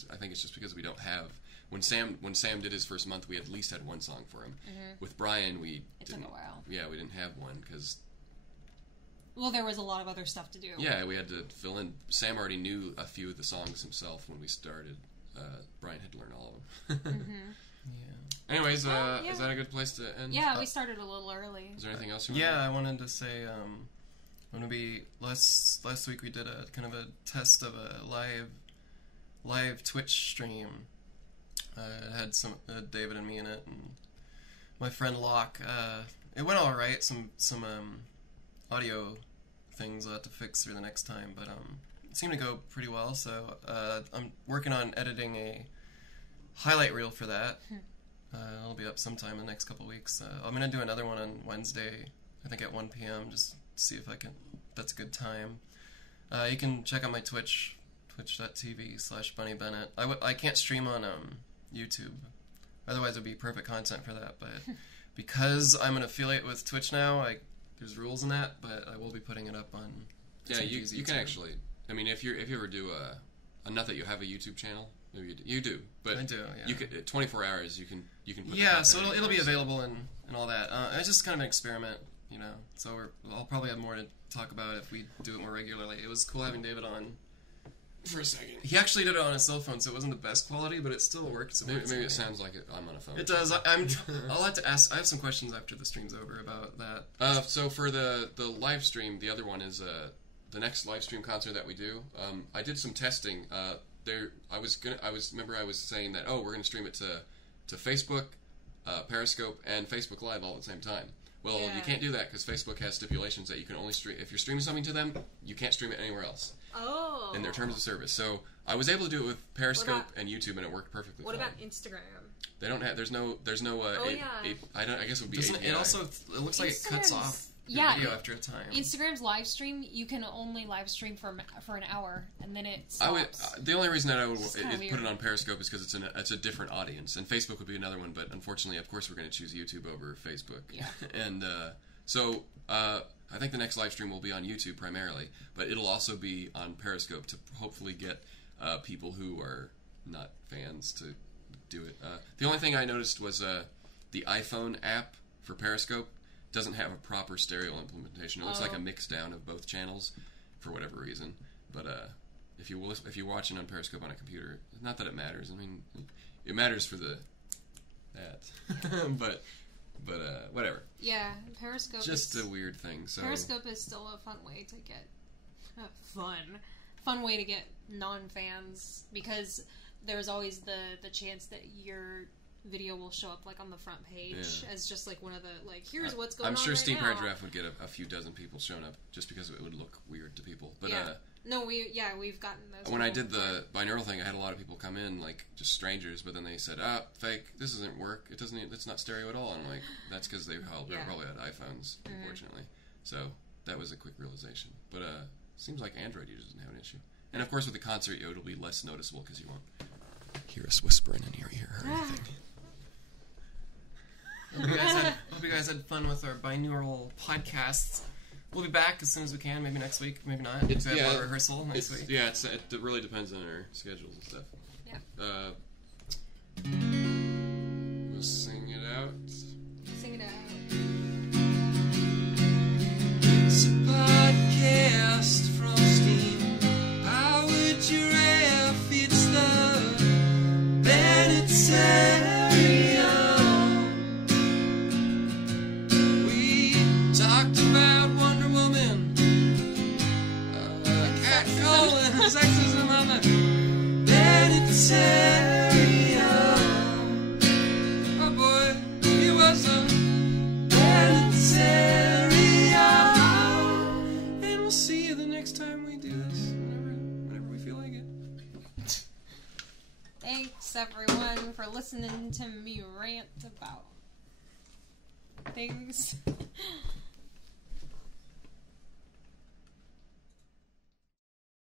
I think it's just because we don't have when Sam did his first month, we at least had one song for him. Mm-hmm. With Brian, it took a while. Yeah, we didn't have one because. Well, there was a lot of other stuff to do. Yeah, we had to fill in. Sam already knew a few of the songs himself when we started. Brian had to learn all of them. Mm-hmm. Yeah. Anyways, is that a good place to end? Yeah, we started a little early. Is there anything else? I wanted to say, last week we did a kind of a test of a live Twitch stream It had David and me in it, and my friend Locke. It went all right. Some audio things I'll have to fix for the next time, but it seemed to go pretty well. So I'm working on editing a highlight reel for that. It'll be up sometime in the next couple weeks. I'm gonna do another one on Wednesday, I think at 1 p.m. Just see if I can. That's a good time. You can check out my Twitch, twitch.tv/BunnyBennett. I can't stream on YouTube, otherwise it would be perfect content for that. But because I'm an affiliate with Twitch now, there's rules in that. But I will be putting it up on. Yeah, you can actually. I mean, if you ever do not that you have a YouTube channel, maybe you do, but I do. Yeah. You could 24 hours. You can. Put yeah, so it'll be available and all that. It's just kind of an experiment, you know. So I'll probably have more to talk about if we do it more regularly. It was cool having David on. For a second. He actually did it on a cell phone, so it wasn't the best quality, but it still worked. So maybe it sounds like I'm on a phone. It does. I'll have to ask. I have some questions after the stream's over about that. So for the live stream, the other one is the next live stream concert that we do. I did some testing. I was saying that we're gonna stream it to Facebook, Periscope, and Facebook Live all at the same time. Well, you can't do that because Facebook has stipulations that you can only stream if you're streaming something to them. You can't stream it anywhere else. Oh. In their terms of service. So I was able to do it with Periscope and YouTube, and it worked perfectly. What fine. about Instagram? They don't have. There's no. I guess it would be. Doesn't it also? It looks like it cuts off the video after a time. Instagram's live stream, you can only live stream for an hour, and then it stops. The only reason that I would put it on Periscope is because it's a different audience, and Facebook would be another one. But unfortunately, of course, we're going to choose YouTube over Facebook. Yeah. And so I think the next live stream will be on YouTube primarily, but it'll also be on Periscope to hopefully get people who are not fans to do it. The only thing I noticed was the iPhone app for Periscope doesn't have a proper stereo implementation. It looks like a mix down of both channels for whatever reason. But if you're watching on Periscope on a computer, not that it matters. I mean, it matters for that. but whatever. Yeah, Periscope. Just a weird thing. So Periscope is still a fun way to get fun way to get non-fans, because there's always the chance that your video will show up like on the front page as just like one of the here's what's going on. I'm sure right Steam now. Paragraph would get a few dozen people showing up just because it would look weird to people. But we've gotten those. When I did the binaural thing, I had a lot of people come in, like just strangers, but then they said, fake, this doesn't work. It's not stereo at all. And I'm like, that's because they probably had iPhones, unfortunately. So that was a quick realization. But seems like Android users doesn't have an issue. And of course with the concert, it'll be less noticeable because you won't hear us whispering in your ear or anything. Hope you guys had fun with our binaural podcasts. We'll be back as soon as we can. Maybe next week, maybe not. We have a rehearsal next week. Yeah, it really depends on our schedules and stuff. Yeah. We'll sing it out. Sing it out. It's a podcast from Steam. Powered Giraffe. It's the Bennettarium. We talked about Wonder Woman, catcalling, sexism on the Bennettarium. Oh boy, he was a Bennettarium. And we'll see you the next time we do this, whenever we feel like it. Thanks everyone for listening to me rant about things.